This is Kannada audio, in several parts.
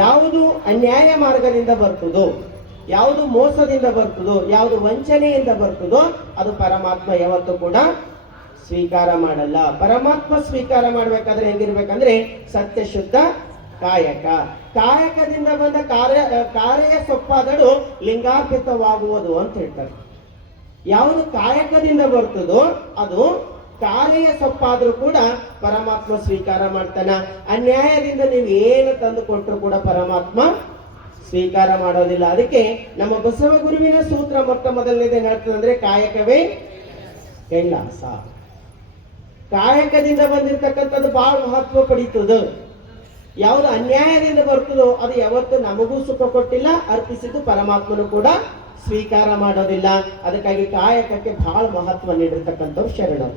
ಯಾವುದು ಅನ್ಯಾಯ ಮಾರ್ಗದಿಂದ ಬರ್ತದೋ, ಯಾವುದು ಮೋಸದಿಂದ ಬರ್ತದೋ, ಯಾವುದು ವಂಚನೆಯಿಂದ ಬರ್ತದೋ ಅದು ಪರಮಾತ್ಮ ಯಾವತ್ತೂ ಕೂಡ ಸ್ವೀಕಾರ ಮಾಡಲ್ಲ. ಪರಮಾತ್ಮ ಸ್ವೀಕಾರ ಮಾಡ್ಬೇಕಾದ್ರೆ ಹೆಂಗಿರ್ಬೇಕಂದ್ರೆ ಸತ್ಯಶುದ್ಧ ಕಾಯಕ. ಕಾಯಕದಿಂದ ಬಂದ ಕಾರ್ಯ ಸೊಪ್ಪಾದಳು ಲಿಂಗಾರ್ಪಿತವಾಗುವುದು ಅಂತ ಹೇಳ್ತಾರೆ. ಯಾವುದು ಕಾಯಕದಿಂದ ಬರ್ತದೋ ಅದು ಕಾರ್ಯ ಸೊಪ್ಪಾದ್ರೂ ಕೂಡ ಪರಮಾತ್ಮ ಸ್ವೀಕಾರ ಮಾಡ್ತಾನ. ಅನ್ಯಾಯದಿಂದ ನೀವು ಏನು ತಂದು ಕೊಟ್ಟರು ಕೂಡ ಪರಮಾತ್ಮ ಸ್ವೀಕಾರ ಮಾಡೋದಿಲ್ಲ. ಅದಕ್ಕೆ ನಮ್ಮ ಬಸವ ಗುರುವಿನ ಸೂತ್ರ ಮೊಟ್ಟ ಮೊದಲನೇದೇನು ಹೇಳ್ತದೆ ಅಂದ್ರೆ ಕಾಯಕವೇ ಕೈಲಾಸ. ಕಾಯಕದಿಂದ ಬಂದಿರತಕ್ಕಂಥದ್ದು ಬಹಳ ಮಹತ್ವ ಪಡೀತದ. ಯಾವುದು ಅನ್ಯಾಯದಿಂದ ಬರ್ತದೋ ಅದು ಯಾವತ್ತು ನಮಗೂ ಸುಖ ಕೊಟ್ಟಿಲ್ಲ, ಅರ್ಪಿಸಿದ್ದು ಪರಮಾತ್ಮನು ಕೂಡ ಸ್ವೀಕಾರ ಮಾಡೋದಿಲ್ಲ. ಅದಕ್ಕಾಗಿ ಕಾಯಕಕ್ಕೆ ಬಹಳ ಮಹತ್ವ ನೀಡಿರ್ತಕ್ಕಂಥವ್ರು ಶರಣರು.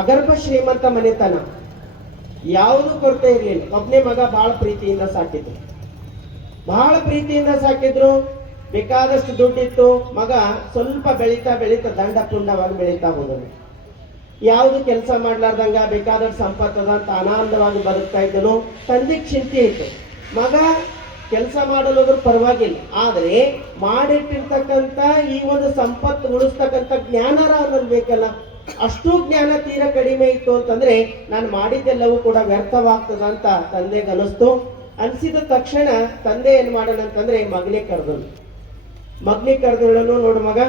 ಅಗರ್ಭ ಶ್ರೀಮಂತ ಮನೆತನ, ಯಾವುದು ಕೊರತೆ ಇರಲಿಲ್ಲ. ಒಬ್ಬನೇ ಮಗ ಬಹಳ ಪ್ರೀತಿಯಿಂದ ಸಾಕಿದ್ರು, ಬಹಳ ಪ್ರೀತಿಯಿಂದ ಸಾಕಿದ್ರು. ಬೇಕಾದಷ್ಟು ದುಡ್ಡಿತ್ತು. ಮಗ ಸ್ವಲ್ಪ ಬೆಳೀತಾ ಬೆಳೀತಾ ದಂಡ ಪುಂಡವಾಗಿ ಬೆಳೀತಾ ಹೋದನು. ಯಾವುದು ಕೆಲಸ ಮಾಡ್ಲಾರ್ದಂಗ ಬೇಕಾದಷ್ಟು ಸಂಪತ್ತದ ಅಂತ ಆನಂದವಾಗಿ ಬದುಕ್ತಾ ಇದ್ದನು. ತಂದೆಗೆ ಚಿಂತೆ ಇತ್ತು, ಮಗ ಕೆಲಸ ಮಾಡಲು ಪರವಾಗಿಲ್ಲ, ಆದರೆ ಮಾಡಿಟ್ಟಿರ್ತಕ್ಕಂಥ ಈ ಒಂದು ಸಂಪತ್ತು ಉಳಿಸ್ತಕ್ಕಂಥ ಜ್ಞಾನರ ಅವನಲ್ಲಿ ಬೇಕಲ್ಲ. ಅಷ್ಟು ಜ್ಞಾನ ತೀರ ಕಡಿಮೆ ಇತ್ತು ಅಂತಂದ್ರೆ ನಾನು ಮಾಡಿದ್ದೆಲ್ಲವೂ ಕೂಡ ವ್ಯರ್ಥವಾಗ್ತದ ಅಂತ ತಂದೆಗೆ ಅನಿಸ್ತು. ಅನಿಸಿದ ತಕ್ಷಣ ತಂದೆ ಏನ್ ಮಾಡೋಣ ಅಂತಂದ್ರೆ ಮಗನಿಗೆ ಕರೆದಳು. ನೋಡು ಮಗ,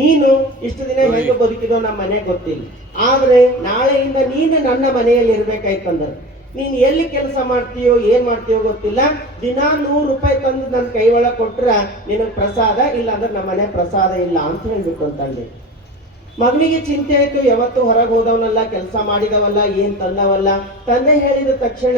ನೀನು ಇಷ್ಟು ದಿನ ಹೆಂಗೆ ಬದುಕಿದೋ ನಮ್ಮ ಮನೆಗೆ ಗೊತ್ತಿಲ್ಲ, ಆದ್ರೆ ನಾಳೆಯಿಂದ ನೀನು ನನ್ನ ಮನೆಯಲ್ಲಿ ಇರ್ಬೇಕಾಯ್ತಂದ್ರೆ ನೀನ್ ಎಲ್ಲಿ ಕೆಲಸ ಮಾಡ್ತೀಯೋ ಏನ್ ಮಾಡ್ತೀಯೋ ಗೊತ್ತಿಲ್ಲ, ದಿನಾ 100 ರೂಪಾಯಿ ತಂದು ನನ್ನ ಕೈ ಒಳಗೆ ಕೊಟ್ರ ನಿನಗೆ ಪ್ರಸಾದ, ಇಲ್ಲ ಅಂದ್ರೆ ನಮ್ಮ ಮನೆ ಪ್ರಸಾದ ಇಲ್ಲ ಅಂತ ಹೇಳ್ಬಿಟ್ಟು ಅಂತಂದೆ. ಮಗನಿಗೆ ಚಿಂತೆ ಆಯ್ತು. ಯಾವತ್ತು ಹೊರಗೆ ಹೋದವನಲ್ಲ, ಕೆಲಸ ಮಾಡಿದವಲ್ಲ, ಏನ್ ತಂದವಲ್ಲ. ತಂದೆ ಹೇಳಿದ ತಕ್ಷಣ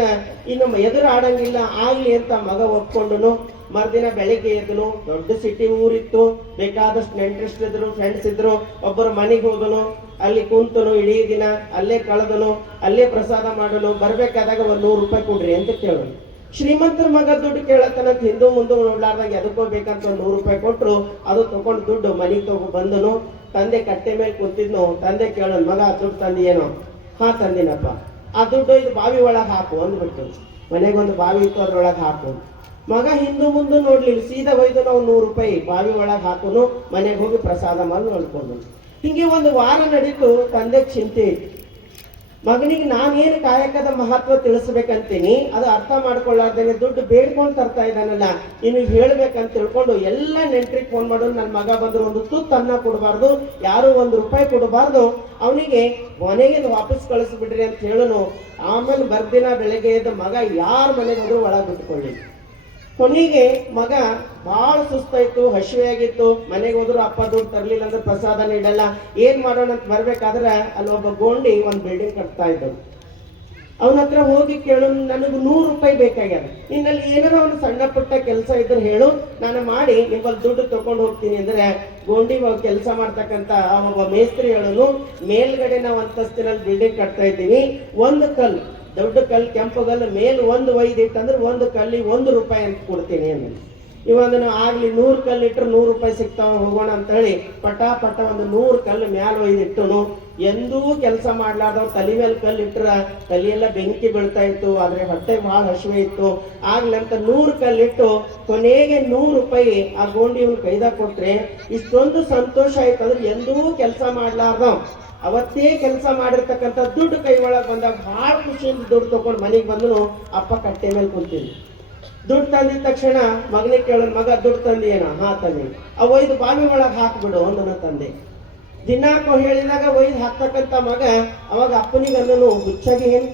ಇನ್ನು ಎದುರು ಆಡಂಗಿಲ್ಲ ಆಗ್ಲಿ ಅಂತ ಮಗ ಒಪ್ಕೊಂಡನು. ಮರ್ದಿನ ಬೆಳಿಗ್ಗೆ ಎದ್ದನು. ದೊಡ್ಡ ಸಿಟಿ ಊರಿತ್ತು, ಬೇಕಾದಷ್ಟು ನೆಂಟರಿಷ್ಟಿದ್ರು, ಫ್ರೆಂಡ್ಸ್ ಇದ್ರು. ಒಬ್ಬರು ಮನೆಗೆ ಹೋದನು, ಅಲ್ಲಿ ಕುಂತನು, ಇಡೀ ದಿನ ಅಲ್ಲೇ ಕಳೆದನು, ಅಲ್ಲೇ ಪ್ರಸಾದ ಮಾಡಲು. ಬರ್ಬೇಕಾದಾಗ 100 ರೂಪಾಯಿ ಕೊಡ್ರಿ ಅಂತ ಕೇಳೋನು. ಶ್ರೀಮಂತರ ಮಗ ದುಡ್ಡು ಕೇಳತ್ತನ, ಹಿಂದೂ ಮುಂದೆ ನೋಡ್ಲಾರ್ದಾಗ ಎದಕ್ಕೋ ಬೇಕಂತ 100 ರೂಪಾಯಿ ಕೊಟ್ರು. ಅದು ತಗೊಂಡು ದುಡ್ಡು ಮನೆಗೆ ಬಂದನು. ತಂದೆ ಕಟ್ಟೆ ಮೇಲೆ ಕುಂತಿದ್ನು. ತಂದೆ ಕೇಳೋನು, ಮಗ ದುಡ್ಡು ತಂದಿಯೇನೋ? ಹಾ ತಂದಿನಪ್ಪ. ಆ ದುಡ್ಡು ಇದು ಬಾವಿ ಒಳಗೆ ಹಾಕು ಅಂದ್ಬಿಟ್ಟು. ಮನೆಗೊಂದು ಬಾವಿ ಇತ್ತು, ಅದ್ರೊಳಗೆ ಹಾಕು. ಮಗ ಹಿಂದೂ ಮುಂದೆ ನೋಡ್ಲಿಲ್ಲ, ಸೀದಾ ಒಯ್ದು ನಾವು 100 ರೂಪಾಯಿ ಬಾವಿ ಒಳಗೆ ಹಾಕೋನು, ಮನೆಗೆ ಹೋಗಿ ಪ್ರಸಾದ ಮಾಡಿ ನೋಡ್ಕೊಂಡು. ಹಿಂಗೆ 1 ವಾರ ನಡೀತು. ತಂದೆಗೆ ಚಿಂತೆ ಇತ್ತು. ಮಗನಿಗೆ ನಾನೇನು ಕಾಯಕದ ಮಹತ್ವ ತಿಳಿಸ್ಬೇಕಂತೀನಿ, ಅದು ಅರ್ಥ ಮಾಡ್ಕೊಳ್ಳಾರ್ದೇನೆ ದುಡ್ಡು ಬೇಡ್ಕೊಂಡು ತರ್ತಾ ಇದ್ದಾನಲ್ಲ, ಇನ್ನು ಹೇಳ್ಬೇಕಂತ ತಿಳ್ಕೊಂಡು ಎಲ್ಲ ನೆಂಟ್ರಿಗೆ ಫೋನ್ ಮಾಡೋದು. ನನ್ನ ಮಗ ಬಂದ್ರು ಒಂದು ತುತ್ತು ಅನ್ನ ಕೊಡಬಾರ್ದು, ಯಾರು 1 ರೂಪಾಯಿ ಕೊಡಬಾರ್ದು, ಅವನಿಗೆ ಮನೆಗೆ ವಾಪಸ್ ಕಳಿಸ್ಬಿಡ್ರಿ ಅಂತ ಹೇಳೋನು. ಆಮೇಲೆ ಬರ್ದಿನ ಬೆಳಗ್ಗೆ ಎದ್ದು ಮಗ ಯಾರ ಮನೆಗೆ ಹೋದ್ರು ಒಳಗೆ ಬಿಟ್ಕೊಳ್ಳಿ. ಕೊನೆಗೆ ಮಗ ಬಹಳ ಸುಸ್ತಾಯ್ತು, ಹಸಿವೆಯಾಗಿತ್ತು. ಮನೆಗೆ ಹೋದ್ರು ಅಪ್ಪ ದುಡ್ಡು ತರ್ಲಿಲ್ಲ ಅಂದ್ರೆ ಪ್ರಸಾದ ನೀಡಲ್ಲ. ಏನ್ ಮಾಡೋಣ ಅಂತ ಬರ್ಬೇಕಾದ್ರೆ ಅಲ್ಲಿ ಒಬ್ಬ ಗೋಂಡಿ ಒಂದು ಬಿಲ್ಡಿಂಗ್ ಕಟ್ತಾ ಇದ್ದವು. ಅವನ ಹತ್ರ ಹೋಗಿ ಕೇಳು, ನನಗೆ 100 ರೂಪಾಯಿ ಬೇಕಾಗ್ಯದ, ನಿನ್ನಲ್ಲಿ ಏನಾರ ಒಂದು ಸಣ್ಣ ಪುಟ್ಟ ಕೆಲಸ ಇದ್ರೆ ಹೇಳು, ನಾನು ಮಾಡಿ ನಿಮ್ಮಲ್ಲಿ ದುಡ್ಡು ತಗೊಂಡು ಹೋಗ್ತೀನಿ ಅಂದ್ರೆ ಗೋಂಡಿ ಕೆಲಸ ಮಾಡ್ತಕ್ಕಂಥ ಒಬ್ಬ ಮೇಸ್ತ್ರಿ ಹೇಳೋನು, ಮೇಲ್ಗಡೆ ನಾವು ಅಂತಸ್ತಿನಲ್ಲಿ ಬಿಲ್ಡಿಂಗ್ ಕಟ್ತಾ ಇದ್ದೀವಿ, ಒಂದು ಕಲ್ಲು, ದೊಡ್ಡ ಕಲ್ಲು, ಕೆಂಪು ಕಲ್ಲು ಮೇಲೆ ಒಂದು ಒಯ್ದಿಟ್ಟಂದ್ರೆ ಒಂದು ಕಲ್ಲಿಗೆ 1 ರೂಪಾಯಿ ಅಂತ ಕೊಡ್ತೀನಿ ಅಂದ್ರೆ. ಇವಾಗ ನಾವು ಆಗ್ಲಿ 100 ಕಲ್ಲು ಇಟ್ಟರು 100 ರೂಪಾಯಿ ಸಿಗ್ತಾವ, ಹೋಗೋಣ ಅಂತ ಹೇಳಿ ಪಟ ಒಂದು 100 ಕಲ್ಲು ಮ್ಯಾಲ ಒಯ್ದಿಟ್ಟನು. ಎಂದೂ ಕೆಲಸ ಮಾಡ್ಲಾರ್ದವ್ ತಲೆ ಮೇಲೆ ಕಲ್ಲು ಇಟ್ರ ತಲೆಯೆಲ್ಲ ಬೆಂಕಿ ಬೀಳ್ತಾ ಇತ್ತು, ಆದ್ರೆ ಹೊಟ್ಟೆ ಬಹಳ ಹಸಿವೆ ಇತ್ತು. ಆಗ್ಲಂತ 100 ಕಲ್ಲಿಟ್ಟು ಕೊನೆಗೆ 100 ರೂಪಾಯಿ ಆ ಗೋಂಡಿ ಇವ್ನ ಕೈದಾಗ ಕೊಟ್ರೆ ಇಷ್ಟೊಂದು ಸಂತೋಷ ಆಯ್ತು. ಅಂದ್ರೆ ಎಂದೂ ಕೆಲಸ ಮಾಡ್ಲಾರ್ದವ್ ಅವತ್ತೇ ಕೆಲಸ ಮಾಡಿರ್ತಕ್ಕಂಥ ದುಡ್ಡು ಕೈ ಒಳಗೆ ಬಂದಾಗ ಬಹಳ ಖುಷಿಯಿಂದ ದುಡ್ಡು ತಗೊಂಡು ಮನೆಗೆ ಬಂದನು. ಅಪ್ಪ ಕಟ್ಟೆ ಮೇಲೆ ಕುಂತಿದ್ವಿ. ದುಡ್ಡು ತಂದಿದ ತಕ್ಷಣ ಮಗನಿಗೆ ಕೇಳೋದು, ಮಗ ದುಡ್ಡು ತಂದಿಯೇನ? ಹಾ ತಂದಿ. ಒಯ್ದು ಬಾವಿ ಒಳಗೆ ಹಾಕ್ಬಿಡು ಅಂದನ ತಂದೆ. ದಿನಾಕೋ ಹೇಳಿದಾಗ ಒಯ್ದು ಹಾಕ್ತಕ್ಕಂಥ ಮಗ ಅವಾಗ ಅಪ್ಪನಿಗೆ ಅಂದನು, ಹುಚ್ಚಾಗಿ ಏನ್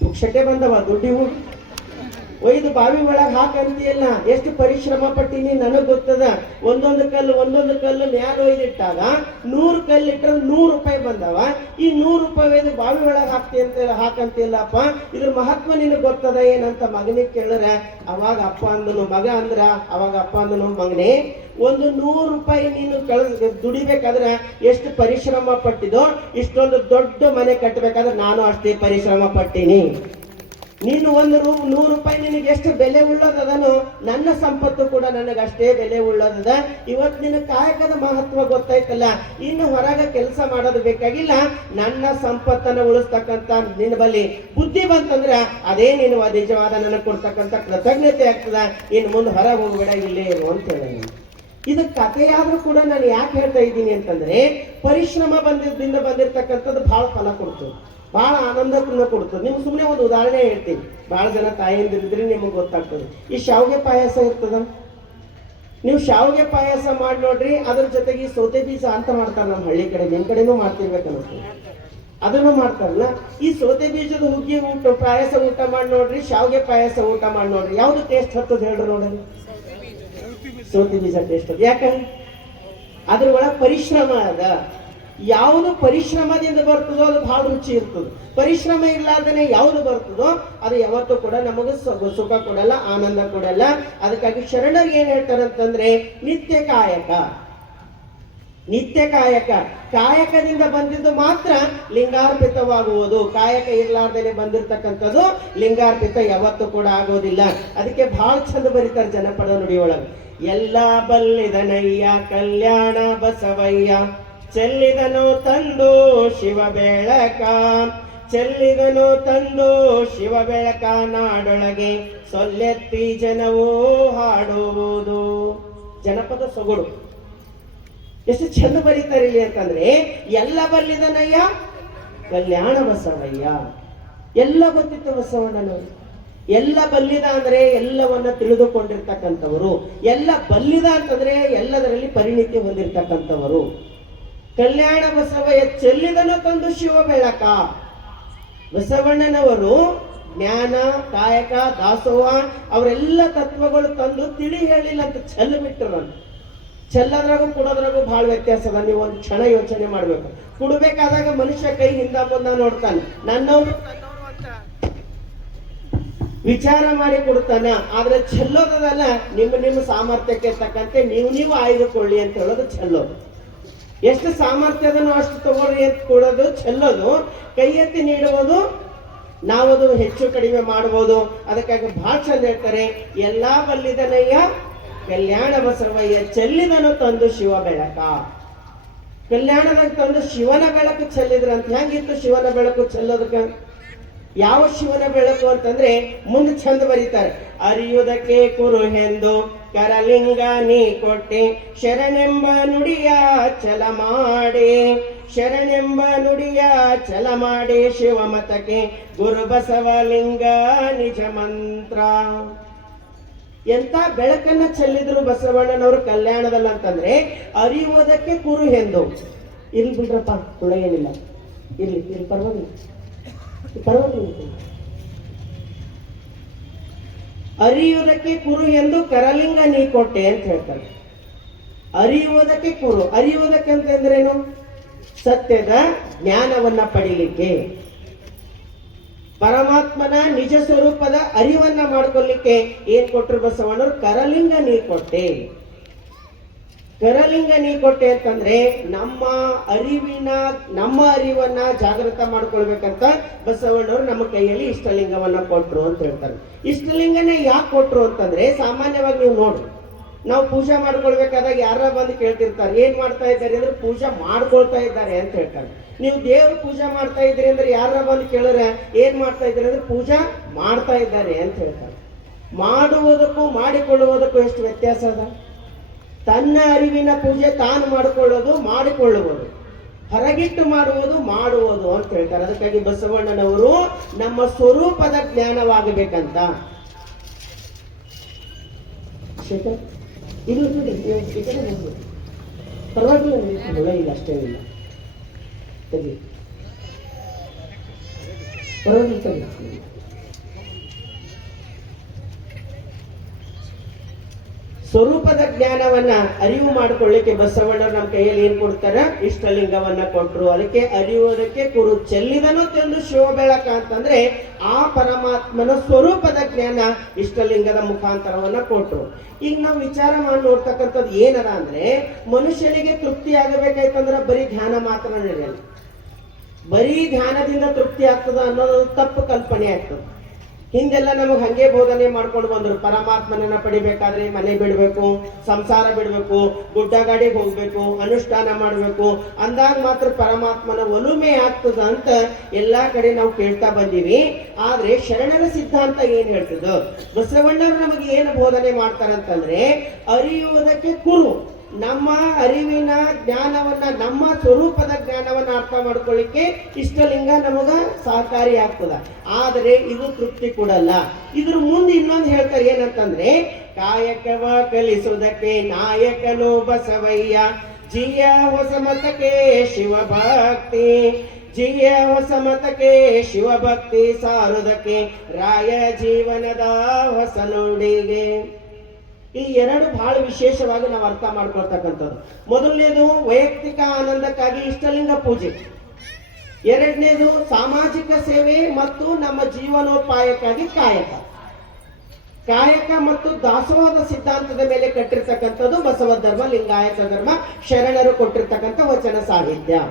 ಪುಕ್ಷಟೆ ಬಂದವ ದುಡ್ಡಿವು, ಒಯ್ದು ಬಾವಿ ಒಳಗೆ ಹಾಕಂತೀಯಲ್ಲ, ಎಷ್ಟು ಪರಿಶ್ರಮ ಪಟ್ಟಿನಿ ನನಗ್ ಗೊತ್ತದ. ಒಂದೊಂದು ಕಲ್ಲು ಮ್ಯಾಲ ಒಯ್ದಿಟ್ಟಾಗ 100 ಕಲ್ಲು ಇಟ್ಟರೆ 100 ರೂಪಾಯಿ ಬಂದವ. ಈ 100 ರೂಪಾಯಿ ಒಯ್ದು ಬಾವಿ ಒಳಗೆ ಹಾಕಂತಿಲ್ಲಪ್ಪ, ಇದ್ರ ಮಹತ್ವ ನಿನಗೆ ಗೊತ್ತದ ಏನಂತ ಮಗನಿಗೆ ಕೇಳಿದ್ರೆ ಅವಾಗ ಅಪ್ಪ ಅಂದನು. ಮಗ ಅಂದ್ರ ಅವಾಗ ಅಪ್ಪ ಅಂದನು, ಮಗನೇ ಒಂದು 100 ರೂಪಾಯಿ ನೀನು ದುಡಿಬೇಕಾದ್ರೆ ಎಷ್ಟು ಪರಿಶ್ರಮ ಪಟ್ಟಿದೋ, ಇಷ್ಟೊಂದು ದೊಡ್ಡ ಮನೆ ಕಟ್ಟಬೇಕಾದ್ರೆ ನಾನು ಅಷ್ಟೇ ಪರಿಶ್ರಮ ಪಟ್ಟೀನಿ. ನೀನು 100 ರೂಪಾಯಿ ನಿನಗೆ ಎಷ್ಟು ಬೆಲೆ ಉಳ್ಳೋದದನು, ನನ್ನ ಸಂಪತ್ತು ಕೂಡ ನನಗೆ ಅಷ್ಟೇ ಬೆಲೆ ಉಳ್ಳೋದದ. ಇವತ್ತು ನಿನ್ನ ಕಾಯಕದ ಮಹತ್ವ ಗೊತ್ತಾಯ್ತಲ್ಲ, ಇನ್ನು ಹೊರಗೆ ಕೆಲಸ ಮಾಡೋದು ಬೇಕಾಗಿಲ್ಲ. ನನ್ನ ಸಂಪತ್ತನ್ನು ಉಳಿಸ್ತಕ್ಕಂಥ ನಿನ್ನ ಬಳಿ ಬುದ್ಧಿ ಬಂತಂದ್ರೆ ಅದೇ ನೀನು ನಿಜವಾದ ನನಗೆ ಕೊಡ್ತಕ್ಕಂಥ ಕೃತಜ್ಞತೆ ಆಗ್ತದ. ಇನ್ನು ಮುಂದೆ ಹೊರಗೆ ಹೋಗ್ಬೇಡ, ಇಲ್ಲೇ ಇರು ಅಂತ ಹೇಳಿ. ಇದು ಕಥೆಯಾದ್ರೂ ಕೂಡ ನಾನು ಯಾಕೆ ಹೇಳ್ತಾ ಇದ್ದೀನಿ ಅಂತಂದ್ರೆ, ಪರಿಶ್ರಮ ಬಂದಿರ್ತಕ್ಕಂಥದ್ದು ಬಹಳ ಫಲ ಕೊಡ್ತದೆ, ಬಹಳ ಆನಂದಪೂರ್ಣ ಕೊಡ್ತದೆ. ನಿಮ್ಗೆ ಸುಮ್ಮನೆ ಒಂದು ಉದಾಹರಣೆ ಹೇಳ್ತೀನಿ, ಬಹಳ ಜನ ತಾಯಿಯಿಂದಿದ್ರೆ ನಿಮಗೆ ಗೊತ್ತಾಗ್ತದೆ. ಈ ಶಾವಿಗೆ ಪಾಯಸ ಇರ್ತದ, ನೀವು ಶಾವಿಗೆ ಪಾಯಸ ಮಾಡಿ ನೋಡ್ರಿ. ಅದ್ರ ಜೊತೆಗೆ ಈ ಸೌತೆ ಬೀಜ ಅಂತ ಮಾಡ್ತಾರೆ ನಮ್ಮ ಹಳ್ಳಿ ಕಡೆ, ನಿಮ್ ಕಡೆನೂ ಮಾಡ್ತಿರ್ಬೇಕು ಅನ್ನಿಸ್ತದೆ, ಅದನ್ನು ಮಾಡ್ತಾರಲ್ಲ. ಈ ಸೌತೆ ಬೀಜದ ಹುಗ್ಗಿ ಊಟ ಪಾಯಸ ಊಟ ಮಾಡಿ ನೋಡ್ರಿ, ಶಾವಿಗೆ ಪಾಯಸ ಊಟ ಮಾಡಿ ನೋಡ್ರಿ, ಯಾವ್ದು ಟೇಸ್ಟ್ ಹತ್ತದ ಹೇಳ್ರಿ ನೋಡ್ರಿ? ಸೌತೆ ಬೀಜ ಟೇಸ್ಟ್ ಅದ. ಯಾಕಂದ್ರೆ ಅದ್ರ ಒಳಗೆ ಪರಿಶ್ರಮ ಅದ. ಯಾವುದು ಪರಿಶ್ರಮದಿಂದ ಬರ್ತದೋ ಅದು ಬಹಳ ರುಚಿ ಇರ್ತದೆ. ಪರಿಶ್ರಮ ಇರ್ಲಾರ್ದೇನೆ ಯಾವುದು ಬರ್ತದೋ ಅದು ಯಾವತ್ತೂ ಕೂಡ ನಮಗೆ ಸುಖ ಕೊಡಲ್ಲ, ಆನಂದ ಕೊಡಲ್ಲ. ಅದಕ್ಕಾಗಿ ಶರಣರು ಏನ್ ಹೇಳ್ತಾರಂತಂದ್ರೆ, ನಿತ್ಯ ಕಾಯಕ. ನಿತ್ಯ ಕಾಯಕ, ಕಾಯಕದಿಂದ ಬಂದಿದ್ದು ಮಾತ್ರ ಲಿಂಗಾರ್ಪಿತವಾಗುವುದು. ಕಾಯಕ ಇರ್ಲಾರ್ದೇನೆ ಬಂದಿರ್ತಕ್ಕಂಥದ್ದು ಲಿಂಗಾರ್ಪಿತ ಯಾವತ್ತೂ ಕೂಡ ಆಗೋದಿಲ್ಲ. ಅದಕ್ಕೆ ಬಹಳ ಚಂದ ಬರೀತಾರೆ ಜನಪದ ನುಡಿಯೊಳಗೆ. ಎಲ್ಲ ಬಲ್ಲಿದನಯ್ಯ ಕಲ್ಯಾಣ ಬಸವಯ್ಯ, ಚೆಲ್ಲಿದನು ತಂದು ಶಿವ ಬೆಳಕ, ಚೆಲ್ಲಿದನು ತಂದು ಶಿವ ಬೆಳಕ, ನಾಡೊಳಗೆ ಸೊಲ್ಲೆತ್ತಿ ಜನವೂ ಹಾಡುವುದು. ಜನಪದ ಸೊಗಡು ಎಷ್ಟು ಚಂದ ಬರೀತಾರೆ ಇಲ್ಲಿ ಅಂತಂದ್ರೆ, ಎಲ್ಲ ಬಲ್ಲಿದನಯ್ಯ ಕಲ್ಯಾಣ ಬಸವಯ್ಯ. ಎಲ್ಲ ಗೊತ್ತಿತ್ತು ಬಸವಣ್ಣನವರು. ಎಲ್ಲ ಬಲ್ಲಿದ ಅಂದ್ರೆ ಎಲ್ಲವನ್ನ ತಿಳಿದುಕೊಂಡಿರ್ತಕ್ಕಂಥವರು. ಎಲ್ಲ ಬಲ್ಲಿದ ಅಂತಂದ್ರೆ ಎಲ್ಲದರಲ್ಲಿ ಪರಿಣಿತಿ ಹೊಂದಿರ್ತಕ್ಕಂಥವರು. ಕಲ್ಯಾಣ ಬಸವಯ್ಯ ಚೆಲ್ಲಿದನು ತಂದು ಶಿವ ಬೆಳಕ. ಬಸವಣ್ಣನವರು ಜ್ಞಾನ, ಕಾಯಕ, ದಾಸೋಹ ಅವರೆಲ್ಲ ತತ್ವಗಳು ತಂದು ತಿಳಿ ಹೇಳಿಲ್ಲ ಅಂತ ಚೆಲ್ಲ ಬಿಟ್ಟರು. ಚೆಲ್ಲದ್ರಾಗೂ ಕುಡೋದ್ರಾಗೂ ಬಹಳ ವ್ಯತ್ಯಾಸ ಅದ. ನೀವು ಒಂದು ಕ್ಷಣ ಯೋಚನೆ ಮಾಡ್ಬೇಕು. ಕುಡಬೇಕಾದಾಗ ಮನುಷ್ಯ ಕೈ ಹಿಂದ ಮುಂದ ನೋಡ್ತಾನೆ, ನನ್ನವರು ವಿಚಾರ ಮಾಡಿ ಕೊಡ್ತಾನ. ಆದ್ರೆ ಚೆಲ್ಲೋದಲ್ಲ, ನಿಮ್ಮ ಸಾಮರ್ಥ್ಯಕ್ಕೆ ತಕ್ಕಂತೆ ನೀವು ಆಯ್ದುಕೊಳ್ಳಿ ಅಂತ ಹೇಳೋದು ಚೆಲ್ಲೋದು. ಎಷ್ಟು ಸಾಮರ್ಥ್ಯದನ್ನು ಅಷ್ಟು ತಗೊಳ್ಳಿ ಅಂತ ಕೊಡೋದು ಚೆಲ್ಲೋದು. ಕೈ ಎತ್ತಿ ನೀಡುವುದು, ನಾವದು ಹೆಚ್ಚು ಕಡಿಮೆ ಮಾಡಬಹುದು. ಅದಕ್ಕಾಗಿ ಬಹಳ ಚಂದ ಹೇಳ್ತಾರೆ, ಎಲ್ಲಾ ಬಲ್ಲಿದನಯ್ಯ ಕಲ್ಯಾಣ ಬಸವಯ್ಯ, ಚೆಲ್ಲಿದನು ತಂದು ಶಿವ ಬೆಳಕ. ಕಲ್ಯಾಣದಾಗ ತಂದು ಶಿವನ ಬೆಳಕು ಚೆಲ್ಲಿದ್ರಂತ. ಹೆಂಗಿತ್ತು ಶಿವನ ಬೆಳಕು ಚೆಲ್ಲೋದಕ್ಕೆ? ಯಾವ ಶಿವನ ಬೆಳಕು ಅಂತಂದ್ರೆ ಮುಂದೆ ಚಂದ ಬರೀತಾರೆ, ಅರಿಯುವುದಕ್ಕೆ ಕುರು ಎಂದು ಕರಲಿಂಗ ನೀ ಕೊಟ್ಟೆ, ಶರಣೆಂಬ ನುಡಿಯ ಛಲ ಮಾಡಿ, ಶರಣೆಂಬ ನುಡಿಯ ಛಲ ಮಾಡಿ, ಶಿವಮತಕ್ಕೆ ಗುರು ಬಸವಲಿಂಗ ನಿಜ ಮಂತ್ರ. ಎಂತ ಬೆಳಕನ್ನ ಚೆಲ್ಲಿದ್ರು ಬಸವಣ್ಣನವರು ಕಲ್ಯಾಣದಲ್ಲಿ ಅಂತಂದ್ರೆ, ಅರಿಯುವುದಕ್ಕೆ ಕುರು ಎಂದು. ಇರ್ಲಿ ಬಿಡ್ರಪ್ಪ, ತುಳ ಏನಿಲ್ಲ, ಇರ್ಲಿ ಪರವಾಗಿಲ್ಲ. ಅರಿಯುವುದಕ್ಕೆ ಕುರು ಎಂದು ಕರಲಿಂಗ ನೀ ಕೊಟ್ಟೆ ಅಂತ ಹೇಳ್ತಾರೆ. ಅರಿಯುವುದಕ್ಕೆ ಕುರು, ಅರಿಯುವುದಕ್ಕೆ ಅಂತಂದ್ರೇನು? ಸತ್ಯದ ಜ್ಞಾನವನ್ನ ಪಡಿಲಿಕ್ಕೆ, ಪರಮಾತ್ಮನ ನಿಜ ಸ್ವರೂಪದ ಅರಿವನ್ನ ಮಾಡ್ಕೊಳ್ಲಿಕ್ಕೆ ಏನ್ ಕೊಟ್ರು ಬಸವಣ್ಣರು? ಕರಲಿಂಗ ನೀ ಕೊಟ್ಟೆ. ಕರಲಿಂಗ ನೀ ಕೊಟ್ಟೆ ಅಂತಂದ್ರೆ ನಮ್ಮ ಅರಿವನ್ನ ಜಾಗೃತ ಮಾಡ್ಕೊಳ್ಬೇಕಂತ ಬಸವಣ್ಣವರು ನಮ್ಮ ಕೈಯಲ್ಲಿ ಇಷ್ಟಲಿಂಗವನ್ನ ಕೊಟ್ರು ಅಂತ ಹೇಳ್ತಾರೆ. ಇಷ್ಟಲಿಂಗನೇ ಯಾಕೆ ಕೊಟ್ರು ಅಂತಂದ್ರೆ, ಸಾಮಾನ್ಯವಾಗಿ ನೀವು ನೋಡ್ರಿ, ನಾವು ಪೂಜೆ ಮಾಡ್ಕೊಳ್ಬೇಕಾದಾಗ ಯಾರ ಬಂದು ಕೇಳ್ತಿರ್ತಾರೆ, ಏನ್ ಮಾಡ್ತಾ ಇದ್ದಾರೆ ಅಂದ್ರೆ ಪೂಜೆ ಮಾಡ್ಕೊಳ್ತಾ ಇದ್ದಾರೆ ಅಂತ ಹೇಳ್ತಾರೆ. ನೀವು ದೇವ್ರ ಪೂಜೆ ಮಾಡ್ತಾ ಇದ್ರಿ ಅಂದ್ರೆ ಯಾರ ಬಂದು ಕೇಳಿದ್ರೆ ಏನ್ ಮಾಡ್ತಾ ಇದ್ರಿ ಅಂದ್ರೆ ಪೂಜಾ ಮಾಡ್ತಾ ಇದ್ದಾರೆ ಅಂತ ಹೇಳ್ತಾರೆ. ಮಾಡುವುದಕ್ಕೂ ಮಾಡಿಕೊಳ್ಳುವುದಕ್ಕೂ ಎಷ್ಟು ವ್ಯತ್ಯಾಸ ಅದ? ತನ್ನ ಅರಿವಿನ ಪೂಜೆ ತಾನು ಮಾಡಿಕೊಳ್ಳೋದು, ಮಾಡಿಕೊಳ್ಳುವುದು, ಹೊರಗಿಟ್ಟು ಮಾಡುವುದು ಅಂತ ಹೇಳ್ತಾರೆ. ಅದಕ್ಕಾಗಿ ಬಸವಣ್ಣನವರು ನಮ್ಮ ಸ್ವರೂಪದ ಜ್ಞಾನವಾಗಬೇಕಂತ. ಪರವಾಗಿಲ್ಲ, ಇಲ್ಲ ಅಷ್ಟೇನಿಲ್ಲ, ಪರವಾಗಿಲ್ಲ. ಸ್ವರೂಪದ ಜ್ಞಾನವನ್ನ ಅರಿವು ಮಾಡಿಕೊಳ್ಳಿಕ್ಕೆ ಬಸವಣ್ಣರು ನಮ್ಮ ಕೈಯಲ್ಲಿ ಏನ್ ಕೊಡ್ತಾರ? ಇಷ್ಟಲಿಂಗವನ್ನ ಕೊಟ್ರು. ಅದಕ್ಕೆ ಅರಿಯುವುದಕ್ಕೆ ಕುರು, ಚೆಲ್ಲಿದನು ತಂದು ಶಿವ ಬೆಳಕ ಅಂತಂದ್ರೆ ಆ ಪರಮಾತ್ಮನ ಸ್ವರೂಪದ ಜ್ಞಾನ ಇಷ್ಟಲಿಂಗದ ಮುಖಾಂತರವನ್ನ ಕೊಟ್ರು. ಈಗ ನಾವು ವಿಚಾರ ಮಾಡಿ ನೋಡ್ತಕ್ಕಂಥದ್ದು ಏನದ ಅಂದ್ರೆ, ಮನುಷ್ಯನಿಗೆ ತೃಪ್ತಿ ಆಗಬೇಕಾಯ್ತಂದ್ರೆ ಬರೀ ಧ್ಯಾನ ಮಾತ್ರ ನಡೆಯಲ್ಲ. ಬರೀ ಧ್ಯಾನದಿಂದ ತೃಪ್ತಿ ಆಗ್ತದ ಅನ್ನೋದು ತಪ್ಪು ಕಲ್ಪನೆ ಆಗ್ತದೆ. ಹಿಂದೆಲ್ಲ ನಮಗೆ ಹಂಗೆ ಬೋಧನೆ ಮಾಡ್ಕೊಂಡು ಬಂದ್ರು. ಪರಮಾತ್ಮನನ್ನ ಪಡಿಬೇಕಾದ್ರೆ ಮನೆ ಬಿಡ್ಬೇಕು, ಸಂಸಾರ ಬಿಡ್ಬೇಕು, ಗುಡ್ಡ ಗಾಡಿಗೆ ಹೋಗ್ಬೇಕು, ಅನುಷ್ಠಾನ ಮಾಡ್ಬೇಕು ಅಂದಾಗ ಮಾತ್ರ ಪರಮಾತ್ಮನ ಒಲುಮೆ ಆಗ್ತದ ಅಂತ ಎಲ್ಲಾ ಕಡೆ ನಾವು ಕೇಳ್ತಾ ಬಂದೀವಿ. ಆದ್ರೆ ಶರಣರ ಸಿದ್ಧಾಂತ ಏನ್ ಹೇಳ್ತದ, ಬಸವಣ್ಣರು ನಮಗೆ ಏನು ಬೋಧನೆ ಮಾಡ್ತಾರಂತಂದ್ರೆ ಅರಿಯುವುದಕ್ಕೆ ಕುರು, ನಮ್ಮ ಅರಿವಿನ ಜ್ಞಾನವನ್ನ, ನಮ್ಮ ಸ್ವರೂಪದ ಜ್ಞಾನವನ್ನ ಅರ್ಥ ಮಾಡ್ಕೊಳ್ಳಿಕ್ಕೆ ಇಷ್ಟಲಿಂಗ ನಮಗ ಸಹಕಾರಿ ಆಗ್ತದ. ಆದರೆ ಇದು ತೃಪ್ತಿ ಕೊಡಲ್ಲ. ಇದ್ರ ಮುಂದೆ ಇನ್ನೊಂದು ಹೇಳ್ತಾರೆ ಏನಂತಂದ್ರೆ, ಕಾಯಕವ ಕಲಿಸುವುದಕ್ಕೆ ನಾಯಕನು ಬಸವಯ್ಯ, ಜಿಯ ಹೊಸ ಮತಕ್ಕೆ ಶಿವಭಕ್ತಿ, ಜಿಯ ಹೊಸ ಮತಕ್ಕೆ ಶಿವಭಕ್ತಿ ಸಾರುವುದಕ್ಕೆ ರಾಯ ಜೀವನದ ಹೊಸ ನುಡಿಗೆ. ಈ ಎರಡು ಬಹಳ ವಿಶೇಷವಾಗಿ ನಾವು ಅರ್ಥ ಮಾಡ್ಕೊಳ್ತಕ್ಕಂಥದ್ದು. ಮೊದಲನೇದು ವೈಯಕ್ತಿಕ ಆನಂದಕ್ಕಾಗಿ ಇಷ್ಟಲಿಂಗ ಪೂಜೆ, ಎರಡನೇದು ಸಾಮಾಜಿಕ ಸೇವೆ ಮತ್ತು ನಮ್ಮ ಜೀವನೋಪಾಯಕ್ಕಾಗಿ ಕಾಯಕ. ಕಾಯಕ ಮತ್ತು ದಾಸೋಹದ ಸಿದ್ಧಾಂತದ ಮೇಲೆ ಕಟ್ಟಿರ್ತಕ್ಕಂಥದ್ದು ಬಸವ ಧರ್ಮ, ಲಿಂಗಾಯತ ಧರ್ಮ, ಶರಣರು ಕೊಟ್ಟಿರ್ತಕ್ಕಂಥ ವಚನ ಸಾಹಿತ್ಯ.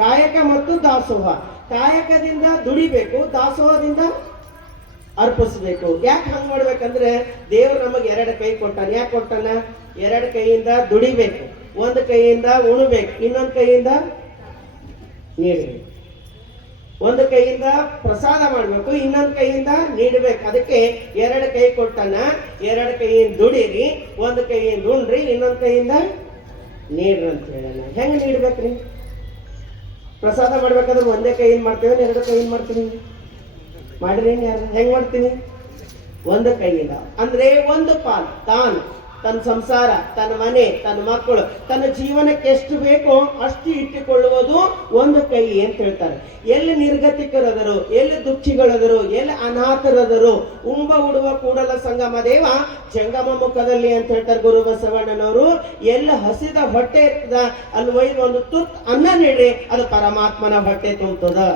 ಕಾಯಕ ಮತ್ತು ದಾಸೋಹ. ಕಾಯಕದಿಂದ ದುಡಿಬೇಕು, ದಾಸೋಹದಿಂದ ಅರ್ಪಿಸ್ಬೇಕು. ಯಾಕೆ ಹಂಗ್ ಮಾಡ್ಬೇಕಂದ್ರೆ ದೇವ್ರು ನಮಗೆ ಎರಡು ಕೈ ಕೊಟ್ಟಾನ. ಯಾಕೆ ಕೊಟ್ಟಾನ? ಎರಡು ಕೈಯಿಂದ ದುಡಿಬೇಕು, ಒಂದು ಕೈಯಿಂದ ಉಣಬೇಕು, ಇನ್ನೊಂದು ಕೈಯಿಂದ ನೀಡಬೇಕು. ಒಂದು ಕೈಯಿಂದ ಪ್ರಸಾದ ಮಾಡ್ಬೇಕು, ಇನ್ನೊಂದು ಕೈಯಿಂದ ನೀಡಬೇಕು. ಅದಕ್ಕೆ ಎರಡು ಕೈ ಕೊಟ್ಟಾನ. ಎರಡು ಕೈಯಿಂದ ದುಡಿರಿ, ಒಂದು ಕೈಯಿಂದ ಉಣ್ರಿ, ಇನ್ನೊಂದು ಕೈಯಿಂದ ನೀಡ್ರಿ ಅಂತ ಹೇಳಲ್ಲ. ಹೆಂಗ ನೀಡ್ಬೇಕ್ರಿ? ಪ್ರಸಾದ ಮಾಡ್ಬೇಕಾದ್ರೆ ಒಂದೇ ಕೈಯಿಂದ ಮಾಡ್ತೇವೆ, ಎರಡು ಕೈಯಿಂದ ಮಾಡ್ತೀನಿ ಮಾಡಿರಿ. ಯಾರು ಹೆಂಗ್ ಮಾಡ್ತೀನಿ? ಒಂದು ಕೈಯಿಂದ. ಅಂದ್ರೆ ಒಂದು ಪಾಲ್ ತಾನು, ತನ್ನ ಸಂಸಾರ, ತನ್ನ ಮನೆ, ತನ್ನ ಮಕ್ಕಳು, ತನ್ನ ಜೀವನಕ್ಕೆ ಎಷ್ಟು ಬೇಕೋ ಅಷ್ಟು ಇಟ್ಟುಕೊಳ್ಳುವುದು ಒಂದು ಕೈ ಅಂತ ಹೇಳ್ತಾರೆ. ಎಲ್ಲಿ ನಿರ್ಗತಿಕರದರು, ಎಲ್ಲಿ ದುಃಖಿಗಳದರು, ಎಲ್ಲಿ ಅನಾಥರದರು, ಉಂಬ ಉಡುವ ಕೂಡಲ ಸಂಗಮ ದೇವ ಜಂಗಮ ಮುಖದಲ್ಲಿ ಅಂತ ಹೇಳ್ತಾರೆ ಗುರು ಬಸವಣ್ಣನವರು. ಎಲ್ಲಿ ಹಸಿದ ಹೊಟ್ಟೆ ಇರ್ತದ ಅಲ್ಲಿ ಒಯ್ದು ಒಂದು ತುತ್ತು ಅನ್ನ ನೀಡಿ, ಅದು ಪರಮಾತ್ಮನ ಹೊಟ್ಟೆ ತುಂಬುತ್ತದ.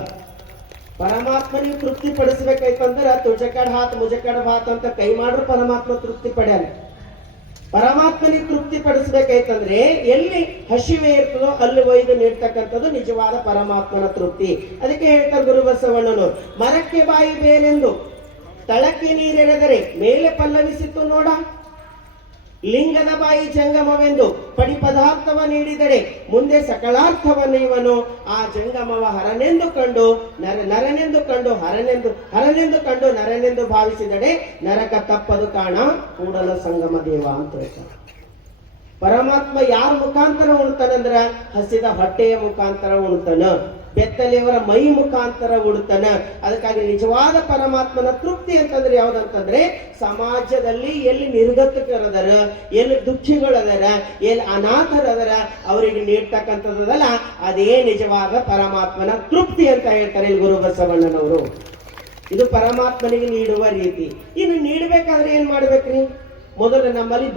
ಪರಮಾತ್ಮನಿಗೆ ತೃಪ್ತಿ ಪಡಿಸ್ಬೇಕಾಯ್ತಂದ್ರೆ ತುಜಕಡ್ ಹಾತ್ ಮುಜಕಡ್ ಭಾತ್ ಅಂತ ಕೈ ಮಾಡ್ರು ಪರಮಾತ್ಮ ತೃಪ್ತಿ ಪಡೆಯಲ್ಲ. ಪರಮಾತ್ಮನಿಗೆ ತೃಪ್ತಿ ಪಡಿಸ್ಬೇಕಾಯ್ತಂದ್ರೆ ಎಲ್ಲಿ ಹಸಿವೆ ಇರ್ತದೋ ಅಲ್ಲಿ ಒಯ್ದು ನೀಡ್ತಕ್ಕಂಥದ್ದು ನಿಜವಾದ ಪರಮಾತ್ಮನ ತೃಪ್ತಿ. ಅದಕ್ಕೆ ಹೇಳ್ತಾರೆ ಗುರು ಬಸವಣ್ಣನು, ಮರಕ್ಕೆ ಬಾಯಿ ಬೇರೆಂದು ತಳಕ್ಕೆ ನೀರೆರೆದರೆ ಮೇಲೆ ಪಲ್ಲವಿಸಿತು ನೋಡ, ಲಿಂಗದ ಬಾಯಿ ಜಂಗಮವೆಂದು ಪಡಿ ಪದಾರ್ಥವ ನೀಡಿದರೆ ಮುಂದೆ ಸಕಲಾರ್ಥವನ್ನು ಇವನು ಆ ಜಂಗಮವ ಹರನೆಂದು ಕಂಡು ನರನೆಂದು ಕಂಡು ಹರನೆಂದು ಕಂಡು ನರನೆಂದು ಭಾವಿಸಿದಡೆ ನರಕ ತಪ್ಪದು ಕಾಣ ಕೂಡಲ ಸಂಗಮ ದೇವ ಅಂತ ಹೇಳ್ತಾರೆ. ಪರಮಾತ್ಮ ಯಾರ ಮುಖಾಂತರ ಉಣ್ತಾನಂದ್ರ ಹಸಿದ ಹೊಟ್ಟೆಯ ಮುಖಾಂತರ ಉಣ್ತಾನ, ಬೆತ್ತಲೆಯವರ ಮೈ ಮುಖಾಂತರ ಉಡ್ತಾನ. ಅದಕ್ಕಾಗಿ ನಿಜವಾದ ಪರಮಾತ್ಮನ ತೃಪ್ತಿ ಅಂತಂದ್ರೆ ಯಾವ್ದಂತಂದ್ರೆ ಸಮಾಜದಲ್ಲಿ ಎಲ್ಲಿ ನಿರ್ಗತಿಕರದರ, ಎಲ್ಲಿ ದುಃಖಿಗಳದರ, ಎಲ್ಲಿ ಅನಾಥರದರ ಅವರಿಗೆ ನೀಡ್ತಕ್ಕಂಥದ್ದಲ್ಲ, ಅದೇ ನಿಜವಾದ ಪರಮಾತ್ಮನ ತೃಪ್ತಿ ಅಂತ ಹೇಳ್ತಾರೆ ಇಲ್ಲಿ ಗುರು ಬಸವಣ್ಣನವರು. ಇದು ಪರಮಾತ್ಮನಿಗೆ ನೀಡುವ ರೀತಿ. ಇನ್ನು ನೀಡಬೇಕಾದ್ರೆ ಏನ್ ಮಾಡ್ಬೇಕ್ರಿ? ಮೊದಲು ನಮ್ಮಲ್ಲಿ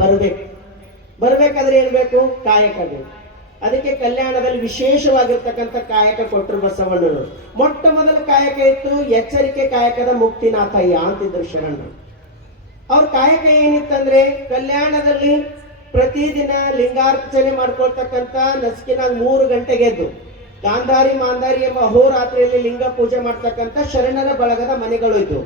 ಬರ್ಬೇಕಾದ್ರೆ ಏನ್ ಬೇಕು? ಕಾಯಕ ಬೇಕು. ಅದಕ್ಕೆ ಕಲ್ಯಾಣದಲ್ಲಿ ವಿಶೇಷವಾಗಿರ್ತಕ್ಕಂಥ ಕಾಯಕ ಕೊಟ್ಟರು ಬಸವಣ್ಣರು. ಮೊಟ್ಟ ಮೊದಲ ಕಾಯಕ ಇತ್ತು ಎಚ್ಚರಿಕೆ ಕಾಯಕದ ಮುಕ್ತಿನಾಥಯ್ಯ ಅಂತಿದ್ರು ಶರಣರು. ಅವ್ರ ಕಾಯಕ ಏನಿತ್ತಂದ್ರೆ ಕಲ್ಯಾಣದಲ್ಲಿ ಪ್ರತಿದಿನ ಲಿಂಗಾರ್ಚನೆ ಮಾಡ್ಕೊಳ್ತಕ್ಕಂಥ ನಸ್ಕಿನಾಗ 3 ಗಂಟೆಗೆ ಎದ್ದು ಗಾಂಧಾರಿ ಮಾಂಧಾರಿ ಎಂಬ ಅಹೋರಾತ್ರಿಯಲ್ಲಿ ಲಿಂಗ ಪೂಜೆ ಮಾಡ್ತಕ್ಕಂಥ ಶರಣರ ಬಳಗದ ಮನೆಗಳು ಇದ್ವು.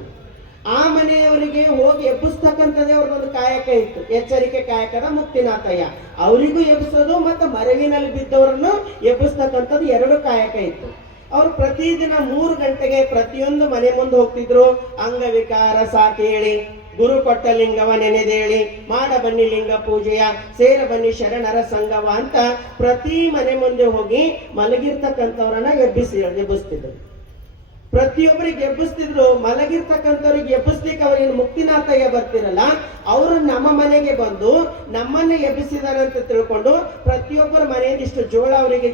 ಆ ಮನೆಯವರಿಗೆ ಹೋಗಿ ಎಬ್ಬಿಸ್ತಕ್ಕಂಥದ್ದೇ ಅವ್ರದೊಂದು ಕಾಯಕ ಇತ್ತು, ಎಚ್ಚರಿಕೆ ಕಾಯಕದ ಮುಕ್ತಿನಾಥಯ್ಯ. ಅವರಿಗೂ ಎಬ್ಬಿಸೋದು ಮತ್ತು ಮರವಿನಲ್ಲಿ ಬಿದ್ದವರನ್ನು ಎಬ್ಬಿಸ್ತಕ್ಕಂಥದ್ದು 2 ಕಾಯಕ ಇತ್ತು. ಅವ್ರು ಪ್ರತಿದಿನ 3 ಗಂಟೆಗೆ ಪ್ರತಿಯೊಂದು ಮನೆ ಮುಂದೆ ಹೋಗ್ತಿದ್ರು. ಅಂಗವಿಕಾರ ಸಾಕೇಳಿ, ಗುರು ಕೊಟ್ಟ ಲಿಂಗವ ನೆನೆದೇಳಿ, ಮಾಡ ಬನ್ನಿ ಲಿಂಗ ಪೂಜೆಯ, ಸೇರ ಬನ್ನಿ ಶರಣರ ಸಂಗವ ಅಂತ ಪ್ರತಿ ಮನೆ ಮುಂದೆ ಹೋಗಿ ಮಲಗಿರ್ತಕ್ಕಂಥವ್ರನ್ನ ಎಬ್ಬಿಸ್ತಿದ್ರು. ಪ್ರತಿಯೊಬ್ಬರಿಗೆ ಎಬ್ಬಿಸ್ತಿದ್ರು. ಮಲಗಿರ್ತಕ್ಕಂಥವ್ರಿಗೆ ಎಬ್ಬಿಸ್ಲಿಕ್ಕೆ ಅವ್ರಿಗೆ ಮುಕ್ತಿನಾಥಯ್ಯ ಬರ್ತಿರಲ್ಲ, ಅವರು ನಮ್ಮ ಮನೆಗೆ ಬಂದು ನಮ್ಮನ್ನೇ ಎಬ್ಬಿಸಿದಾರೆ ಅಂತ ತಿಳ್ಕೊಂಡು ಪ್ರತಿಯೊಬ್ಬರ ಮನೆಯಿಂದ ಇಷ್ಟು ಜೋಳ ಅವರಿಗೆ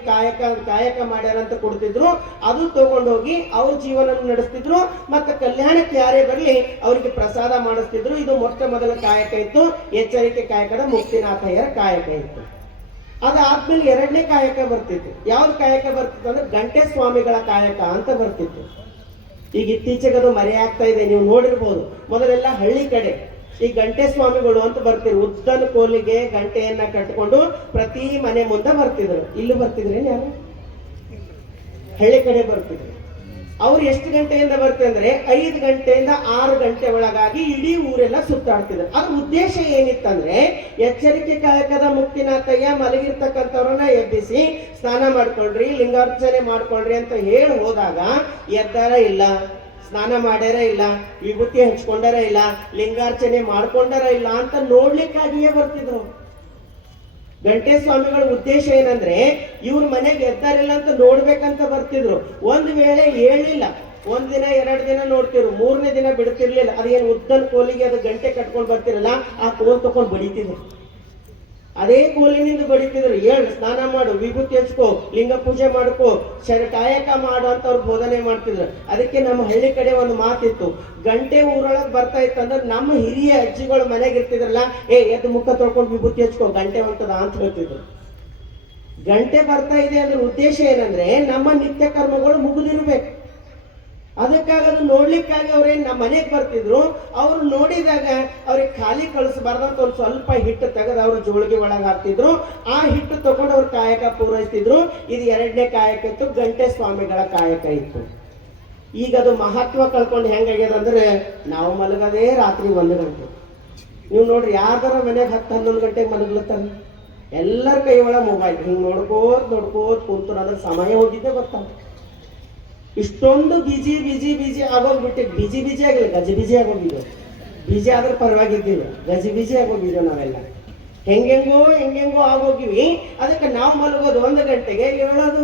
ಕಾಯಕ ಮಾಡ್ಯಾರ ಅಂತ ಕೊಡ್ತಿದ್ರು. ಅದು ತಗೊಂಡೋಗಿ ಅವ್ರ ಜೀವನ ನಡೆಸ್ತಿದ್ರು. ಮತ್ತೆ ಕಲ್ಯಾಣಕ್ಕೆ ಯಾರೇ ಬರ್ಲಿ ಅವರಿಗೆ ಪ್ರಸಾದ ಮಾಡಿಸ್ತಿದ್ರು. ಇದು ಮೊಟ್ಟ ಮೊದಲ ಕಾಯಕ ಇತ್ತು, ಎಚ್ಚರಿಕೆ ಕಾಯಕದ ಮುಕ್ತಿನಾಥಯ್ಯರ ಕಾಯಕ ಇತ್ತು. ಅದಾದ್ಮೇಲೆ 2ನೇ ಕಾಯಕ ಬರ್ತಿತ್ತು. ಯಾವ್ದು ಕಾಯಕ ಬರ್ತಿತ್ತು ಅಂದ್ರೆ ಗಂಟೆ ಸ್ವಾಮಿಗಳ ಕಾಯಕ ಅಂತ ಬರ್ತಿತ್ತು. ಈಗ ಇತ್ತೀಚೆಗೆ ಅದು ಮರೆ ಆಗ್ತಾ ಇದೆ, ನೀವು ನೋಡಿರ್ಬೋದು. ಮೊದಲೆಲ್ಲ ಹಳ್ಳಿ ಕಡೆ ಈ ಗಂಟೆ ಸ್ವಾಮಿಗಳು ಅಂತ ಬರ್ತಿದ್ರು. ಉದ್ದನ ಕೋಲಿಗೆ ಗಂಟೆಯನ್ನ ಕಟ್ಕೊಂಡು ಪ್ರತಿ ಮನೆ ಮುಂದೆ ಬರ್ತಿದ್ರು. ಇಲ್ಲಿ ಬರ್ತಿದ್ರೇನು? ಯಾರು ಹಳ್ಳಿ ಕಡೆ ಬರ್ತಿದ್ರು. ಅವ್ರು ಎಷ್ಟು ಗಂಟೆಯಿಂದ ಬರ್ತಾರೆ ಅಂದ್ರೆ 5 ಗಂಟೆಯಿಂದ 6 ಗಂಟೆ ಒಳಗಾಗಿ ಇಡೀ ಊರೆಲ್ಲ ಸುತ್ತಾಡ್ತಿದ್ರು. ಅದ್ರ ಉದ್ದೇಶ ಏನಿತ್ತಂದ್ರೆ ಎಚ್ಚರಿಕೆ ಕಾಯಕದ ಮುಕ್ತಿನಾಥಯ್ಯ ಮಲಗಿರ್ತಕ್ಕಂಥವ್ರನ್ನ ಎಬ್ಬಿಸಿ ಸ್ನಾನ ಮಾಡ್ಕೊಳ್ರಿ, ಲಿಂಗಾರ್ಚನೆ ಮಾಡ್ಕೊಳ್ರಿ ಅಂತ ಹೇಳಿ ಹೋದಾಗ ಎದ್ದಾರ ಇಲ್ಲ, ಸ್ನಾನ ಮಾಡ್ಯಾರ ಇಲ್ಲ, ವಿಭೂತಿ ಹಚ್ಕೊಂಡಾರ ಇಲ್ಲ, ಲಿಂಗಾರ್ಚನೆ ಮಾಡ್ಕೊಂಡಾರ ಇಲ್ಲ ಅಂತ ನೋಡ್ಲಿಕ್ಕಾಗಿಯೇ ಬರ್ತಿದ್ರು. ಗಂಟೆ ಸ್ವಾಮಿಗಳ ಉದ್ದೇಶ ಏನಂದ್ರೆ ಇವ್ರ ಮನೆಗೆ ಎದ್ದಾರಿಲ್ಲ ಅಂತ ನೋಡ್ಬೇಕಂತ ಬರ್ತಿದ್ರು. ಒಂದ್ ವೇಳೆ ಹೇಳಿಲ್ಲ, 1 ದಿನ 2 ದಿನ ನೋಡ್ತಿರು, 3ನೇ ದಿನ ಬಿಡ್ತಿರ್ಲಿಲ್ಲ. ಅದೇನು ಉದ್ದನ್ ಕೋಲಿಗೆ ಅದು ಗಂಟೆ ಕಟ್ಕೊಂಡ್ ಬರ್ತಿರಲ್ಲ, ಆ ಕೋಲ್ ತಕೊಂಡ್ ಬಡಿತಿದ್ರು. ಅದೇ ಕೋಲಿನಿಂದ ಬಡಿತಿದ್ರು. ಸ್ನಾನ ಮಾಡು, ವಿಭೂತಿ ಹಚ್ಕೋ, ಲಿಂಗ ಪೂಜೆ ಮಾಡ್ಕೋ, ಕಾಯಕ ಮಾಡು ಅಂತ ಅವ್ರು ಬೋಧನೆ ಮಾಡ್ತಿದ್ರು. ಅದಕ್ಕೆ ನಮ್ಮ ಹಳ್ಳಿ ಕಡೆ ಒಂದು ಮಾತಿತ್ತು, ಗಂಟೆ ಊರೊಳಗೆ ಬರ್ತಾ ಇತ್ತಂದ್ರೆ ನಮ್ಮ ಹಿರಿಯ ಅಜ್ಜಿಗಳು ಮನೆಗೆ ಇರ್ತಿದ್ರಲ್ಲ, ಎದ್ದು ಮುಖ ತೊಳ್ಕೊಂಡು ವಿಭೂತಿ ಹಚ್ಕೋ, ಗಂಟೆ ಹೊಂಟದ ಅಂತ ಹೇಳ್ತಿದ್ರು. ಗಂಟೆ ಬರ್ತಾ ಇದೆ ಅದ್ರ ಉದ್ದೇಶ ಏನಂದ್ರೆ ನಮ್ಮ ನಿತ್ಯ ಕರ್ಮಗಳು ಮುಗಿದಿರ್ಬೇಕು. ಅದಕ್ಕಾಗಿ ಅದು ನೋಡ್ಲಿಕ್ಕಾಗಿ ಅವ್ರೇನ್ ನಮ್ಮ ಮನೆಗೆ ಬರ್ತಿದ್ರು. ಅವ್ರು ನೋಡಿದಾಗ ಅವ್ರಿಗೆ ಖಾಲಿ ಕಳಿಸಬಾರ್ದಂತ ಒಂದು ಸ್ವಲ್ಪ ಹಿಟ್ಟು ತೆಗೆದು ಅವ್ರ ಜೋಳಿಗೆ ಒಳಗೆ ಹಾಕ್ತಿದ್ರು. ಆ ಹಿಟ್ಟು ತಗೊಂಡು ಅವ್ರ ಕಾಯಕ ಪೂರೈಸ್ತಿದ್ರು. ಇದು 2ನೇ ಕಾಯಕ ಇತ್ತು, ಗಂಟೆ ಸ್ವಾಮಿಗಳ ಕಾಯಕ ಇತ್ತು. ಈಗ ಅದು ಮಹತ್ವ ಕಳ್ಕೊಂಡು ಹೆಂಗಾಗ್ಯದ ಅಂದ್ರೆ ನಾವು ಮಲಗದೇ ರಾತ್ರಿ 1 ಗಂಟೆ. ನೀವು ನೋಡ್ರಿ, ಯಾರ್ದಾರ ಮನೆಗೆ 10-11 ಗಂಟೆಗೆ ಮಲಗ್ಲತ್ತಾರ, ಎಲ್ಲರ ಕೈ ಒಳಗೆ ಮೊಬೈಲ್ ಹಿಂಗ್ ನೋಡ್ಕೋತ್ ಕೂತ್ರ ಅದ್ರ ಸಮಯ ಹೋಗಿದ್ದೆ ಗೊತ್ತಾಗ. ಇಷ್ಟೊಂದು ಬಿಜಿ ಆಗೋಗ್ಬಿಟ್ಟು, ಬಿಜಿ ಆಗಿಲ್ಲ, ಗಜಿ ಆಗೋಗಿದ್ದು. ಬಿಜಿ ಆದ್ರೆ ಪರವಾಗಿದ್ದಿಲ್ಲ, ಗಜಿ ಆಗೋಗಿದ್ದು. ನಾವೆಲ್ಲ ಹೆಂಗೆಂಗೋ ಆಗೋಗಿವಿ. ಅದಕ್ಕೆ ನಾವು ಮಲಗೋದು 1 ಗಂಟೆಗೆ, ಹೇಳೋದು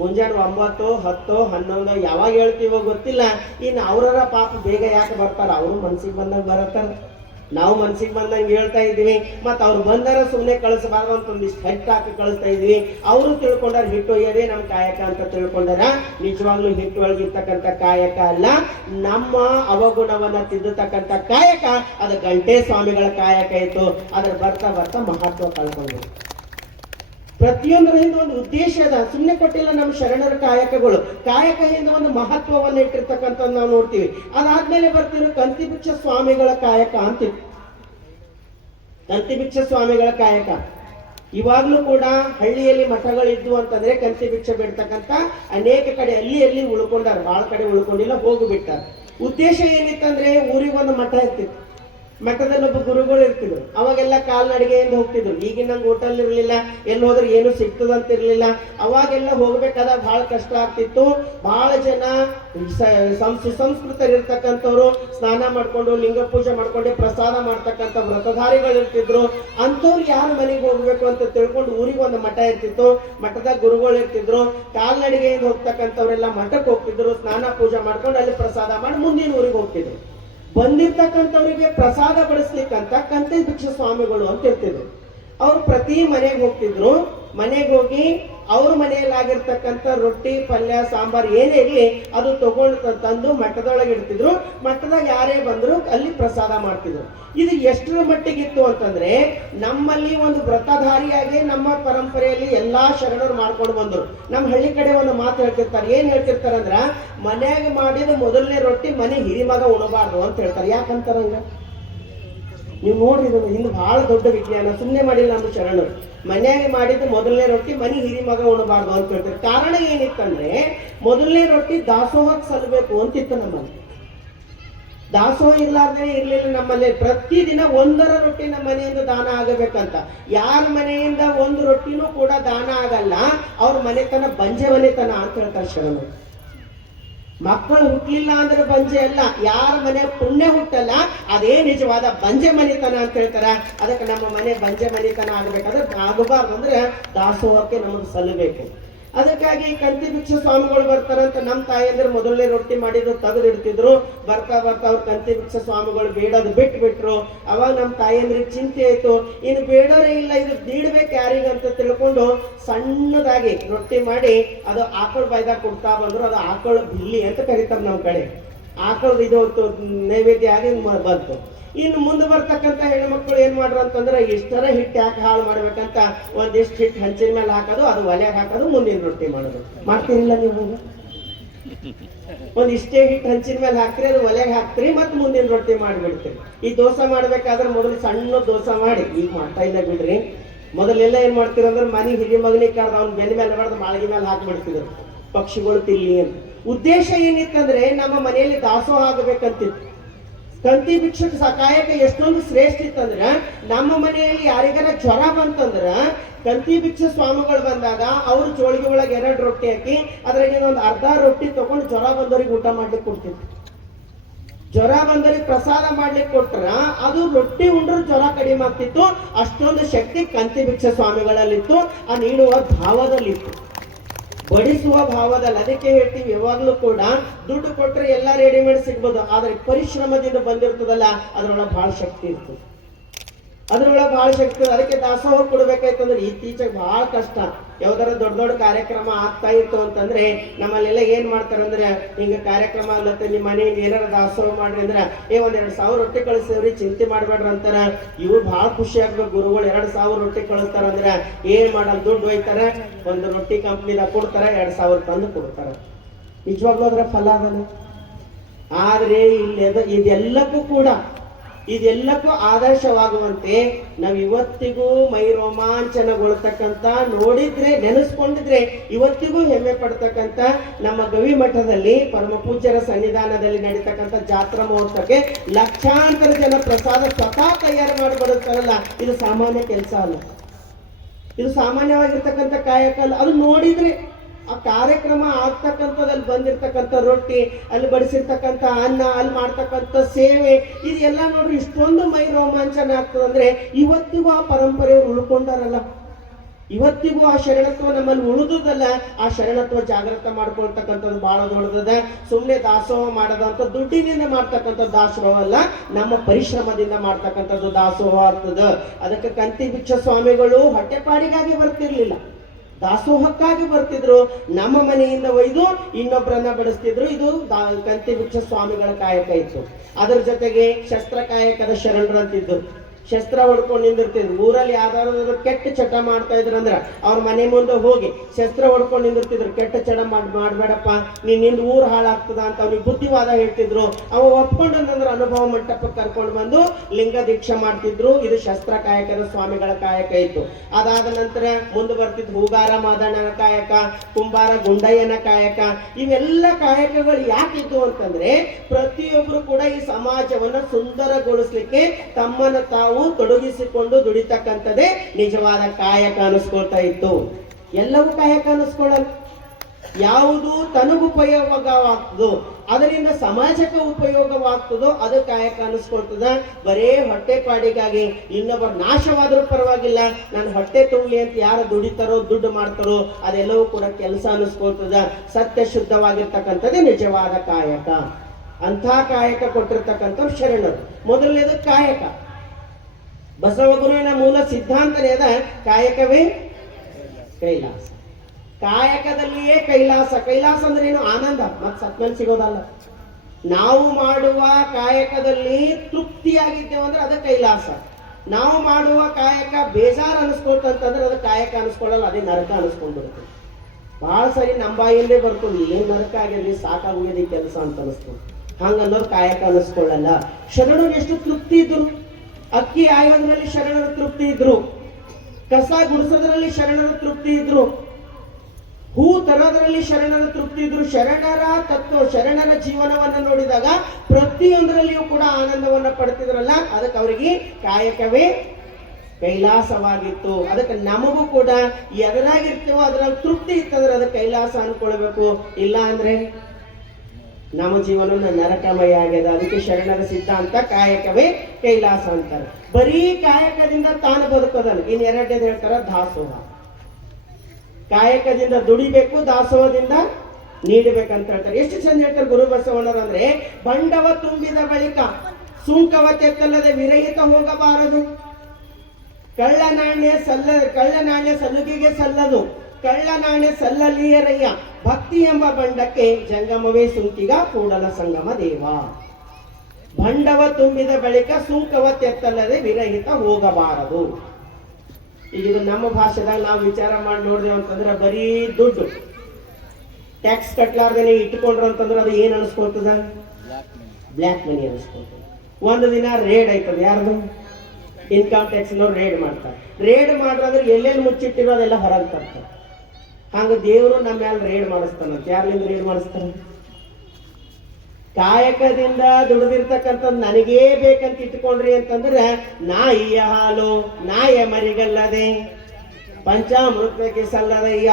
ಮುಂಜಾನೆ 9, 10, 11 ಯಾವಾಗ ಹೇಳ್ತೀವೋ ಗೊತ್ತಿಲ್ಲ. ಇನ್ನು ಅವ್ರರ ಪಾಪ ಬೇಗ ಯಾಕೆ ಬರ್ತಾರ, ಅವರು ಮನ್ಸಿಗೆ ಬಂದಾಗ ಬರತ್ತಾರ, ನಾವು ಮನ್ಸಿಗೆ ಬಂದಂಗೆ ಹೇಳ್ತಾ ಇದ್ವಿ. ಮತ್ತ ಅವ್ರು ಬಂದಾರ ಸುಮ್ಮನೆ ಕಳಿಸಬಾರ್ದು ಅಂತ ಒಂದಿಷ್ಟು ಹೆಟ್ಟು ಹಾಕಿ ಕಳಿಸ್ತಾ ಇದ್ವಿ. ಅವರು ತಿಳ್ಕೊಂಡಾರ ಹಿಟ್ಟು ಒಯ್ಯದೇ ನಮ್ ಕಾಯಕ ಅಂತ ತಿಳ್ಕೊಂಡಾರ. ನಿಜವಾಗ್ಲೂ ಹಿಟ್ಟು ಒಳಗಿರ್ತಕ್ಕಂಥ ಕಾಯಕ ಅಲ್ಲ, ನಮ್ಮ ಅವಗುಣವನ್ನ ತಿದ್ದತಕ್ಕಂಥ ಕಾಯಕ. ಅದು ಗಂಟೆ ಸ್ವಾಮಿಗಳ ಕಾಯಕ ಇತ್ತು. ಅದ್ರ ಬರ್ತಾ ಮಹತ್ವ ಕಳ್ಕೊಂಡು ಪ್ರತಿಯೊಂದರ ಹಿಂದೆ ಒಂದು ಉದ್ದೇಶ ಅದ. ಸುಮ್ಮನೆ ಕೊಟ್ಟಿಲ್ಲ ನಮ್ಮ ಶರಣರ ಕಾಯಕಗಳು. ಕಾಯಕ ಹಿಂದೆ ಒಂದು ಮಹತ್ವವನ್ನು ಇಟ್ಟಿರ್ತಕ್ಕಂಥ ನಾವು ನೋಡ್ತೀವಿ. ಅದಾದ್ಮೇಲೆ ಬರ್ತಿರೋ ಕಂತಿಭಿಕ್ಷ ಸ್ವಾಮಿಗಳ ಕಾಯಕ ಅಂತೀವಿ. ಕಂತಿಭಿಕ್ಷ ಸ್ವಾಮಿಗಳ ಕಾಯಕ ಇವಾಗ್ಲೂ ಕೂಡ ಹಳ್ಳಿಯಲ್ಲಿ ಮಠಗಳಿದ್ದು ಅಂತಂದ್ರೆ ಕಂತಿಭಿಕ್ಷೆ ಬಿಡ್ತಕ್ಕಂಥ ಅನೇಕ ಕಡೆ ಅಲ್ಲಿ ಉಳ್ಕೊಂಡಾರ, ಬಹಳ ಕಡೆ ಉಳ್ಕೊಂಡಿಲ್ಲ, ಹೋಗಿಬಿಟ್ಟಾರ. ಉದ್ದೇಶ ಏನಿತ್ತಂದ್ರೆ ಊರಿಗೆ ಒಂದು ಮಠ ಇರ್ತಿತ್ತು. ಮಠದಲ್ಲಿ ಒಬ್ಬ ಗುರುಗಳು ಇರ್ತಿದ್ರು. ಅವಾಗೆಲ್ಲ ಕಾಲ್ನಡಿಗೆಯಿಂದ ಹೋಗ್ತಿದ್ರು. ಈಗಿನಂಗೆ ಹೋಟೆಲ್ ಇರ್ಲಿಲ್ಲ, ಎಲ್ಲಿ ಹೋದ್ರೆ ಏನು ಸಿಗ್ತದಂತ ಇರ್ಲಿಲ್ಲ. ಅವಾಗೆಲ್ಲ ಹೋಗ್ಬೇಕಾದಾಗ ಬಹಳ ಕಷ್ಟ ಆಗ್ತಿತ್ತು. ಬಹಳ ಜನ ಸುಸಂಸ್ಕೃತರಿರ್ತಕ್ಕಂಥವ್ರು ಸ್ನಾನ ಮಾಡ್ಕೊಂಡು ಲಿಂಗ ಪೂಜೆ ಮಾಡ್ಕೊಂಡು ಪ್ರಸಾದ ಮಾಡ್ತಕ್ಕಂಥ ವ್ರತಧಾರಿಗಳು ಇರ್ತಿದ್ರು. ಅಂಥವ್ರು ಯಾರು ಮನೆಗೆ ಹೋಗ್ಬೇಕು ಅಂತ ತಿಳ್ಕೊಂಡು ಊರಿಗೆ ಒಂದು ಮಠ ಇರ್ತಿತ್ತು. ಮಠದಾಗ ಗುರುಗಳು ಇರ್ತಿದ್ರು. ಕಾಲ್ನಡಿಗೆಯಿಂದ ಹೋಗ್ತಕ್ಕಂಥವ್ರೆಲ್ಲ ಮಠಕ್ಕೆ ಹೋಗ್ತಿದ್ರು. ಸ್ನಾನ ಪೂಜೆ ಮಾಡ್ಕೊಂಡು ಅಲ್ಲಿ ಪ್ರಸಾದ ಮಾಡಿ ಮುಂದಿನ ಊರಿಗೆ ಹೋಗ್ತಿದ್ರು. ಬಂದಿರ್ತಕ್ಕಂಥವ್ರಿಗೆ ಪ್ರಸಾದ ಬಡಿಸ್ಲಿಕ್ಕಂತ ಕಂತಿಭಿಕ್ಷ ಸ್ವಾಮಿಗಳು ಅಂತ ಇರ್ತಿದ್ರು. ಅವ್ರು ಪ್ರತಿ ಮನೆಗೆ ಹೋಗ್ತಿದ್ರು. ಮನೆಗೆ ಹೋಗಿ ಅವ್ರ ಮನೆಯಲ್ಲಾಗಿರ್ತಕ್ಕಂಥ ರೊಟ್ಟಿ, ಪಲ್ಯ, ಸಾಂಬಾರ್ ಏನೇ ಇರಲಿ ಅದು ತಗೊಂಡು ತಂದು ಮಠದೊಳಗೆ ಇಡ್ತಿದ್ರು. ಮಠದಾಗ ಯಾರೇ ಬಂದ್ರು ಅಲ್ಲಿ ಪ್ರಸಾದ ಮಾಡ್ತಿದ್ರು. ಇದು ಎಷ್ಟರ ಮಟ್ಟಿಗಿತ್ತು ಅಂತಂದ್ರೆ ನಮ್ಮಲ್ಲಿ ಒಂದು ವ್ರತಧಾರಿಯಾಗಿ ನಮ್ಮ ಪರಂಪರೆಯಲ್ಲಿ ಎಲ್ಲಾ ಶರಣರು ಮಾಡ್ಕೊಂಡು ಬಂದ್ರು. ನಮ್ಮ ಹಳ್ಳಿ ಕಡೆ ಒಂದು ಮಾತು ಹೇಳ್ತಿರ್ತಾರೆ. ಏನ್ ಹೇಳ್ತಿರ್ತಾರ ಅಂದ್ರ, ಮನ್ಯಾಗ ಮಾಡಿದ ಮೊದಲನೇ ರೊಟ್ಟಿ ಮನೆ ಹಿರಿಮಗ ಉಣಬಾರ್ದು ಅಂತ ಹೇಳ್ತಾರೆ. ಯಾಕಂತಾರಂಗ ನೀವು ನೋಡ್ರಿ, ಹಿಂದೆ ಬಹಳ ದೊಡ್ಡ ವಿಜ್ಞಾನ. ಸುಮ್ಮನೆ ಮಾಡಿಲ್ಲ ನಮ್ಮ ಶರಣರು. ಮನ್ಯಾಗ ಮಾಡಿದ ಮೊದಲನೇ ರೊಟ್ಟಿ ಮನೆ ಹಿರಿಮಗ ಉಣಬಾರ್ದು ಅಂತ ಹೇಳ್ತಾರೆ. ಕಾರಣ ಏನಿತ್ತಂದ್ರೆ ಮೊದಲನೇ ರೊಟ್ಟಿ ದಾಸೋಹಕ್ಕೆ ಸಲ್ಲಬೇಕು ಅಂತಿತ್ತು ನಮ್ಮಲ್ಲಿ. ದಾಸೋಹ ಇರ್ಲಾರ್ದೇ ಇರ್ಲಿಲ್ಲ ನಮ್ಮಲ್ಲಿ. ಪ್ರತಿದಿನ 1 ರೊಟ್ಟಿ ನಮ್ಮ ಮನೆಯಿಂದ ದಾನ ಆಗಬೇಕಂತ. ಯಾರ ಮನೆಯಿಂದ 1 ರೊಟ್ಟಿನೂ ಕೂಡ ದಾನ ಆಗಲ್ಲ, ಅವ್ರ ಮನೆತನ ಬಂಜೆ ಮನೆತನ ಅಂತ ಹೇಳ್ತಾರೆ ಶರಣರು. ಮಕ್ಕಳು ಹುಟ್ಟಲಿಲ್ಲ ಅಂದ್ರೆ ಬಂಜೆ ಅಲ್ಲ, ಯಾರ ಮನೆ ಪುಣ್ಯ ಹುಟ್ಟಲ್ಲ ಅದೇ ನಿಜವಾದ ಬಂಜೆ ಮನೆತನ ಅಂತ ಹೇಳ್ತಾರ. ಅದಕ್ಕೆ ನಮ್ಮ ಮನೆ ಬಂಜೆ ಮನೆತನ ಆಗ್ಬೇಕಾದ್ರೆ ಆಗಬಾರ್ದು ಅಂದ್ರೆ ದಾಸೋಹಕ್ಕೆ ನಮಗೆ ಸಲ್ಲಬೇಕು. ಅದಕ್ಕಾಗಿ ಕಂತಿಭಿಕ್ಷ ಸ್ವಾಮಿಗಳು ಬರ್ತಾರಂತ ನಮ್ಮ ತಾಯಿಯಂದ್ರೆ ಮೊದಲನೇ ರೊಟ್ಟಿ ಮಾಡಿದ್ರು ತೆಗೆದಿಡ್ತಿದ್ರು. ಬರ್ತಾ ಅವ್ರ ಕಂತಿಭಿಕ್ಷ ಸ್ವಾಮಿಗಳು ಬೇಡೋದು ಬಿಟ್ರು. ಅವಾಗ ನಮ್ಮ ತಾಯಿಯಂದ್ರಿಗೆ ಚಿಂತೆ ಆಯ್ತು, ಇನ್ನು ಬೇಡೋರೇ ಇಲ್ಲ, ಇದು ನೀಡ್ಬೇಕು ಯಾರಿಗಂತ ತಿಳ್ಕೊಂಡು ಸಣ್ಣದಾಗಿ ರೊಟ್ಟಿ ಮಾಡಿ ಅದು ಆಕಳ ಬಾಯ್ದಾಗ ಕೊಡ್ತಾ ಬಂದ್ರು. ಅದು ಆಕಳ ಬಿಲ್ಲಿ ಅಂತ ಕರೀತಾರೆ ನಮ್ಮ ಕಡೆ. ಆಕಳದ ಇದು ನೈವೇದ್ಯ ಆಗಿ ಬಂತು. ಇನ್ನು ಮುಂದೆ ಬರ್ತಕ್ಕಂಥ ಹೆಣ್ಮಕ್ಳು ಏನ್ ಮಾಡ್ರು ಅಂತಂದ್ರೆ ಇಷ್ಟರ ಹಿಟ್ಟು ಯಾಕೆ ಹಾಳು ಮಾಡ್ಬೇಕಂತ ಒಂದಿಷ್ಟು ಹಿಟ್ಟು ಹಂಚಿನ ಮೇಲೆ ಹಾಕೋದು, ಅದು ಒಲೆಗೆ ಹಾಕೋದು, ಮುಂದಿನ ರೊಟ್ಟಿ ಮಾಡೋದು. ಮಾಡ್ತೀರಿಲ್ಲ ನೀವು? ಒಂದಿಷ್ಟೇ ಹಿಟ್ಟು ಹಂಚಿನ ಮೇಲೆ ಹಾಕ್ರಿ, ಅದು ಒಲೆಗೆ ಹಾಕ್ತಿರಿ, ಮತ್ತೆ ಮುಂದಿನ ರೊಟ್ಟಿ ಮಾಡಿಬಿಡ್ತೀರಿ. ಈ ದೋಸೆ ಮಾಡ್ಬೇಕಾದ್ರೆ ಮೊದಲು ಸಣ್ಣ ದೋಸೆ ಮಾಡಿ, ಈಗ ಮಾಡ್ತಾ ಇಲ್ಲ ಬಿಡ್ರಿ. ಮೊದಲೆಲ್ಲ ಏನ್ ಮಾಡ್ತಿರಂದ್ರೆ ಮನೆ ಹಿರಿಯ ಮಗನಿಗೆ ಕರೆದು ಅವ್ನ ಬೆನ್ನ ಮೇಲೆ ಬಡ್ದು ಮಾಳಿಗೆ ಮೇಲೆ ಹಾಕ್ಬಿಡ್ತಿದ್ರು, ಪಕ್ಷಿಗಳು ತಿಲ್ಲಿ ಅಂತ. ಉದ್ದೇಶ ಏನಿತ್ತಂದ್ರೆ ನಮ್ಮ ಮನೆಯಲ್ಲಿ ದಾಸೋಹ ಆಗಬೇಕಂತಿತ್ತು. ಕಂತಿ ಭಿಕ್ಷಕ ಸಕಾಯಕ ಎಷ್ಟೊಂದು ಶ್ರೇಷ್ಠ ಇತ್ತಂದ್ರ ನಮ್ಮ ಮನೆಯಲ್ಲಿ ಯಾರಿಗಾರ ಜ್ವರ ಬಂತಂದ್ರ ಕಂತಿ ಭಿಕ್ಷ ಸ್ವಾಮಿಗಳು ಬಂದಾಗ ಅವ್ರ ಜೋಳಿಗೆ ಒಳಗೆ 2 ರೊಟ್ಟಿ ಹಾಕಿ ಅದ್ರಾಗ ಒಂದು ಅರ್ಧ ರೊಟ್ಟಿ ತಗೊಂಡು ಜ್ವರ ಬಂದವ್ರಿಗೆ ಊಟ ಮಾಡ್ಲಿಕ್ಕೆ ಕೊಡ್ತಿದ್ರು. ಜ್ವರ ಬಂದವ್ರಿಗೆ ಪ್ರಸಾದ ಮಾಡ್ಲಿಕ್ಕೆ ಕೊಟ್ರ ಅದು ರೊಟ್ಟಿ ಉಂಡ್ರು ಜ್ವರ ಕಡಿಮೆ ಆಗ್ತಿತ್ತು. ಅಷ್ಟೊಂದು ಶಕ್ತಿ ಕಂತಿ ಭಿಕ್ಷ ಸ್ವಾಮಿಗಳಲ್ಲಿತ್ತು, ಆ ನೀಡುವ ಭಾವದಲ್ಲಿತ್ತು, ಬಡಿಸುವ ಭಾವದಲ್ಲಿ. ಅದಕ್ಕೆ ಹೇಳ್ತೀವಿ ಯಾವಾಗ್ಲೂ ಕೂಡ ದುಡ್ಡು ಕೊಟ್ರೆ ಎಲ್ಲ ರೆಡಿಮೇಡ್ ಸಿಗ್ಬೋದು, ಆದ್ರೆ ಪರಿಶ್ರಮದಿಂದ ಬಂದಿರ್ತದಲ್ಲ ಅದ್ರೊಳಗೆ ಬಹಳ ಶಕ್ತಿ ಇರ್ತದೆ, ಅದ್ರೊಳಗೆ ಬಹಳ ಶಕ್ತಿ. ಅದಕ್ಕೆ ದಾಸೋಹ ಕೊಡ್ಬೇಕಾಯ್ತಂದ್ರೆ ಇತ್ತೀಚೆಗೆ ಬಹಳ ಕಷ್ಟ. ಯಾವ್ದಾರ ದೊಡ್ಡ ದೊಡ್ಡ ಕಾರ್ಯಕ್ರಮ ಆಗ್ತಾ ಇತ್ತು ಅಂತಂದ್ರೆ ನಮ್ಮಲ್ಲೆಲ್ಲ ಏನ್ ಮಾಡ್ತಾರಂದ್ರೆ ಹಿಂಗ ಕಾರ್ಯಕ್ರಮ ಮತ್ತೆ ನಿಮ್ಮ ಮನೆಯಿಂದ ಏನಾರ ದಾಸೋಹ ಮಾಡ್ರಿ ಅಂದ್ರ 1,000 ರೊಟ್ಟಿ ಕಳಿಸ್ತೇವ್ರಿ, ಚಿಂತೆ ಮಾಡ್ಬೇಡ್ರಿ ಅಂತಾರ. ಇವ್ರು ಬಹಳ ಖುಷಿ ಆಗ್ಬೇಕು, ಗುರುಗಳು 2,000 ರೊಟ್ಟಿ ಕಳಿಸ್ತಾರ ಅಂದ್ರ ಏನ್ ಮಾಡಲ್ಲ, ದುಡ್ಡು ಒಯ್ತಾರ, ಒಂದು ರೊಟ್ಟಿ ಕಂಪ್ನಿದಾಗ ಕೊಡ್ತಾರ, 2,000 ತಂದು ಕೊಡ್ತಾರ. ನಿಜವಾಗ್ಲೂ ಅದ್ರ ಫಲ ಅದಲ್ಲ. ಆದ್ರೆ ಇಲ್ಲಿ ಇದೆಲ್ಲಕ್ಕೂ ಆದರ್ಶವಾಗುವಂತೆ ನಾವು ಇವತ್ತಿಗೂ ಮೈ ರೋಮಾಂಚನಗೊಳ್ತಕ್ಕಂಥ, ನೋಡಿದ್ರೆ ನೆನೆಸ್ಕೊಂಡಿದ್ರೆ ಇವತ್ತಿಗೂ ಹೆಮ್ಮೆ ಪಡ್ತಕ್ಕಂಥ ನಮ್ಮ ಗವಿ ಮಠದಲ್ಲಿ ಪರಮ ಪೂಜ್ಯರ ಸನ್ನಿಧಾನದಲ್ಲಿ ನಡೀತಕ್ಕಂಥ ಜಾತ್ರಾ ಮಹೋತ್ಸವಕ್ಕೆ ಲಕ್ಷಾಂತರ ಜನ ಪ್ರಸಾದ ಸ್ವತಃ ತಯಾರು ಮಾಡಿ ಬರುತ್ತಾರಲ್ಲ, ಇದು ಸಾಮಾನ್ಯ ಕೆಲಸ ಅಲ್ಲ, ಇದು ಸಾಮಾನ್ಯವಾಗಿರ್ತಕ್ಕಂಥ ಕಾಯಕ ಅಲ್ಲ. ಅದು ನೋಡಿದ್ರೆ ಆ ಕಾರ್ಯಕ್ರಮ ಆಗ್ತಕ್ಕಂಥದ್ದಲ್ಲಿ ಬಂದಿರ್ತಕ್ಕಂಥ ರೊಟ್ಟಿ, ಅಲ್ಲಿ ಬಡಿಸಿರ್ತಕ್ಕಂಥ ಅನ್ನ, ಅಲ್ಲಿ ಮಾಡ್ತಕ್ಕಂಥ ಸೇವೆ, ಇದೆಲ್ಲ ನೋಡ್ರಿ ಇಷ್ಟೊಂದು ಮೈ ರೋಮಾಂಚನ ಆಗ್ತದಂದ್ರೆ ಇವತ್ತಿಗೂ ಆ ಪರಂಪರೆಯವರು ಉಳ್ಕೊಂಡಾರಲ್ಲ, ಇವತ್ತಿಗೂ ಆ ಶರಣತ್ವ ನಮ್ಮಲ್ಲಿ ಉಳಿದುದಲ್ಲ. ಆ ಶರಣತ್ವ ಜಾಗೃತ ಮಾಡ್ಕೊಳ್ತಕ್ಕಂಥದ್ದು ಬಹಳ ದೊಡ್ಡದ. ಸುಮ್ಮನೆ ದಾಸೋಹ ಮಾಡದಂತ ದುಡ್ಡಿನಿಂದ ಮಾಡ್ತಕ್ಕಂಥ ದಾಸೋಹ ಅಲ್ಲ, ನಮ್ಮ ಪರಿಶ್ರಮದಿಂದ ಮಾಡ್ತಕ್ಕಂಥದ್ದು ದಾಸೋಹ ಆಗ್ತದ. ಅದಕ್ಕೆ ಕಂತಿ ಭಿಕ್ಷ ಸ್ವಾಮಿಗಳು ಹೊಟ್ಟೆಪಾಡಿಗಾಗಿ ಬರ್ತಿರ್ಲಿಲ್ಲ, ದಾಸೋಹಕ್ಕಾಗಿ ಬರ್ತಿದ್ರು. ನಮ್ಮ ಮನೆಯಿಂದ ಒಯ್ದು ಇನ್ನೊಬ್ಬರನ್ನ ಬಡಿಸ್ತಿದ್ರು. ಇದು ಕಂತಿ ಭಿಕ್ಷ ಸ್ವಾಮಿಗಳ ಕಾಯಕ ಇತ್ತು. ಅದರ ಜೊತೆಗೆ ಶಸ್ತ್ರ ಕಾಯಕದ ಶರಣರು ಅಂತಿದ್ರು. ಶಸ್ತ್ರ ಹೊಡ್ಕೊಂಡು ನಿಂದಿರ್ತಿದ್ರು. ಊರಲ್ಲಿ ಯಾವ್ದಾದ್ರು ಕೆಟ್ಟ ಚಟ ಮಾಡ್ತಾ ಇದ್ರು ಅಂದ್ರ ಅವ್ರ ಮನೆ ಮುಂದೆ ಹೋಗಿ ಶಸ್ತ್ರ ಹೊಡ್ಕೊಂಡು ನಿಂದಿರ್ತಿದ್ರು. ಕೆಟ್ಟ ಚಟ ಮಾಡ್ಬೇಡಪ್ಪ, ನಿಂದ ಊರ್ ಹಾಳಾಗ್ತದ ಅಂತ ಅವ್ನಿಗೆ ಬುದ್ಧಿವಾದ ಹೇಳ್ತಿದ್ರು. ಅವ ಒಪ್ಕೊಂಡಂದ್ರ ಅನುಭವ ಮಂಟಪಕ್ಕೆ ಕರ್ಕೊಂಡು ಬಂದು ಲಿಂಗ ದೀಕ್ಷಾ ಮಾಡ್ತಿದ್ರು. ಇದು ಶಸ್ತ್ರ ಕಾಯಕದ ಸ್ವಾಮಿಗಳ ಕಾಯಕ ಇತ್ತು. ಅದಾದ ನಂತರ ಮುಂದೆ ಬರ್ತಿದ್ರು ಹೂಗಾರ ಮಾದಣ್ಣನ ಕಾಯಕ, ಕುಂಬಾರ ಗುಂಡಯ್ಯನ ಕಾಯಕ. ಇವೆಲ್ಲ ಕಾಯಕಗಳು ಯಾಕಿದ್ದು ಅಂತಂದ್ರೆ ಪ್ರತಿಯೊಬ್ರು ಕೂಡ ಈ ಸಮಾಜವನ್ನ ಸುಂದರಗೊಳಿಸ್ಲಿಕ್ಕೆ ತಮ್ಮನ್ನ ತಾವು ತೊಡಗಿಸಿಕೊಂಡು ದುಡಿತಕ್ಕಂಥದ್ದೇ ನಿಜವಾದ ಕಾಯಕ ಅನಿಸ್ಕೊಳ್ತಾ ಇತ್ತು. ಎಲ್ಲವೂ ಕಾಯಕ ಅನಿಸ್ಕೊಳ್ಳಲ್ಲ. ಯಾವುದು ತನಗುಪಯೋಗವಾಗ್ತದೋ, ಅದರಿಂದ ಸಮಾಜಕ್ಕೆ ಉಪಯೋಗವಾಗ್ತದೋ ಅದು ಕಾಯಕ ಅನಿಸ್ಕೊಳ್ತದ. ಬರೇ ಹೊಟ್ಟೆಪಾಡಿಗಾಗಿ ಇನ್ನೊಬ್ಬರು ನಾಶವಾದ್ರೂ ಪರವಾಗಿಲ್ಲ, ನಾನು ಹೊಟ್ಟೆ ತುಂಬಲಿ ಅಂತ ಯಾರು ದುಡಿತಾರೋ ದುಡ್ಡು ಮಾಡ್ತಾರೋ ಅದೆಲ್ಲವೂ ಕೂಡ ಕೆಲಸ ಅನಿಸ್ಕೊಳ್ತದ. ಸತ್ಯ ಶುದ್ಧವಾಗಿರ್ತಕ್ಕಂಥದ್ದೇ ನಿಜವಾದ ಕಾಯಕ. ಅಂಥ ಕಾಯಕ ಕೊಟ್ಟಿರ್ತಕ್ಕಂಥ ಶರಣರು. ಮೊದಲನೇದು ಕಾಯಕ. ಬಸವಗುರುವಿನ ಮೂಲ ಸಿದ್ಧಾಂತನೇ ಅದ ಕಾಯಕವೇ ಕೈಲಾಸ. ಕಾಯಕದಲ್ಲಿಯೇ ಕೈಲಾಸ. ಕೈಲಾಸ ಅಂದ್ರೆ ಏನು? ಆನಂದ, ಮತ್ತೆ ಸತ್ಮೇಲೆ ಸಿಗೋದಲ್ಲ. ನಾವು ಮಾಡುವ ಕಾಯಕದಲ್ಲಿ ತೃಪ್ತಿಯಾಗಿದ್ದೇವೆ ಅಂದ್ರೆ ಅದು ಕೈಲಾಸ. ನಾವು ಮಾಡುವ ಕಾಯಕ ಬೇಜಾರು ಅನಿಸ್ಕೊಳ್ತಂತಂದ್ರೆ ಅದು ಕಾಯಕ ಅನಿಸ್ಕೊಳ್ಳಲ್ಲ, ಅದೇ ನರಕ ಅನಿಸ್ಕೊಂಡ್ಬಿಡ್ತದೆ. ಬಹಳ ಸರಿ ನಮ್ಮ ಬಾಯಿಲ್ಲೇ ಬರ್ತದೆ, ಏನ್ ನರಕ ಆಗಿರ್ಲಿ, ಸಾಕಾಗೋಗಿದೆ ಕೆಲಸ ಅಂತ ಅನಿಸ್ತದೆ. ಹಂಗನ್ನೋದು ಕಾಯಕ ಅನಿಸ್ಕೊಳ್ಳಲ್ಲ. ಶರಣರು ಎಷ್ಟು ತೃಪ್ತಿ ಇದ್ರು. ಅಕ್ಕಿ ಆಯೋದ್ರಲ್ಲಿ ಶರಣರು ತೃಪ್ತಿ ಇದ್ರು, ಕಸ ಗುಡಿಸೋದ್ರಲ್ಲಿ ಶರಣರು ತೃಪ್ತಿ ಇದ್ರು, ಹೂ ತರೋದ್ರಲ್ಲಿ ಶರಣರ ತೃಪ್ತಿ ಇದ್ರು. ಶರಣರ ತತ್ವ, ಶರಣರ ಜೀವನವನ್ನು ನೋಡಿದಾಗ ಪ್ರತಿಯೊಂದರಲ್ಲಿಯೂ ಕೂಡ ಆನಂದವನ್ನ ಪಡ್ತಿದ್ರಲ್ಲ, ಅದಕ್ಕೆ ಅವರಿಗೆ ಕಾಯಕವೇ ಕೈಲಾಸವಾಗಿತ್ತು. ಅದಕ್ಕೆ ನಮಗೂ ಕೂಡ ಎದರಾಗಿರ್ತೇವೋ ಅದ್ರಲ್ಲಿ ತೃಪ್ತಿ ಇತ್ತಂದ್ರೆ ಅದಕ್ಕೆ ಕೈಲಾಸ ಅನ್ಕೊಳ್ಬೇಕು. ಇಲ್ಲ ಅಂದ್ರೆ ನಮ್ಮ ಜೀವನ ನರಕಮಯ ಆಗ್ಯದ. ಅದಕ್ಕೆ ಶರಣರ ಸಿದ್ಧಾಂತ ಕಾಯಕವೇ ಕೈಲಾಸ ಅಂತಾರೆ. ಬರೀ ಕಾಯಕದಿಂದ ತಾನು ಬದುಕೋದಲ್ಲ. ಇನ್ ಎರಡನೇದು ಹೇಳ್ತಾರ ದಾಸೋಹ. ಕಾಯಕದಿಂದ ದುಡಿಬೇಕು, ದಾಸೋಹದಿಂದ ನೀಡಬೇಕಂತ ಹೇಳ್ತಾರೆ. ಎಷ್ಟು ಚಂದ ಹೇಳ್ತಾರೆ ಗುರು ಬಸವಣ್ಣರು ಅಂದ್ರೆ, ಬಂಡವ ತುಂಬಿದ ಬಳಿಕ ಸುಂಕವ ತೆತ್ತಲ್ಲದೆ ವಿರಹಿತ ಹೋಗಬಾರದು. ಕಳ್ಳ ನಾಣ್ಯ ಸಲ್ಲುಗಿಗೆ ಸಲ್ಲದು, ಕಳ್ಳ ನಾಣ್ಯ ಸಲ್ಲಲಿಯರಯ್ಯ, ಭಕ್ತಿ ಎಂಬ ಬಂಡಕ್ಕೆ ಜಂಗಮವೇ ಸುಂಕಿಗ ಕೂಡಲ ಸಂಗಮ ದೇವ. ಬಂಡವ ತುಂಬಿದ ಬಳಿಕ ಸುಂಕವ ತೆತ್ತಲ್ಲದೆ ವಿರಹಿತ ಹೋಗಬಾರದು. ಈಗ ಇದು ನಮ್ಮ ಭಾಷೆದಾಗ ನಾವು ವಿಚಾರ ಮಾಡಿ ನೋಡಿದೆವು ಅಂತಂದ್ರೆ ಬರೀ ದುಡ್ಡು ಟ್ಯಾಕ್ಸ್ ಕಟ್ಲಾರ್ದೇನೆ ಇಟ್ಕೊಂಡ್ರು ಅಂತಂದ್ರೆ ಅದು ಏನ್ ಅನಿಸ್ಕೊಳ್ತದ? Black money ಅನಿಸ್ಕೊಳ್ತದೆ. ಒಂದು ದಿನ ರೇಡ್ ಆಯ್ತದ, ಯಾರ್ದು? ಇನ್ಕಮ್ ಟ್ಯಾಕ್ಸ್ ರೇಡ್ ಮಾಡ್ತಾರೆ. ರೇಡ್ ಮಾಡ್ರಂದ್ರೆ ಎಲ್ಲೆಲ್ಲಿ ಮುಚ್ಚಿಟ್ಟಿರೋ ಅದೆಲ್ಲ ಹೊರಗೆ ತರ್ತಾರೆ. ಹಂಗ ದೇವರು ನಮ್ಮ ಮ್ಯಾಲ ರೇಡ್ ಮಾಡಿಸ್ತಾನಂತ. ಯಾರಿಂದ ರೇಡ್ ಮಾಡಿಸ್ತಾನ? ಕಾಯಕದಿಂದ ದುಡಿದಿರ್ತಕ್ಕಂಥದ್ದು ನನಗೇ ಬೇಕಂತ ಇಟ್ಕೊಂಡ್ರಿ ಅಂತಂದ್ರೆ ನಾಯಿಯ ಹಾಲು ನಾಯಿಯ ಮರಿಗಲ್ಲದೆ ಪಂಚಾಮೃತಕ್ಕೆ ಸಲ್ಲದಯ್ಯ.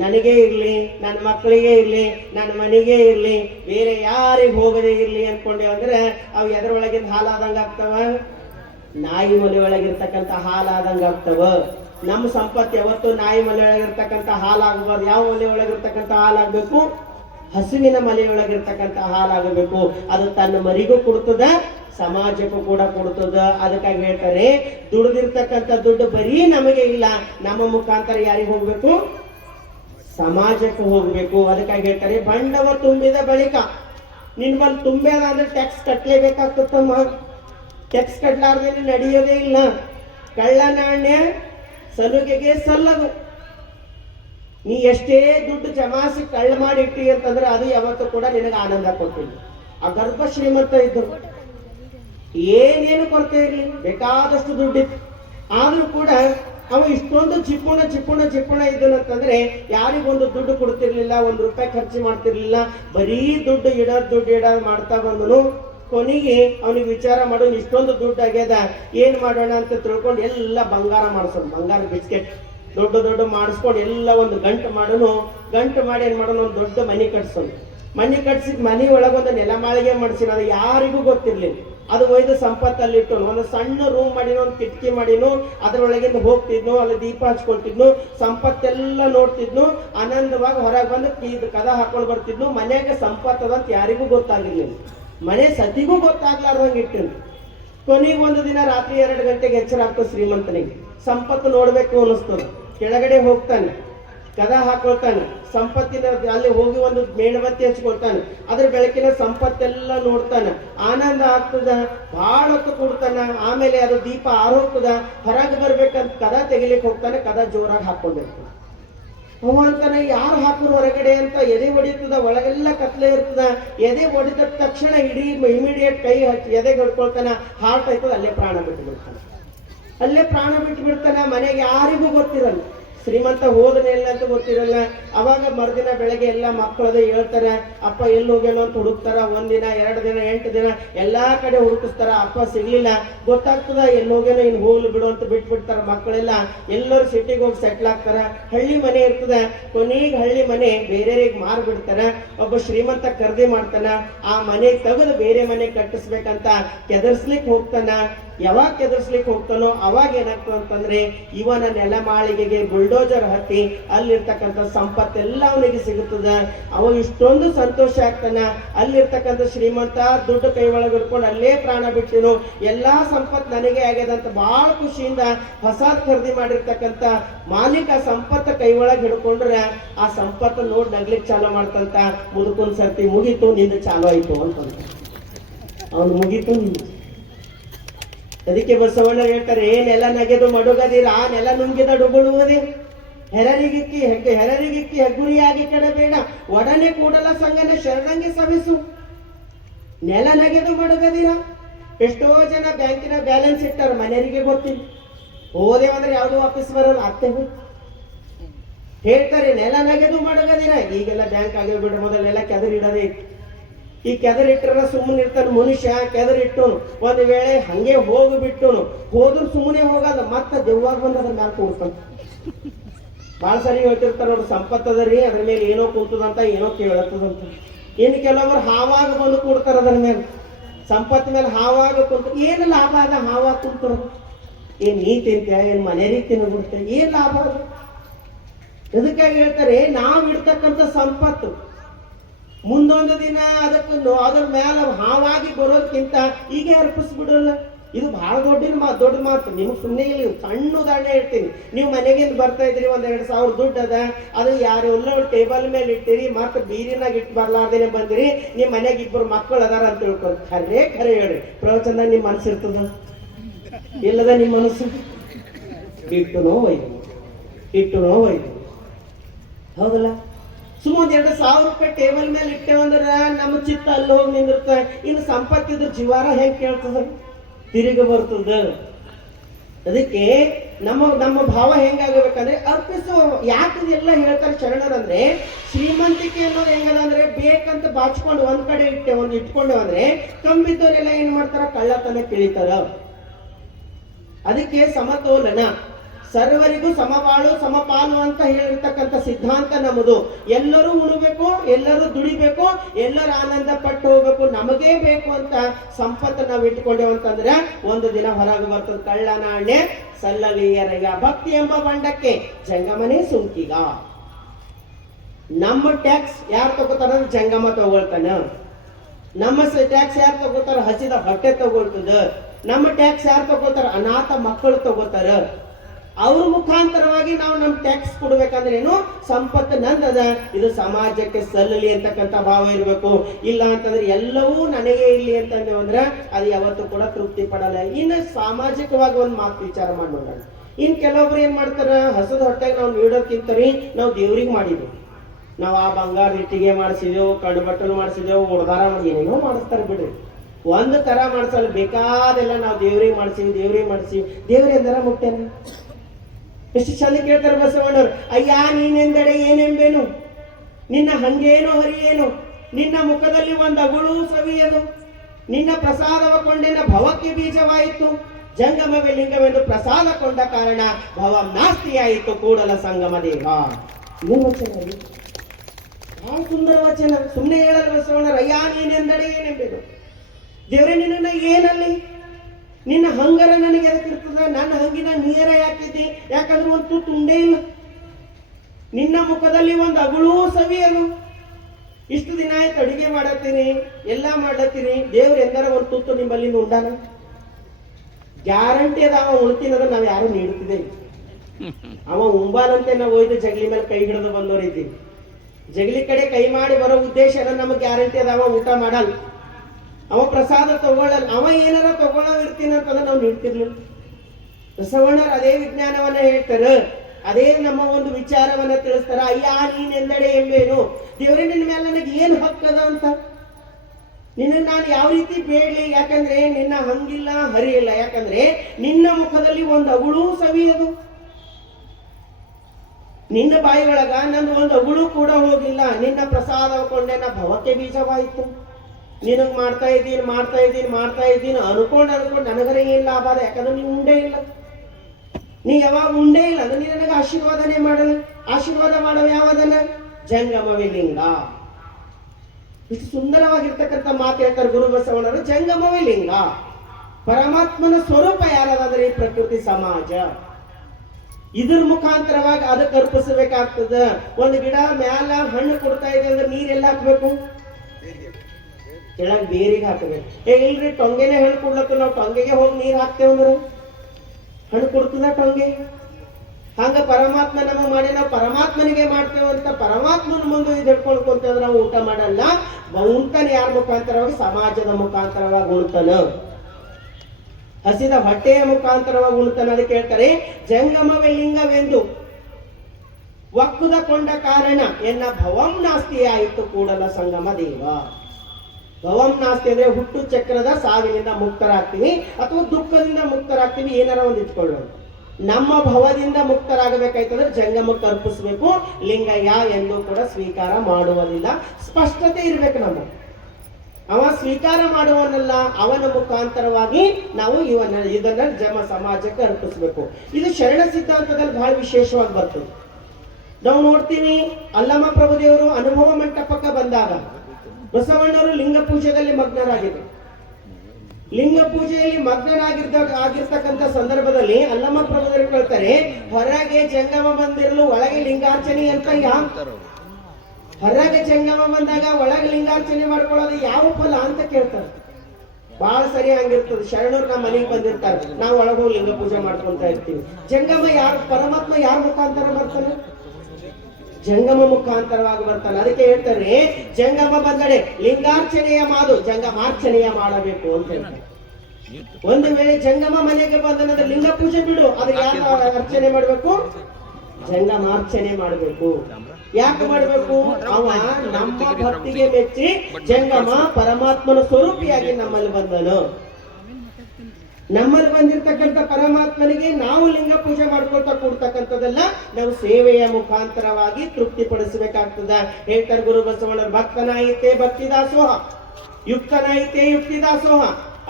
ನನಗೇ ಇರ್ಲಿ, ನನ್ನ ಮಕ್ಕಳಿಗೆ ಇರ್ಲಿ, ನನ್ನ ಮನೆಗೆ ಇರ್ಲಿ, ಬೇರೆ ಯಾರಿಗೆ ಹೋಗದೇ ಇರ್ಲಿ ಅನ್ಕೊಂಡೇವ್ ಅಂದ್ರೆ ಅವು ಎದರೊಳಗಿಂದ ಹಾಲಾದಂಗ ಆಗ್ತಾವ, ನಾಯಿ ಮನೆ ಒಳಗಿರ್ತಕ್ಕಂಥ ಹಾಲಾದಂಗ ಆಗ್ತಾವ. ನಮ್ಮ ಸಂಪತ್ತು ಯಾವತ್ತು ನಾಯಿ ಮನೆ ಒಳಗಿರ್ತಕ್ಕಂಥ ಹಾಲಾಗಬಾರ್ದು. ಯಾವ ಮನೆ ಒಳಗಿರ್ತಕ್ಕಂಥ ಹಾಲಾಗಬೇಕು? ಹಸುವಿನ ಮನೆಯೊಳಗಿರ್ತಕ್ಕಂಥ ಹಾಲಾಗಬೇಕು. ಅದು ತನ್ನ ಮರಿಗೂ ಕೊಡ್ತದ, ಸಮಾಜಕ್ಕೂ ಕೂಡ ಕೊಡ್ತದ. ಅದಕ್ಕಾಗಿ ಹೇಳ್ತಾರೆ, ದುಡಿದಿರ್ತಕ್ಕಂಥ ದುಡ್ಡು ಬರೀ ನಮಗೆ ಇಲ್ಲ, ನಮ್ಮ ಮುಖಾಂತರ ಯಾರಿಗೆ ಹೋಗ್ಬೇಕು? ಸಮಾಜಕ್ಕೆ ಹೋಗ್ಬೇಕು. ಅದಕ್ಕಾಗಿ ಹೇಳ್ತಾರೆ, ಬಂಡವ ತುಂಬಿದ ಬಳಿಕ ನಿನ್ ಬಲ್ ತುಂಬ್ಯಾದ ಅಂದ್ರೆ ಟ್ಯಾಕ್ಸ್ ಕಟ್ಲೇಬೇಕಾಗ್ತಮ್ಮ. ಟ್ಯಾಕ್ಸ್ ಕಟ್ಲಾರ್ದೇನೆ ನಡೆಯೋದೇ ಇಲ್ಲ. ಕಳ್ಳ ನಾಣ್ಯ ಸಲುಗೆಗೆ ಸಲ್ಲದು. ನೀ ಎಷ್ಟೇ ದುಡ್ಡು ಜಮಾಸಿ ಕಳ್ಳ ಮಾಡಿ ಇಟ್ಟಿ ಅಂತಂದ್ರೆ ಅದು ಯಾವತ್ತೂ ಕೂಡ ನಿನಗೆ ಆನಂದ ಕೊಟ್ಟಿಲ್ಲ. ಆ ಗರ್ಭ ಶ್ರೀಮಂತ ಇದ್ರು, ಏನೇನು ಕೊರತೆ ಇರಲಿ, ಬೇಕಾದಷ್ಟು ದುಡ್ಡಿತ್ತು, ಆದ್ರೂ ಕೂಡ ಅವ ಇಷ್ಟೊಂದು ಚಿಪ್ಪುಣ ಇದ್ದನಂತಂದ್ರೆ ಯಾರಿಗೊಂದು ದುಡ್ಡು ಕೊಡ್ತಿರ್ಲಿಲ್ಲ, ₹1 ಖರ್ಚು ಮಾಡ್ತಿರ್ಲಿಲ್ಲ. ಬರೀ ದುಡ್ಡು ಇಡೋದು ಮಾಡ್ತಾ ಬಂದನು. ಕೊನೆಗೆ ಅವನಿಗೆ ವಿಚಾರ ಮಾಡೋನು, ಇಷ್ಟೊಂದು ದುಡ್ಡು ಆಗ್ಯದ, ಏನ್ ಮಾಡೋಣ ಅಂತ ತಿಳ್ಕೊಂಡು ಎಲ್ಲ ಬಂಗಾರ ಮಾಡಿಸೋದು. ಬಂಗಾರ ಬಿಸ್ಕೆಟ್ ದೊಡ್ಡ ಮಾಡಿಸ್ಕೊಂಡು ಎಲ್ಲ ಒಂದು ಗಂಟು ಮಾಡೋನು. ಗಂಟು ಮಾಡಿ ಏನ್ ಮಾಡೋನು, ಒಂದು ದೊಡ್ಡ ಮನೆ ಕಟ್ಸೋನು. ಮನೆ ಕಟ್ಸಿದ್ ಮನೆ ಒಳಗೊಂದು ನೆಲಮಾಳಿಗೆ ಮಾಡಿಸಿನ, ಅದು ಯಾರಿಗೂ ಗೊತ್ತಿರ್ಲಿಲ್ಲ. ಅದು ಒಯ್ದು ಸಂಪತ್ತಲ್ಲಿಟ್ಟು ಒಂದು ಸಣ್ಣ ರೂಮ್ ಮಾಡಿನೋ, ಒಂದು ಕಿಟಕಿ ಮಾಡಿನೋ, ಅದರೊಳಗಿಂದ ಹೋಗ್ತಿದ್ನು, ಅಲ್ಲಿ ದೀಪ ಹಚ್ಕೊಳ್ತಿದ್ನು, ಸಂಪತ್ತೆಲ್ಲ ನೋಡ್ತಿದ್ನು, ಆನಂದವಾಗಿ ಹೊರಗೆ ಬಂದು ಕದ ಹಾಕೊಂಡು ಬರ್ತಿದ್ನು. ಮನೆಯಾಗ ಸಂಪತ್ತದಂತ ಯಾರಿಗೂ ಗೊತ್ತಾಗಿರ್ಲಿಲ್ಲ, ಮನೆ ಸತಿಗೂ ಗೊತ್ತಾಗ್ಲಾರ್ದಂಗೆ ಇಟ್ಟಿನು. ಕೊನೆಗೆ ಒಂದು ದಿನ ರಾತ್ರಿ 2 ಗಂಟೆಗೆ ಎಚ್ಚರ ಆಗ್ತದೆ ಶ್ರೀಮಂತನಿಗೆ. ಸಂಪತ್ತು ನೋಡ್ಬೇಕು ಅನಿಸ್ತದ. ಕೆಳಗಡೆ ಹೋಗ್ತಾನೆ, ಕದ ಹಾಕೊಳ್ತಾನೆ, ಸಂಪತ್ತಿನ ಅಲ್ಲಿ ಹೋಗಿ ಒಂದು ಮೇಣಬತ್ತಿ ಹಚ್ಕೊಳ್ತಾನೆ. ಅದ್ರ ಬೆಳಕಿನ ಸಂಪತ್ತೆಲ್ಲ ನೋಡ್ತಾನೆ, ಆನಂದ ಆಗ್ತದ, ಬಹಳ ಹೊತ್ತು ಕೊಡ್ತಾನ. ಆಮೇಲೆ ಅದು ದೀಪ ಆರೋಗ್ತದ, ಹೊರಗೆ ಬರ್ಬೇಕಂತ ಕದ ತೆಗಿಲಿಕ್ಕೆ ಹೋಗ್ತಾನೆ. ಕದ ಜೋರಾಗಿ ಹಾಕೊಂಡಿರ್ತಾನೆ. ಅವ ಅಂತಾನೆ, ಯಾರು ಹಾಕೋರು ಹೊರಗಡೆ ಅಂತ ಎದೆ ಹೊಡಿತದ, ಒಳಗೆಲ್ಲ ಕತ್ಲೆ ಇರ್ತದ. ಎದೆ ಹೊಡಿದ ತಕ್ಷಣ ಇಮಿಡಿಯೇಟ್ ಕೈ ಹಚ್ಚಿ ಎದೆಗೆ ಹೊಡ್ಕೊಳ್ತಾನ, ಹಾರ್ಟ್ ಆಯ್ತದ, ಅಲ್ಲೇ ಪ್ರಾಣ ಬಿಟ್ಟು ಬಿಡ್ತಾನ. ಮನೆಗೆ ಯಾರಿಗೂ ಗೊತ್ತಿರಲ್ಲ, ಶ್ರೀಮಂತ ಹೋದನೆಲ್ಲ ಅಂತ ಗೊತ್ತಿರಲ್ಲ. ಅವಾಗ ಮರುದಿನ ಬೆಳಗ್ಗೆ ಎಲ್ಲ ಮಕ್ಕಳದ ಹೇಳ್ತಾರೆ, ಅಪ್ಪ ಎಲ್ಲಿ ಹೋಗ್ಯಾನೋ ಅಂತ ಹುಡುಕ್ತಾರ. 1 ದಿನ 2 ದಿನ 8 ದಿನ ಎಲ್ಲಾ ಕಡೆ ಹುಡುಕಿಸ್ತಾರ, ಅಪ್ಪ ಸಿಗ್ಲಿಲ್ಲ. ಗೊತ್ತಾಗ್ತದ ಎಲ್ಲಿ ಹೋಗ್ಯಾನೋ, ಇನ್ನು ಹೋಗ್ಲಿ ಬಿಡು ಅಂತ ಬಿಟ್ಬಿಡ್ತಾರ. ಮಕ್ಕಳೆಲ್ಲ ಎಲ್ಲರೂ ಸಿಟಿಗೆ ಹೋಗಿ ಸೆಟ್ಲ್ ಆಗ್ತಾರ. ಹಳ್ಳಿ ಮನೆ ಇರ್ತದ, ಕೊನೆಗೆ ಹಳ್ಳಿ ಮನೆ ಬೇರೆಯವ್ರಿಗೆ ಮಾರ್ಬಿಡ್ತಾರ. ಒಬ್ಬ ಶ್ರೀಮಂತ ಖರೀದಿ ಮಾಡ್ತಾನ, ಆ ಮನೆ ತೆಗೆದು ಬೇರೆ ಮನೆ ಕಟ್ಟಿಸ್ಬೇಕಂತ ಕೆದರ್ಸ್ಲಿಕ್ಕೆ ಹೋಗ್ತಾನ. ಯಾವಾಗ ಕೆದರ್ಸ್ಲಿಕ್ಕೆ ಹೋಗ್ತಾನೋ ಅವಾಗ ಏನಾಗ್ತದೆ ಅಂತಂದ್ರೆ, ಇವನ ನೆಲಮಾಳಿಗೆಗೆ ಬುಲ್ಡೋಜರ್ ಹತ್ತಿ ಅಲ್ಲಿರ್ತಕ್ಕಂಥ ಸಂಪತ್ತೆಲ್ಲ ಅವನಿಗೆ ಸಿಗುತ್ತದ. ಅವ ಇಷ್ಟೊಂದು ಸಂತೋಷ ಆಗ್ತಾನ. ಅಲ್ಲಿರ್ತಕ್ಕಂಥ ಶ್ರೀಮಂತ ದುಡ್ಡು ಕೈ ಒಳಗೆ ಹಿಡ್ಕೊಂಡು ಅಲ್ಲೇ ಪ್ರಾಣ ಬಿಟ್ಟಿನು. ಎಲ್ಲಾ ಸಂಪತ್ತು ನನಗೆ ಆಗ್ಯದಂತ ಬಹಳ ಖುಷಿಯಿಂದ ಹೊಸಾದ್ ಖರೀದಿ ಮಾಡಿರ್ತಕ್ಕಂಥ ಮಾಲೀಕ ಸಂಪತ್ತು ಕೈ ಒಳಗೆ ಹಿಡ್ಕೊಂಡ್ರೆ ಆ ಸಂಪತ್ತು ನೋಡಿ ನಗ್ಲಿಕ್ಕೆ ಚಾಲೂ ಮಾಡ್ತಂತ. ಮುದುಕೊಂದ್ ಸರ್ತಿ ಮುಗೀತು, ನಿಂದು ಚಾಲು ಆಯ್ತು ಅಂತಂತ. ಅವನು ಮುಗೀತು, ನಿಂದು. ಅದಕ್ಕೆ ಬಸವಣ್ಣ ಹೇಳ್ತಾರೆ, ನೆಲ ನಗೆದು ಮಡುಗದಿರ, ಆ ನೆಲ ನುಂಗಿದ ಡುಗುಡುವುದೇ. ಹೆರರಿಗಿಕ್ಕಿ ಹೆಗ್ಗುರಿಯಾಗಿ ಕೆಡಬೇಡ, ಒಡನೆ ಕೂಡಲ ಸಂಗನ ಶರಣಂಗೆ ಸವಿಸು. ನೆಲ ನಗೆದು ಮಡುಗದಿರ. ಎಷ್ಟೋ ಜನ ಬ್ಯಾಂಕಿನ ಬ್ಯಾಲೆನ್ಸ್ ಇಟ್ಟಾರ, ಮನೆಯವರಿಗೆ ಗೊತ್ತಿಲ್ಲ. ಹೋದೇವಂದ್ರೆ ಯಾವ್ದು ವಾಪಸ್ ಬರಲ್ಲ, ಅತ್ತೆ ಹೇಳ್ತಾರೆ ನೆಲ ನಗೆದು ಮಡುಗದಿರ. ಈಗೆಲ್ಲ ಬ್ಯಾಂಕ್ ಆಗಿ ಬಿಡ, ಮೊದಲೆಲ್ಲ ಕೆದರಿಡದೇ ಇತ್ತು. ಈ ಕೆದರಿಟ್ರ ಸುಮ್ಮನೆ ಇರ್ತಾನೆ ಮನುಷ್ಯ. ಕೆದರಿಟ್ಟನು, ಒಂದ್ ವೇಳೆ ಹಂಗೆ ಹೋಗ್ಬಿಟ್ಟನು, ಹೋದ್ರು ಸುಮ್ಮನೆ ಹೋಗಲ್ಲ, ಮತ್ತ ದೆವ್ವಾಗ ಬಂದ ಅದ್ರ ಮ್ಯಾಲ ಕೂಡ್ತಾನ. ಬಾಳ ಸರಿ ಹೇಳ್ತಿರ್ತಾರ ನೋಡ್ರಿ, ಸಂಪತ್ತದರಿ ಅದ್ರ ಮೇಲೆ ಏನೋ ಕುಂತದಂತ, ಏನೋ ಕೇಳತ್ತದಂತ. ಇನ್ನು ಕೆಲವರು ಹಾವಾಗ ಬಂದು ಕೂಡ್ತಾರ ಅದ್ರ ಮೇಲೆ, ಸಂಪತ್ತ ಮೇಲೆ ಹಾವಾಗ ಕುಂತ. ಏನು ಲಾಭ ಅದ ಹಾವಾಗ ಕುಂತರ? ಏನ್ ನೀ ತಿಂತ್ಯ, ಏನ್ ಮನೆಯರಿಗೆ ತಿನ್ನಬಿಡ್ತೆ, ಏನ್ ಲಾಭ ಅದ? ಅದಕ್ಕಾಗಿ ಹೇಳ್ತಾರೆ, ನಾವ್ ಇಡ್ತಕ್ಕಂಥ ಸಂಪತ್ತು ಮುಂದೊಂದು ದಿನ ಅದ್ರ ಮೇಲೆ ಹಾವಾಗಿ ಬರೋದಕ್ಕಿಂತ ಈಗ ಅರ್ಪಿಸ್ಬಿಡೋಲ್ಲ. ಇದು ಬಹಳ ದೊಡ್ಡ ಮಾತು. ನಿಮ್ಗೆ ಸುಮ್ಮನೆ ಸಣ್ಣ ಉದಾಹರಣೆ ಹೇಳ್ತೀನಿ. ನೀವು ಮನೆಗಿಂದ ಬರ್ತಾ ಇದ್ರಿ, 1,000-2,000 ದುಡ್ಡು ಅದ, ಅದು ಯಾರೆಲ್ಲ ಟೇಬಲ್ ಮೇಲೆ ಇಟ್ಟಿರಿ, ಮತ್ತೆ ಬೀರಿನಾಗ ಇಟ್ಟು ಬರ್ಲಾರ್ದೇನೆ ಬಂದಿರಿ, ನಿಮ್ ಮನೆಗೆ 2 ಮಕ್ಕಳು ಅದಾರ ಅಂತ ತಿಳ್ಕೊಂಡು ಖರೆ ಹೇಳ್ರಿ, ಪ್ರವಚನ ನಿಮ್ ಮನಸ್ಸು ಇರ್ತದ ಇಲ್ಲದ? ನಿಮ್ ಮನಸ್ಸು ಇಟ್ಟು ನೋವು ಹೌದಲ್ಲ? ಸುಮಾರು 2,000 ರೂಪಾಯಿ ಟೇಬಲ್ ಮೇಲೆ ಇಟ್ಟೇವಂದ್ರ ನಮ್ಮ ಚಿತ್ತ ಅಲ್ಲಿ ಹೋಗಿ ನಿಂದಿರ್ತ. ಇನ್ನು ಸಂಪತ್ತಿದ್ರ ಜೀವಾರ ಹೆಂಗ್ ಕೇಳ್ತದ, ತಿರುಗಿ ಬರ್ತದ. ಅದಕ್ಕೆ ನಮ್ಮ ಭಾವ ಹೆಂಗಾಗಬೇಕಂದ್ರೆ ಅರ್ಪಿಸುವ. ಯಾಕೆ ಇದೆಲ್ಲ ಹೇಳ್ತಾರೆ ಶರಣರಂದ್ರೆ, ಶ್ರೀಮಂತಿಕೆ ಅನ್ನೋದು ಹೆಂಗದ ಅಂದ್ರೆ ಬೇಕಂತ ಬಾಚ್ಕೊಂಡು ಒಂದ್ ಕಡೆ ಇಟ್ಕೊಂಡು ಅಂದ್ರೆ ಕಂಬಿದ್ದವರೆಲ್ಲ ಏನ್ ಮಾಡ್ತಾರ, ಕಳ್ಳತನ ತಿಳಿತಾರ. ಅದಕ್ಕೆ ಸಮತೋಲನ, ಸರ್ವರಿಗೂ ಸಮಬಾಳು ಸಮಪಾಲು ಅಂತ ಹೇಳಿರ್ತಕ್ಕಂಥ ಸಿದ್ಧಾಂತ ನಮ್ಮದು. ಎಲ್ಲರೂ ಉಣಬೇಕು, ಎಲ್ಲರೂ ದುಡಿಬೇಕು, ಎಲ್ಲರೂ ಆನಂದ ಪಟ್ಟು ಹೋಗ್ಬೇಕು, ನಮಗೇ ಬೇಕು ಅಂತ ಸಂಪತ್ತು ನಾವು ಇಟ್ಕೊಂಡೇವು ಅಂತಂದ್ರೆ ಒಂದು ದಿನ ಹೊರಗೆ ಬರ್ತದೆ ಕಳ್ಳ ನಾಣ್ಯ ಸಲ್ಲಲಿಯರಯ್ಯ. ಭಕ್ತಿ ಎಂಬ ಬಂಡಕ್ಕೆ ಜಂಗಮನೇ ಸುಂಕಿಗ. ನಮ್ಮ ಟ್ಯಾಕ್ಸ್ ಯಾರು ತಗೋತಾರ, ಜಂಗಮ ತಗೊಳ್ತಾನ. ನಮ್ಮ ಟ್ಯಾಕ್ಸ್ ಯಾರು ತಗೋತಾರ, ಹಸಿದ ಹೊಟ್ಟೆ ತಗೊಳ್ತದ. ನಮ್ಮ ಟ್ಯಾಕ್ಸ್ ಯಾರು ತಗೋತಾರ, ಅನಾಥ ಮಕ್ಕಳು ತಗೋತಾರ. ಅವ್ರ ಮುಖಾಂತರವಾಗಿ ನಾವು ನಮ್ ಟ್ಯಾಕ್ಸ್ ಕೊಡ್ಬೇಕಂದ್ರೆ ಏನು, ಸಂಪತ್ತು ನಂದದ, ಇದು ಸಮಾಜಕ್ಕೆ ಸಲ್ಲಲಿ ಅಂತಕ್ಕಂಥ ಭಾವ ಇರಬೇಕು. ಇಲ್ಲ ಅಂತಂದ್ರೆ ಎಲ್ಲವೂ ನನಗೆ ಇಲ್ಲಿ ಅಂತಂದ್ರೆ ಅದು ಯಾವತ್ತೂ ಕೂಡ ತೃಪ್ತಿ ಪಡಲ್ಲ. ಇನ್ನು ಸಾಮಾಜಿಕವಾಗಿ ಒಂದು ಮಾತು ವಿಚಾರ ಮಾಡ್ಬೋಣ. ಇನ್ ಕೆಲವೊಬ್ರು ಏನ್ ಮಾಡ್ತಾರ, ಹಸದ ಹೊಟ್ಟೆಗೆ ನಾವು ನೀಡೋಕ್ಕಿಂತರಿ ನಾವು ದೇವ್ರಿಗೆ ಮಾಡಿದ್ವಿ. ನಾವು ಆ ಬಂಗಾರ ಇಟ್ಟಿಗೆ ಮಾಡಿಸಿದೆವು, ಕಣ್ಣು ಬಟ್ಟಲು ಮಾಡಿಸಿದೆವು, ಉಡ್ದಾರ ಏನೇನೋ ಮಾಡಿಸ್ತಾರೆ ಬಿಡ್ರಿ. ಒಂದು ತರ ಮಾಡಿಸಲ್ಲ, ಬೇಕಾದೆಲ್ಲ ನಾವು ದೇವ್ರಿಗೆ ಮಾಡಿಸಿವಿ, ದೇವ್ರಿ ಎಂದರ ಮುಖ್ಯನ. ಎಷ್ಟು ಚಂದ ಕೇಳ್ತಾರೆ ಬಸವಣ್ಣವ್ರು. ಅಯ್ಯ ನೀನೆಂದಡೆ ಏನೆಂಬೇನು, ನಿನ್ನ ಹಂಗೇನೋ ಹರಿಯೇನು, ನಿನ್ನ ಮುಖದಲ್ಲಿ ಒಂದು ಅಗುಳು ಸವಿಯನು, ನಿನ್ನ ಪ್ರಸಾದವ ಕೊಂಡೆನ ಭವಕ್ಕೆ ಬೀಜವಾಯಿತು, ಜಂಗಮವೇ ಲಿಂಗವೆಂದು ಪ್ರಸಾದ ಕೊಂಡ ಕಾರಣ ಭವಂ ನಾಸ್ತಿಯಾಯಿತು ಕೂಡಲ ಸಂಗಮ ದೇವ. ಏನು ವಚನ, ಬಹಳ ಸುಂದರ ವಚನ. ಸುಮ್ಮನೆ ಹೇಳಲ್ಲ ಬಸವಣ್ಣರು. ಅಯ್ಯ ನೀನೆಂದಡೆ ಏನೆಂಬೇನು, ದೇವರೇ ನಿನ್ನ ಏನಲ್ಲಿ, ನಿನ್ನ ಹಂಗರ ನನಗೆ ಎದಕ್ಕಿರ್ತದ, ನನ್ನ ಹಂಗಿನ ನೀರ ಯಾಕಿದ್ದೆ, ಯಾಕಂದ್ರೆ ಒಂದು ತುತ್ತು ಉಂಡೇ ಇಲ್ಲ, ನಿನ್ನ ಮುಖದಲ್ಲಿ ಒಂದು ಅಗುಳು ಸವಿಯಲು. ಇಷ್ಟು ದಿನ ಆಯ್ತು ಅಡುಗೆ ಮಾಡತ್ತೀನಿ, ಎಲ್ಲ ಮಾಡತ್ತೀನಿ, ದೇವ್ರ ಎಂದರ ಒಂದು ತುತ್ತು ನಿಮ್ಮಲ್ಲಿಂದ ಉಂಡಾನ? ಗ್ಯಾರಂಟಿ ಅದ ಅವ ಉಣ್ತೀನದ ನಾವು ಯಾರು ನೀಡುತ್ತಿದ್ದೇವೆ. ಅವ ಉಂಬಾನಂತೆ ನಾವು ಒಯ್ದು ಜಗಲಿ ಮೇಲೆ ಕೈ ಹಿಡಿದು ಬಂದವರಿದ್ದೀವಿ. ಜಗಲಿ ಕಡೆ ಕೈ ಮಾಡಿ ಬರೋ ಉದ್ದೇಶ ನಮಗೆ ಗ್ಯಾರಂಟಿ ಅದ ಅವ ಊಟ ಮಾಡಲ್ಲ, ಅವ ಪ್ರಸಾದ ತಗೊಳ್ಳಲ್ಲ. ಅವ ಏನಾರ ತಗೊಳ್ಳೋವಿರ್ತೀನಿ ಅಂತಂದ್ರೆ ನಾವು ನೀಡ್ತಿರ್ಲಿಲ್ಲ. ಬಸವಣ್ಣರು ಅದೇ ವಿಜ್ಞಾನವನ್ನ ಹೇಳ್ತಾರ, ಅದೇ ನಮ್ಮ ಒಂದು ವಿಚಾರವನ್ನ ತಿಳಿಸ್ತಾರ. ಅಯ್ಯ ನೀನೆಂದಡೆ ಎಂಬೇನು, ದೇವರೇ ನಿನ್ನ ಮೇಲೆ ನನಗೆ ಏನು ಹಕ್ಕದ ಅಂತ, ನಿನ್ನ ನಾನು ಯಾವ ರೀತಿ ಬೇಡಲಿ, ಯಾಕಂದ್ರೆ ನಿನ್ನ ಹಂಗಿಲ್ಲ ಹರಿಯಿಲ್ಲ, ಯಾಕಂದ್ರೆ ನಿನ್ನ ಮುಖದಲ್ಲಿ ಒಂದು ಅಗುಳು ಸವಿಯದು, ನಿನ್ನ ಬಾಯಿ ಒಳಗ ನನ್ನ ಒಂದು ಅಗುಳು ಕೂಡ ಹೋಗಿಲ್ಲ, ನಿನ್ನ ಪ್ರಸಾದ ಕೊಂಡೆನ ಭವಕ್ಕೆ ಬೀಜವಾಯಿತು. ನಿನಗ್ ಮಾಡ್ತಾ ಇದ್ದೀನಿ ಅನ್ಕೊಂಡು ನನಗರ ಏನ್ ಲಾಭ ಅದ, ಯಾಕಂದ್ರೆ ನೀವು ಉಂಡೇ ಇಲ್ಲ. ನೀ ಯಾವಾಗ ಉಂಡೇ ಇಲ್ಲ ಅಂದ್ರೆ ನೀ ನನಗೆ ಆಶೀರ್ವಾದನೆ ಮಾಡಲ್ಲ. ಆಶೀರ್ವಾದ ಮಾಡವ ಯಾವದನ್ನ, ಜಂಗಮವೇ ಲಿಂಗ. ಇಷ್ಟು ಸುಂದರವಾಗಿರ್ತಕ್ಕಂಥ ಮಾತು ಹೇಳ್ತಾರೆ ಗುರು ಬಸವಣ್ಣರು. ಜಂಗಮವೇ ಲಿಂಗ, ಪರಮಾತ್ಮನ ಸ್ವರೂಪ ಯಾರದಾದ್ರೆ ಈ ಪ್ರಕೃತಿ ಸಮಾಜ. ಇದ್ರ ಮುಖಾಂತರವಾಗಿ ಅದಕ್ಕೆ ಅರ್ಪಿಸಬೇಕಾಗ್ತದ. ಒಂದು ಗಿಡ ಮ್ಯಾಲ ಹಣ್ಣು ಕೊಡ್ತಾ ಇದೆ ಅಂದ್ರೆ ನೀರೆಲ್ಲ ಹಾಕ್ಬೇಕು, ಕೆಳಗ್ ಬೇರಿಗೆ ಹಾಕಬೇಕು. ಇಲ್ರಿ ಟೊಂಗೆನೆ ಹಣ್ಣು ಕೊಡ್ಲಕ್ಕ ನಾವು ಟೊಂಗೆಗೆ ಹೋಗಿ ನೀರ್ ಹಾಕ್ತೇವ ಅಂದ್ರೆ ಹಣ್ಣು ಕೊಡ್ತದ ಟೊಂಗೆ? ಹಂಗ ಪರಮಾತ್ಮ ನಮಗ್ ಮಾಡಿ ನಾವು ಪರಮಾತ್ಮನಿಗೆ ಮಾಡ್ತೇವಂತ ಪರಮಾತ್ಮನ ಮುಂದೆ ಇದು ಹಿಡ್ಕೊಂಡ್ಕೊಂತಂದ್ರೆ ನಾವು ಊಟ ಮಾಡಲ್ಲ. ಉಣ್ತಾನ ಯಾರ ಮುಖಾಂತರವಾಗಿ, ಸಮಾಜದ ಮುಖಾಂತರವಾಗಿ ಉಣ್ತಾನ, ಹಸಿದ ಹೊಟ್ಟೆಯ ಮುಖಾಂತರವಾಗಿ ಉಣ್ತಾನ. ಅದಕ್ಕೆ ಹೇಳ್ತಾರೆ ಜಂಗಮವೇ ಲಿಂಗವೆಂದು ಒಕ್ಕುದ ಕೊಂಡ ಕಾರಣ ಎನ್ನ ಭವಂ ನಾಸ್ತಿ ಆಯಿತು ಕೂಡಲ ಸಂಗಮ ದೇವ. ಭವಂ ನಾಸ್ತಿ ಅಂದ್ರೆ ಹುಟ್ಟು ಚಕ್ರದ ಸಾವಿನಿಂದ ಮುಕ್ತರಾಗ್ತೀವಿ ಅಥವಾ ದುಃಖದಿಂದ ಮುಕ್ತರಾಗ್ತೀವಿ, ಏನಾರ ಒಂದು ಇಟ್ಕೊಳ್ಳೋಣ. ನಮ್ಮ ಭವದಿಂದ ಮುಕ್ತರಾಗಬೇಕಾಯ್ತಂದ್ರೆ ಜಂಗಮಕ್ಕೆ ಅರ್ಪಿಸ್ಬೇಕು. ಲಿಂಗಯ್ಯ ಎಂದು ಕೂಡ ಸ್ವೀಕಾರ ಮಾಡುವುದಿಲ್ಲ. ಸ್ಪಷ್ಟತೆ ಇರ್ಬೇಕು ನಮ್ಮ. ಅವ ಸ್ವೀಕಾರ ಮಾಡುವನಲ್ಲ, ಅವನ ಮುಖಾಂತರವಾಗಿ ನಾವು ಇದನ್ನ ಸಮಾಜಕ್ಕೆ ಅರ್ಪಿಸ್ಬೇಕು. ಇದು ಶರಣ ಸಿದ್ಧಾಂತದಲ್ಲಿ ಬಹಳ ವಿಶೇಷವಾಗಿ ಬರ್ತದೆ. ನಾವು ನೋಡ್ತೀವಿ, ಅಲ್ಲಮ ಪ್ರಭುದೇವರು ಅನುಭವ ಮಂಟಪಕ್ಕೆ ಬಂದಾಗ ಬಸವಣ್ಣವರು ಲಿಂಗ ಪೂಜೆಯಲ್ಲಿ ಮಗ್ನರಾಗಿದ್ದರು. ಲಿಂಗ ಪೂಜೆಯಲ್ಲಿ ಆಗಿರ್ತಕ್ಕಂಥ ಸಂದರ್ಭದಲ್ಲಿ ಅಲ್ಲಮ ಪ್ರಭುದೇವರು ಹೇಳ್ತಾರೆ, ಹೊರಗೆ ಜಂಗಮ ಬಂದಿರಲು ಒಳಗೆ ಲಿಂಗಾರ್ಚನೆ ಅಂತ. ಹೊರಗೆ ಜಂಗಮ ಬಂದಾಗ ಒಳಗೆ ಲಿಂಗಾರ್ಚನೆ ಮಾಡ್ಕೊಳ್ಳೋದು ಯಾವ ಫಲ ಅಂತ ಕೇಳ್ತಾರೆ. ಬಹಳ ಸರಿ ಹಂಗಿರ್ತದೆ. ಶರಣರು ನಮ್ಮ ಮನೆಗೆ ಬಂದಿರ್ತಾರೆ, ನಾವು ಒಳಗೋಗಿ ಲಿಂಗ ಪೂಜೆ ಮಾಡ್ಕೊಂತ ಇರ್ತೀವಿ. ಜಂಗಮ ಯಾರು, ಪರಮಾತ್ಮ ಯಾರ ಮುಖಾಂತರ ಬರ್ತಾನೆ? ಜಂಗಮ ಮುಖಾಂತರವಾಗಿ ಬರ್ತಾನೆ. ಅದಕ್ಕೆ ಹೇಳ್ತಾರೆ ಜಂಗಮ ಬಂದಡೆ ಲಿಂಗಾರ್ಚನೆಯ ಮಾಡು, ಜಂಗಮಾರ್ಚನೆಯ ಮಾಡಬೇಕು ಅಂತ ಹೇಳ್ತಾರೆ. ಒಂದು ವೇಳೆ ಜಂಗಮ ಮನೆಗೆ ಬಂದ ಲಿಂಗ ಪೂಜೆ ಬಿಡು, ಅದು ಯಾಕೆ ಅರ್ಚನೆ ಮಾಡ್ಬೇಕು? ಜಂಗಮಾರ್ಚನೆ ಮಾಡಬೇಕು. ಯಾಕೆ ಮಾಡಬೇಕು? ಅವ ನಮ್ಮ ಭಕ್ತಿಗೆ ಮೆಚ್ಚಿ ಜಂಗಮ ಪರಮಾತ್ಮನ ಸ್ವರೂಪಿಯಾಗಿ ನಮ್ಮಲ್ಲಿ ಬಂದನು. ನಮ್ಮಲ್ಲಿ ಬಂದಿರತಕ್ಕಂಥ ಪರಮಾತ್ಮನಿಗೆ ನಾವು ಲಿಂಗ ಪೂಜೆ ಮಾಡ್ಕೊಳ್ತಾ ಕೂಡ್ತಕ್ಕಂಥದ್ದೆಲ್ಲ ನಾವು ಸೇವೆಯ ಮುಖಾಂತರವಾಗಿ ತೃಪ್ತಿಪಡಿಸಬೇಕಾಗ್ತದ. ಹೇಳ್ತಾರೆ ಗುರು ಬಸವಣ್ಣರು, ಭಕ್ತನಾಯಿತೆ ಭಕ್ತಿ ದಾಸೋಹ, ಯುಕ್ತನಾಯಿತೆ ಯುಕ್ತಿ ದಾಸೋಹ,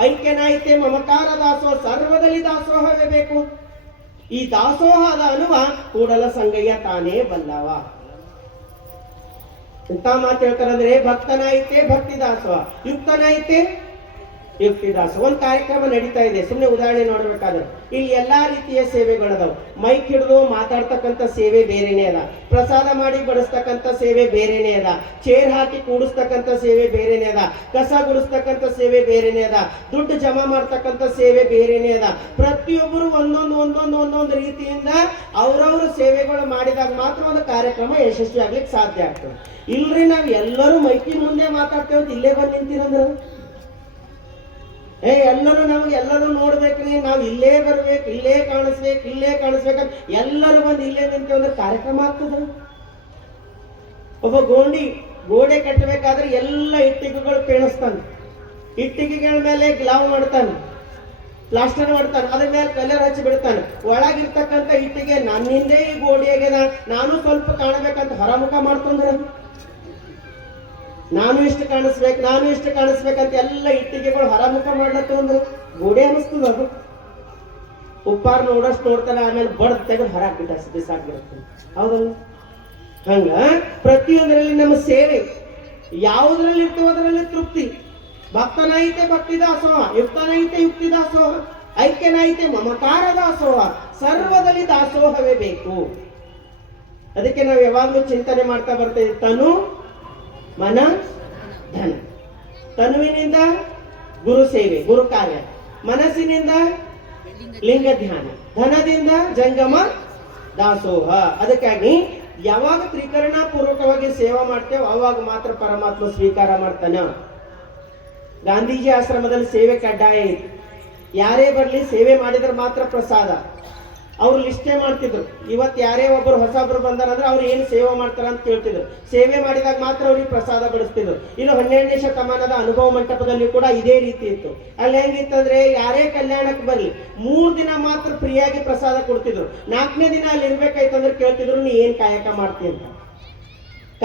ಐಕ್ಯನಾಯಿತೆ ಮಮಕಾರ ದಾಸೋಹ, ಸರ್ವದಲ್ಲಿ ದಾಸೋಹವೇ ಬೇಕು. ಈ ದಾಸೋಹದ ಅನುವ ಕೂಡಲ ಸಂಗಯ್ಯ ತಾನೇ ಬಲ್ಲವ. ಎಂತ ಮಾತು ಹೇಳ್ತಾರಂದ್ರೆ, ಭಕ್ತನಾಯಿತೆ ಭಕ್ತಿ ದಾಸೋಹ, ಯುಕ್ತನಾಯಿತೆ ಯುಕ್ತಿದಾಸ. ಒಂದು ಕಾರ್ಯಕ್ರಮ ನಡೀತಾ ಇದೆ, ಸುಮ್ಮನೆ ಉದಾಹರಣೆ ನೋಡ್ಬೇಕಾದ್ರೆ ಇಲ್ಲಿ ಎಲ್ಲಾ ರೀತಿಯ ಸೇವೆಗಳದಾವ್. ಮೈಕ್ ಹಿಡಿದು ಮಾತಾಡ್ತಕ್ಕಂಥ ಸೇವೆ ಬೇರೆನೇ ಅದ, ಪ್ರಸಾದ ಮಾಡಿ ಬಡಿಸ್ತಕ್ಕಂಥ ಸೇವೆ ಬೇರೆನೇ ಅದ, ಚೇರ್ ಹಾಕಿ ಕೂಡಿಸ್ತಕ್ಕಂಥ ಸೇವೆ ಬೇರೆನೇ ಅದ, ಕಸ ಗುಡಿಸ್ತಕ್ಕಂಥ ಸೇವೆ ಬೇರೆನೇ ಅದ, ದುಡ್ಡು ಜಮಾ ಮಾಡ್ತಕ್ಕಂಥ ಸೇವೆ ಬೇರೆನೇ ಅದ. ಪ್ರತಿಯೊಬ್ಬರು ಒಂದೊಂದು ರೀತಿಯಿಂದ ಅವ್ರವ್ರ ಸೇವೆಗಳು ಮಾಡಿದಾಗ ಮಾತ್ರ ಒಂದು ಕಾರ್ಯಕ್ರಮ ಯಶಸ್ವಿ ಆಗ್ಲಿಕ್ಕೆ ಸಾಧ್ಯ ಆಗ್ತದೆ. ಇಲ್ರಿ ನಾವ್ ಎಲ್ಲರೂ ಮೈಕಿನ ಮುಂದೆ ಮಾತಾಡ್ತೇವೆ ಅಂತ ಇಲ್ಲೇ ಬಂದು ನಿಂತಿರಂದ್ರು, ಎಲ್ಲರೂ ನಮ್ಗೆ ಎಲ್ಲರೂ ನೋಡ್ಬೇಕ್ರಿ, ನಾವ್ ಇಲ್ಲೇ ಬರ್ಬೇಕು, ಇಲ್ಲೇ ಕಾಣಿಸ್ಬೇಕಂತ ಎಲ್ಲರೂ ಬಂದು ಇಲ್ಲೇ ನಿಂತೇವೆ ಅಂದ್ರೆ ಕಾರ್ಯಕ್ರಮ ಆಗ್ತದ? ಒಬ್ಬ ಗೋಡೆ ಕಟ್ಟಬೇಕಾದ್ರೆ ಎಲ್ಲ ಇಟ್ಟಿಗೆಗಳು ಪೇಣಿಸ್ತಾನೆ, ಇಟ್ಟಿಗೆಗಳ ಮೇಲೆ ಗ್ಲಾವ್ ಮಾಡ್ತಾನೆ, ಪ್ಲಾಸ್ಟರ್ ಮಾಡ್ತಾನೆ, ಅದ್ರ ಮೇಲೆ ಕಲರ್ ಹಚ್ಚಿ ಬಿಡ್ತಾನೆ. ಒಳಗಿರ್ತಕ್ಕಂಥ ಇಟ್ಟಿಗೆ ನನ್ನಿಂದೇ ಈ ಗೋಡೆಯಾಗ್ಯದ, ನಾನು ಸ್ವಲ್ಪ ಕಾಣಬೇಕಂತ ಹೊರಮುಖ ಮಾಡ್ತಂದ್ರ, ನಾನು ಇಷ್ಟು ಕಾಣಿಸ್ಬೇಕಂತ ಎಲ್ಲ ಇಟ್ಟಿಗೆಗಳು ಹೊರಮುಖ ಮಾಡ್ಲತ್ತ ಅಂದ್ರೆ ಗೋಡೆ ಅನಿಸ್ತದ. ಅದು ಉಪ್ಪಾರ್ ನೋಡಷ್ಟು ನೋಡ್ತಾನೆ, ಆಮೇಲೆ ಬಡ್ದು ತೆಗೆದು ಹೊರಾಕ್ಬಿಟ್ಟ ಬಿಸಾಕ್ಬಿಡುತ್ತೆ. ಹೌದಲ್ಲ? ಹಂಗ ಪ್ರತಿಯೊಂದರಲ್ಲಿ ನಮ್ಮ ಸೇವೆ ಯಾವುದ್ರಲ್ಲಿ ಇರ್ತೇವೆ ಅದರಲ್ಲಿ ತೃಪ್ತಿ. ಭಕ್ತನಾಯಿತೆ ಭಕ್ತಿ ದಾಸೋಹ, ಯುಕ್ತನಾಯಿತೆ ಯುಕ್ತಿ ದಾಸೋಹ, ಐಕ್ಯನಾಯಿತೆ ಮಮಕಾರ ದಾಸೋಹ, ಸರ್ವದಲ್ಲಿ ದಾಸೋಹವೇ ಬೇಕು. ಅದಕ್ಕೆ ನಾವು ಯಾವಾಗಲೂ ಚಿಂತನೆ ಮಾಡ್ತಾ ಬರ್ತೇವೆ, ತನು ಮನ ಧನ. ತನುವಿನಿಂದ ಗುರು ಸೇವೆ ಗುರು ಕಾರ್ಯ, ಮನಸ್ಸಿನಿಂದ ಲಿಂಗ ಧ್ಯಾನ, ಧನದಿಂದ ಜಂಗಮ ದಾಸೋಹ. ಅದಕ್ಕಾಗಿ ಯಾವಾಗ ತ್ರಿಕರಣ ಪೂರ್ವಕವಾಗಿ ಸೇವಾ ಮಾಡ್ತೇವೆ ಅವಾಗ ಮಾತ್ರ ಪರಮಾತ್ಮ ಸ್ವೀಕಾರ ಮಾಡ್ತಾನ. ಗಾಂಧೀಜಿ ಆಶ್ರಮದಲ್ಲಿ ಸೇವೆ ಕಡ್ಡಾಯ ಇತ್ತು. ಯಾರೇ ಬರ್ಲಿ ಸೇವೆ ಮಾಡಿದ್ರೆ ಮಾತ್ರ ಪ್ರಸಾದ. ಅವ್ರು ಲಿಸ್ಟೇ ಮಾಡ್ತಿದ್ರು. ಇವತ್ತು ಯಾರೇ ಒಬ್ಬರು ಹೊಸಬ್ರು ಬಂದಾರಂದ್ರೆ ಅವ್ರು ಏನು ಸೇವೆ ಮಾಡ್ತಾರ ಅಂತ ಕೇಳ್ತಿದ್ರು. ಸೇವೆ ಮಾಡಿದಾಗ ಮಾತ್ರ ಅವ್ರಿಗೆ ಪ್ರಸಾದ ಬಡಿಸ್ತಿದ್ರು. ಇನ್ನು 12ನೇ ಶತಮಾನದ ಅನುಭವ ಮಂಟಪದಲ್ಲಿ ಕೂಡ ಇದೇ ರೀತಿ ಇತ್ತು. ಅಲ್ಲಿ ಹೆಂಗಿತ್ತಂದ್ರೆ ಯಾರೇ ಕಲ್ಯಾಣಕ್ಕೆ ಬರ್ಲಿ 3 ದಿನ ಮಾತ್ರ ಫ್ರೀಯಾಗಿ ಪ್ರಸಾದ ಕೊಡ್ತಿದ್ರು. 4ನೇ ದಿನ ಅಲ್ಲಿ ಇರ್ಬೇಕಾಯ್ತಂದ್ರೆ ಕೇಳ್ತಿದ್ರು, ನೀ ಏನ್ ಕಾಯಕ ಮಾಡ್ತಿ ಅಂತ.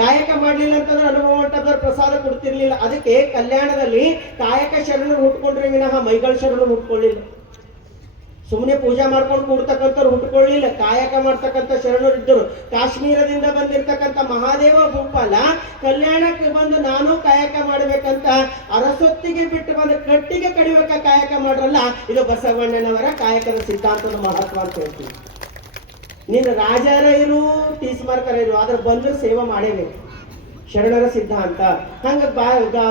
ಕಾಯಕ ಮಾಡ್ಲಿಲ್ಲ ಅಂತಂದ್ರೆ ಅನುಭವ ಮಂಟಪದವ್ರು ಪ್ರಸಾದ ಕೊಡ್ತಿರ್ಲಿಲ್ಲ. ಅದಕ್ಕೆ ಕಲ್ಯಾಣದಲ್ಲಿ ಕಾಯಕ ಶರಣರು ಹುಟ್ಕೊಂಡ್ರೆ ವಿನಃ ಮೈಗಳ ಶರಣರು ಹುಟ್ಕೊಳ್ಳಿಲ್ಲ. ಸುಮ್ಮನೆ ಪೂಜಾ ಮಾಡ್ಕೊಂಡು ಕೂಡ್ತಕ್ಕಂಥವ್ರು ಹುಟ್ಕೊಳ್ಳಿಲ್ಲ, ಕಾಯಕ ಮಾಡ್ತಕ್ಕಂಥ ಶರಣರು ಇದ್ದರು. ಕಾಶ್ಮೀರದಿಂದ ಬಂದಿರ್ತಕ್ಕಂಥ ಮಹಾದೇವ ಭೂಪಾಲ ಕಲ್ಯಾಣಕ್ಕೆ ಬಂದು ನಾನು ಕಾಯಕ ಮಾಡ್ಬೇಕಂತ ಅರಸೊತ್ತಿಗೆ ಬಿಟ್ಟು ಬಂದು ಕಟ್ಟಿಗೆ ಕಡಿಬೇಕ ಕಾಯಕ ಮಾಡ್ರಲ್ಲ, ಇದು ಬಸವಣ್ಣನವರ ಕಾಯಕದ ಸಿದ್ಧಾಂತದ ಮಹತ್ವ ಅಂತ ಹೇಳ್ತೀವಿ. ನೀನು ರಾಜರ ಇರು ತೀಸ್ಮಾರ್ಕರ ಇರು, ಆದ್ರೆ ಬಂದ್ರೆ ಸೇವೆ ಮಾಡೇಬೇಕು, ಶರಣರ ಸಿದ್ಧಾಂತ. ಹಂಗ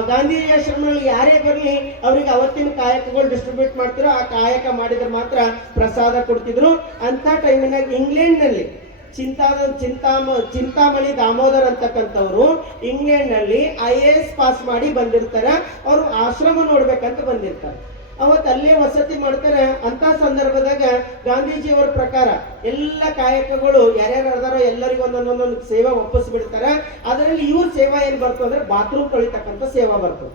ಗಾಂಧೀಜಿ ಆಶ್ರಮದಲ್ಲಿ ಯಾರೇ ಬರಲಿ ಅವ್ರಿಗೆ ಅವತ್ತಿನ ಕಾಯಕಗಳು ಡಿಸ್ಟ್ರಿಬ್ಯೂಟ್ ಮಾಡ್ತಿರೋ, ಆ ಕಾಯಕ ಮಾಡಿದ್ರೆ ಮಾತ್ರ ಪ್ರಸಾದ ಕೊಡ್ತಿದ್ರು. ಅಂತ ಟೈಮಿನಾಗ ಇಂಗ್ಲೆಂಡ್ ನಲ್ಲಿ ಚಿಂತಾಮಣಿ ದಾಮೋದರ್ ಅಂತಕ್ಕಂಥವ್ರು ಇಂಗ್ಲೆಂಡ್ ನಲ್ಲಿ IAS ಪಾಸ್ ಮಾಡಿ ಬಂದಿರ್ತಾರೆ. ಅವರು ಆಶ್ರಮ ನೋಡ್ಬೇಕಂತ ಬಂದಿರ್ತಾರೆ. ಅವತ್ತು ಅಲ್ಲೇ ವಸತಿ ಮಾಡ್ತಾರೆ. ಅಂತ ಸಂದರ್ಭದಾಗ ಗಾಂಧೀಜಿಯವರ ಪ್ರಕಾರ ಎಲ್ಲ ಕಾಯಕಗಳು ಯಾರ್ಯಾರು ಅದಾರೋ ಎಲ್ಲರಿಗೂ ಒಂದೊಂದೊಂದೊಂದು ಸೇವಾ ಒಪ್ಪಿಸ್ಬಿಡ್ತಾರೆ. ಅದರಲ್ಲಿ ಇವ್ರ ಸೇವಾ ಏನ್ ಬರ್ತದೆ ಅಂದ್ರೆ ಬಾತ್ರೂಮ್ ತೊಳಿತಕ್ಕಂಥ ಸೇವಾ ಬರ್ತದೆ.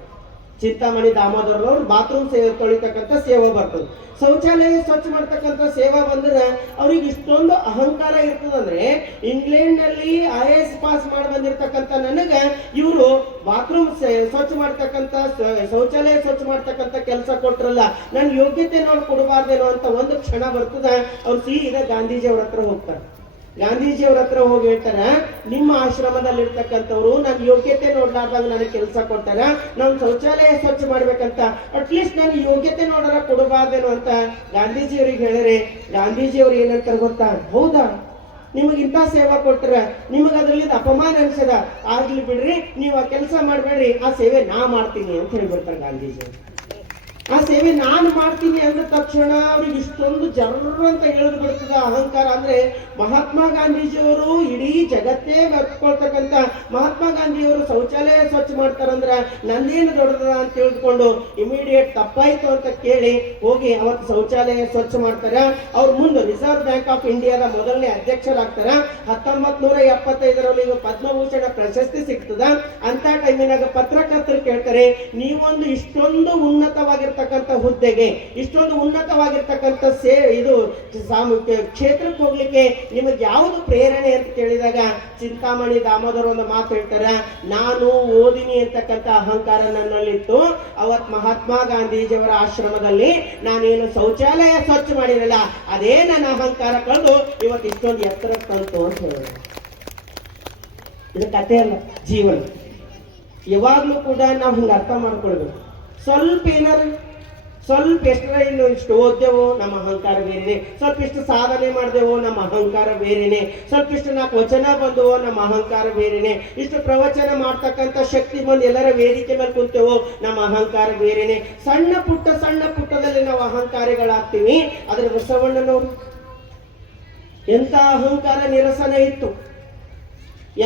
ಚಿಂತಾಮಣಿ ದಾಮೋದರ್ನವ್ರು ಬಾತ್ರೂಮ್ ತೊಳಿತಕ್ಕಂಥ ಸೇವಾ ಬರ್ತದೆ. ಶೌಚಾಲಯ ಸ್ವಚ್ಛ ಮಾಡ್ತಕ್ಕಂಥ ಸೇವಾ ಬಂದ್ರೆ ಅವ್ರಿಗೆ ಇಷ್ಟೊಂದು ಅಹಂಕಾರ ಇರ್ತದಂದ್ರೆ, ಇಂಗ್ಲೆಂಡ್ ನಲ್ಲಿ IAS ಪಾಸ್ ಮಾಡಿ ಬಂದಿರ್ತಕ್ಕಂಥ ನನಗೆ ಇವರು ಬಾತ್ರೂಮ್ ಸ್ವಚ್ಛ ಮಾಡ್ತಕ್ಕಂಥ ಶೌಚಾಲಯ ಸ್ವಚ್ಛ ಮಾಡ್ತಕ್ಕಂಥ ಕೆಲಸ ಕೊಟ್ರಲ್ಲ, ನನ್ನ ಯೋಗ್ಯತೆ ನೋಡಿ ಕೊಡಬಾರ್ದೇನೋ ಅಂತ ಒಂದು ಕ್ಷಣ ಬರ್ತದ. ಅವ್ರು ಸೀದಾ ಗಾಂಧೀಜಿ ಅವ್ರ ಹತ್ರ ಹೋಗ್ತಾರೆ. ಗಾಂಧೀಜಿ ಅವ್ರ ಹತ್ರ ಹೋಗಿ ಹೇಳ್ತಾರ, ನಿಮ್ಮ ಆಶ್ರಮದಲ್ಲಿ ಇರ್ತಕ್ಕಂಥವ್ರು ನನ್ನ ಯೋಗ್ಯತೆ ನೋಡ್ಲಾರ್ದಾಗ ನನಗೆ ಕೆಲಸ ಕೊಡ್ತಾರ, ನಾನು ಶೌಚಾಲಯ ಸ್ವಚ್ಛ ಮಾಡ್ಬೇಕಂತ ಅಟ್ಲೀಸ್ಟ್ ನನ್ನ ಯೋಗ್ಯತೆ ನೋಡಾರ ಕೊಡಬಾರ್ದೇನೋ ಅಂತ ಗಾಂಧೀಜಿ ಅವ್ರಿಗೆ ಹೇಳಿದ್ರೆ, ಗಾಂಧೀಜಿ ಅವ್ರು ಏನಂತಾರೆ ಗೊತ್ತಾ, ಹೌದಾ ನಿಮಗಿಂತ ಸೇವಾ ಕೊಟ್ರ ನಿಮಗ ಅದ್ರಲ್ಲಿ ಅಪಮಾನ ಅನ್ಸದ, ಆಗ್ಲಿ ಬಿಡ್ರಿ, ನೀವು ಆ ಕೆಲಸ ಮಾಡ್ಬೇಡ್ರಿ, ಆ ಸೇವೆ ನಾ ಮಾಡ್ತೀನಿ ಅಂತ ಹೇಳ್ಬಿಡ್ತಾರೆ ಗಾಂಧೀಜಿ. ಆ ಸೇವೆ ನಾನು ಮಾಡ್ತೀನಿ ಅಂದ ತಕ್ಷಣ ಅವ್ರಿಗೆ ಇಷ್ಟೊಂದು ಜರ್ರ ಅಂತ ಹೇಳಿದ್ ಬಿಡ್ತದ ಅಹಂಕಾರ. ಅಂದ್ರೆ ಮಹಾತ್ಮ ಗಾಂಧೀಜಿಯವರು ಇಡೀ ಜಗತ್ತೇ ಮೆಚ್ಕೊಳ್ತಕ್ಕಂಥ ಮಹಾತ್ಮ ಗಾಂಧಿಯವರು ಶೌಚಾಲಯ ಸ್ವಚ್ಛ ಮಾಡ್ತಾರಂದ್ರ ನಂದೇನು ದೊಡ್ಡದ ಅಂತ ತಿಳಿದುಕೊಂಡು ಇಮಿಡಿಯೇಟ್ ತಪ್ಪಾಯ್ತು ಅಂತ ಕೇಳಿ ಹೋಗಿ ಅವತ್ತು ಶೌಚಾಲಯ ಸ್ವಚ್ಛ ಮಾಡ್ತಾರ. ಅವ್ರ ಮುಂದೆ ರಿಸರ್ವ್ ಬ್ಯಾಂಕ್ ಆಫ್ ಇಂಡಿಯಾದ ಮೊದಲನೇ ಅಧ್ಯಕ್ಷರಾಗ್ತಾರ. 1975ರಲ್ಲಿ ಪದ್ಮಭೂಷಣ ಪ್ರಶಸ್ತಿ ಸಿಗ್ತದ. ಅಂತ ಟೈಮಿನಾಗ ಪತ್ರಕರ್ತರು ಕೇಳ್ತಾರೆ, ನೀವೊಂದು ಇಷ್ಟೊಂದು ಉನ್ನತವಾಗಿರ್ತ ಉನ್ನತವಾಗಿರ್ತಕ್ಕಂಥ ಹುದ್ದೆಗೆ, ಇಷ್ಟೊಂದು ಉನ್ನತವಾಗಿರ್ತಕ್ಕಂಥ ಇದು ಕ್ಷೇತ್ರಕ್ಕೆ ಹೋಗ್ಲಿಕ್ಕೆ ನಿಮಗೆ ಯಾವುದು ಪ್ರೇರಣೆ ಅಂತ ಕೇಳಿದಾಗ ಚಿಂತಾಮಣಿ ದಾಮೋದರ ಒಂದು ಮಾತು ಹೇಳ್ತಾರೆ, ನಾನು ಓದಿನಿ ಅಂತಕ್ಕಂಥ ಅಹಂಕಾರ ನನ್ನಲ್ಲಿತ್ತು. ಅವತ್ ಮಹಾತ್ಮ ಗಾಂಧೀಜಿಯವರ ಆಶ್ರಮದಲ್ಲಿ ನಾನೇನು ಶೌಚಾಲಯ ಸ್ವಚ್ಛ ಮಾಡಿರಲ್ಲ, ಅದೇ ನನ್ನ ಅಹಂಕಾರ ಕಳೆದು ಇವತ್ತು ಇಷ್ಟೊಂದು ಎತ್ತರ ತಂತು ಅಂತ ಹೇಳಿದ್ರು. ಇದು ಕಥೆ ಅಲ್ಲ, ಜೀವನ. ಯಾವಾಗ್ಲೂ ಕೂಡ ನಾವು ಹಿಂಗೆ ಅರ್ಥ ಮಾಡ್ಕೊಳ್ಬೇಕು. ಸ್ವಲ್ಪ ಎಷ್ಟರ ಇಷ್ಟು ಓದ್ದೇವೋ ನಮ್ಮ ಅಹಂಕಾರ ಬೇರೆನೆ, ಸ್ವಲ್ಪ ಇಷ್ಟು ಸಾಧನೆ ಮಾಡಿದೆವೋ ನಮ್ಮ ಅಹಂಕಾರ ಬೇರೆನೆ, ಸ್ವಲ್ಪ ಇಷ್ಟು 4 ವಚನ ಬಂದವೋ ನಮ್ಮ ಅಹಂಕಾರ ಬೇರೆನೆ, ಇಷ್ಟು ಪ್ರವಚನ ಮಾಡ್ತಕ್ಕಂಥ ಶಕ್ತಿ ಬಂದು ಎಲ್ಲರ ವೇದಿಕೆ ಮೇಲೆ ಕುಂತೇವೋ ನಮ್ಮ ಅಹಂಕಾರ ಬೇರೆನೆ. ಸಣ್ಣ ಪುಟ್ಟದಲ್ಲಿ ನಾವು ಅಹಂಕಾರಿಗಳಾಗ್ತೀವಿ. ಅದ್ರ ಬಸವಣ್ಣನವರು ಎಂತ ಅಹಂಕಾರ ನಿರಸನ ಇತ್ತು.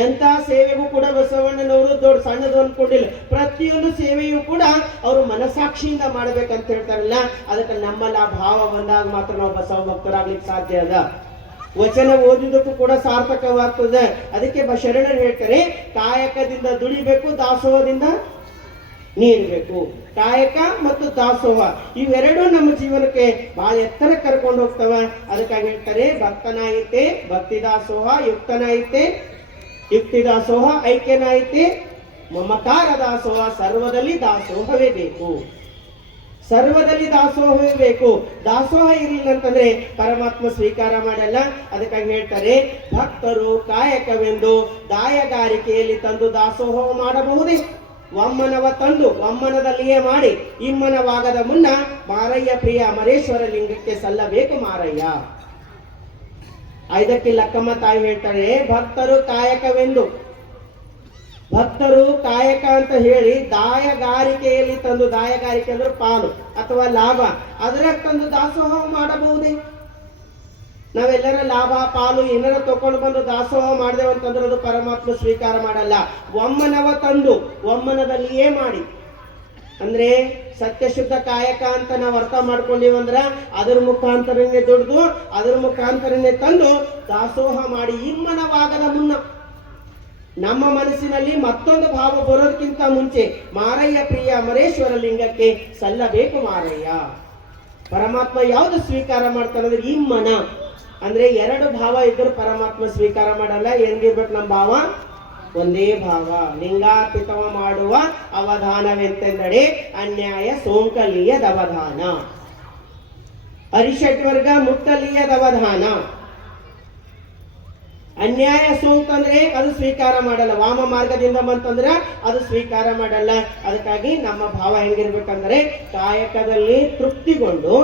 ಎಂತ ಸೇವೆಗೂ ಕೂಡ ಬಸವಣ್ಣನವರು ದೊಡ್ಡ ಸಣ್ಣದು ಅನ್ಕೊಂಡಿಲ್ಲ. ಪ್ರತಿಯೊಂದು ಸೇವೆಯೂ ಕೂಡ ಅವರು ಮನಸಾಕ್ಷಿಯಿಂದ ಮಾಡ್ಬೇಕಂತ ಹೇಳ್ತಾರಲ್ಲ, ಅದಕ್ಕೆ ನಮ್ಮಲ್ಲಿ ಆ ಭಾವ ಬಂದಾಗ ಮಾತ್ರ ನಾವು ಬಸವ ಭಕ್ತರಾಗ್ಲಿಕ್ಕೆ ಸಾಧ್ಯ ಅದ. ವಚನ ಓದಿದಕ್ಕೂ ಕೂಡ ಸಾರ್ಥಕವಾಗ್ತದೆ. ಅದಕ್ಕೆ ಶರಣರು ಹೇಳ್ತಾರೆ, ಕಾಯಕದಿಂದ ದುಡಿಬೇಕು, ದಾಸೋಹದಿಂದ ನೀಡಬೇಕು. ಕಾಯಕ ಮತ್ತು ದಾಸೋಹ ಇವೆರಡೂ ನಮ್ಮ ಜೀವನಕ್ಕೆ ಬಹಳ ಎತ್ತರ ಕರ್ಕೊಂಡು ಹೋಗ್ತವ. ಅದಕ್ಕಾಗಿ ಹೇಳ್ತಾರೆ, ಭಕ್ತನಾಯಿತೆ ಭಕ್ತಿ ದಾಸೋಹ, ಯುಕ್ತನಾಯಿತೆ ಯುಕ್ತಿ ದಾಸೋಹ, ಐಕ್ಯನಾಯಿತೆ ಮಮಕಾರ ದಾಸೋಹ. ಸರ್ವದಲ್ಲಿ ದಾಸೋಹವೇ ಬೇಕು, ಸರ್ವದಲ್ಲಿ ದಾಸೋಹವೇ ಬೇಕು. ದಾಸೋಹ ಇರಲಿಲ್ಲ ಅಂತಂದ್ರೆ ಪರಮಾತ್ಮ ಸ್ವೀಕಾರ ಮಾಡಲ್ಲ. ಅದಕ್ಕಾಗಿ ಹೇಳ್ತಾರೆ, ಭಕ್ತರು ಕಾಯಕವೆಂದು ದಾಯಗಾರಿಕೆಯಲ್ಲಿ ತಂದು ದಾಸೋಹ ಮಾಡಬಹುದೇ? ಒಮ್ಮನವ ತಂದು ಒಮ್ಮನದಲ್ಲಿಯೇ ಮಾಡಿ ಇಮ್ಮನವಾಗದ ಮುನ್ನ ಮಾರಯ್ಯ ಪ್ರಿಯ ಅಮರೇಶ್ವರ ಲಿಂಗಕ್ಕೆ ಸಲ್ಲಬೇಕು ಮಾರಯ್ಯ. ಇದಕ್ಕೆ ಲಕ್ಕಮ್ಮ ತಾಯಿ ಹೇಳ್ತಾರೆ, ಭಕ್ತರು ಕಾಯಕವೆಂದು, ಭಕ್ತರು ಕಾಯಕ ಅಂತ ಹೇಳಿ ದಾಯಗಾರಿಕೆಯಲ್ಲಿ ತಂದು, ದಾಯಗಾರಿಕೆ ಅಂದ್ರೆ ಪಾಲು ಅಥವಾ ಲಾಭ, ಅದರ ತಂದು ದಾಸೋಹ ಮಾಡಬಹುದೇ? ನಾವೆಲ್ಲರ ಲಾಭ ಪಾಲು ಏನಾರ ತಕೊಂಡು ಬಂದು ದಾಸೋಹ ಮಾಡಿದೆವು ಅಂತಂದ್ರೆ ಅದು ಪರಮಾತ್ಮ ಸ್ವೀಕಾರ ಮಾಡಲ್ಲ. ಒಮ್ಮನವ ತಂದು ಒಮ್ಮನದಲ್ಲಿಯೇ ಮಾಡಿ ಅಂದ್ರೆ ಸತ್ಯಶುದ್ಧ ಕಾಯಕ ಅಂತ ನಾವು ಅರ್ಥ ಮಾಡ್ಕೊಂಡಿವಂದ್ರ ಅದ್ರ ಮುಖಾಂತರನೇ ದುಡ್ದು ಅದ್ರ ಮುಖಾಂತರನೇ ತಂದು ದಾಸೋಹ ಮಾಡಿ ಇಮ್ಮನವಾಗದ ಮುನ್ನ ನಮ್ಮ ಮನಸ್ಸಿನಲ್ಲಿ ಮತ್ತೊಂದು ಭಾವ ಬರೋದಕ್ಕಿಂತ ಮುಂಚೆ ಮಾರಯ್ಯ ಪ್ರಿಯ ಅಮರೇಶ್ವರ ಲಿಂಗಕ್ಕೆ ಸಲ್ಲಬೇಕು ಮಾರಯ್ಯ. ಪರಮಾತ್ಮ ಯಾವುದು ಸ್ವೀಕಾರ ಮಾಡ್ತಾನಂದ್ರೆ ಇಮ್ಮನ ಅಂದ್ರೆ 2 ಭಾವ ಇದ್ರೂ ಪರಮಾತ್ಮ ಸ್ವೀಕಾರ ಮಾಡಲ್ಲ. ಹೆಂಗಿರ್ಬೇಕು ನಮ್ಮ ಭಾವ? ಒಂದೇ ಭಾವ. ಲಿಂಗಾರ್ಪಿತವ ಮಾಡುವ ಅವಧಾನವೆಂತೆಂದಡೆ ಅನ್ಯಾಯ ಸೋಂಕಲೀಯದವಧಾನ, ಅರಿಷಟ್ವರ್ಗ ಮುಟ್ಟಲೀಯದವಧಾನ. ಅನ್ಯಾಯ ಸೋಂಕಂದ್ರೆ ಅದು ಸ್ವೀಕಾರ ಮಾಡಲ್ಲ. ವಾಮ ಮಾರ್ಗದಿಂದ ಬಂತಂದ್ರೆ ಅದು ಸ್ವೀಕಾರ ಮಾಡಲ್ಲ. ಅದಕ್ಕಾಗಿ ನಮ್ಮ ಭಾವ ಹೆಂಗಿರ್ಬೇಕಂದ್ರೆ ಕಾಯಕದಲ್ಲಿ ತೃಪ್ತಿಗೊಂಡು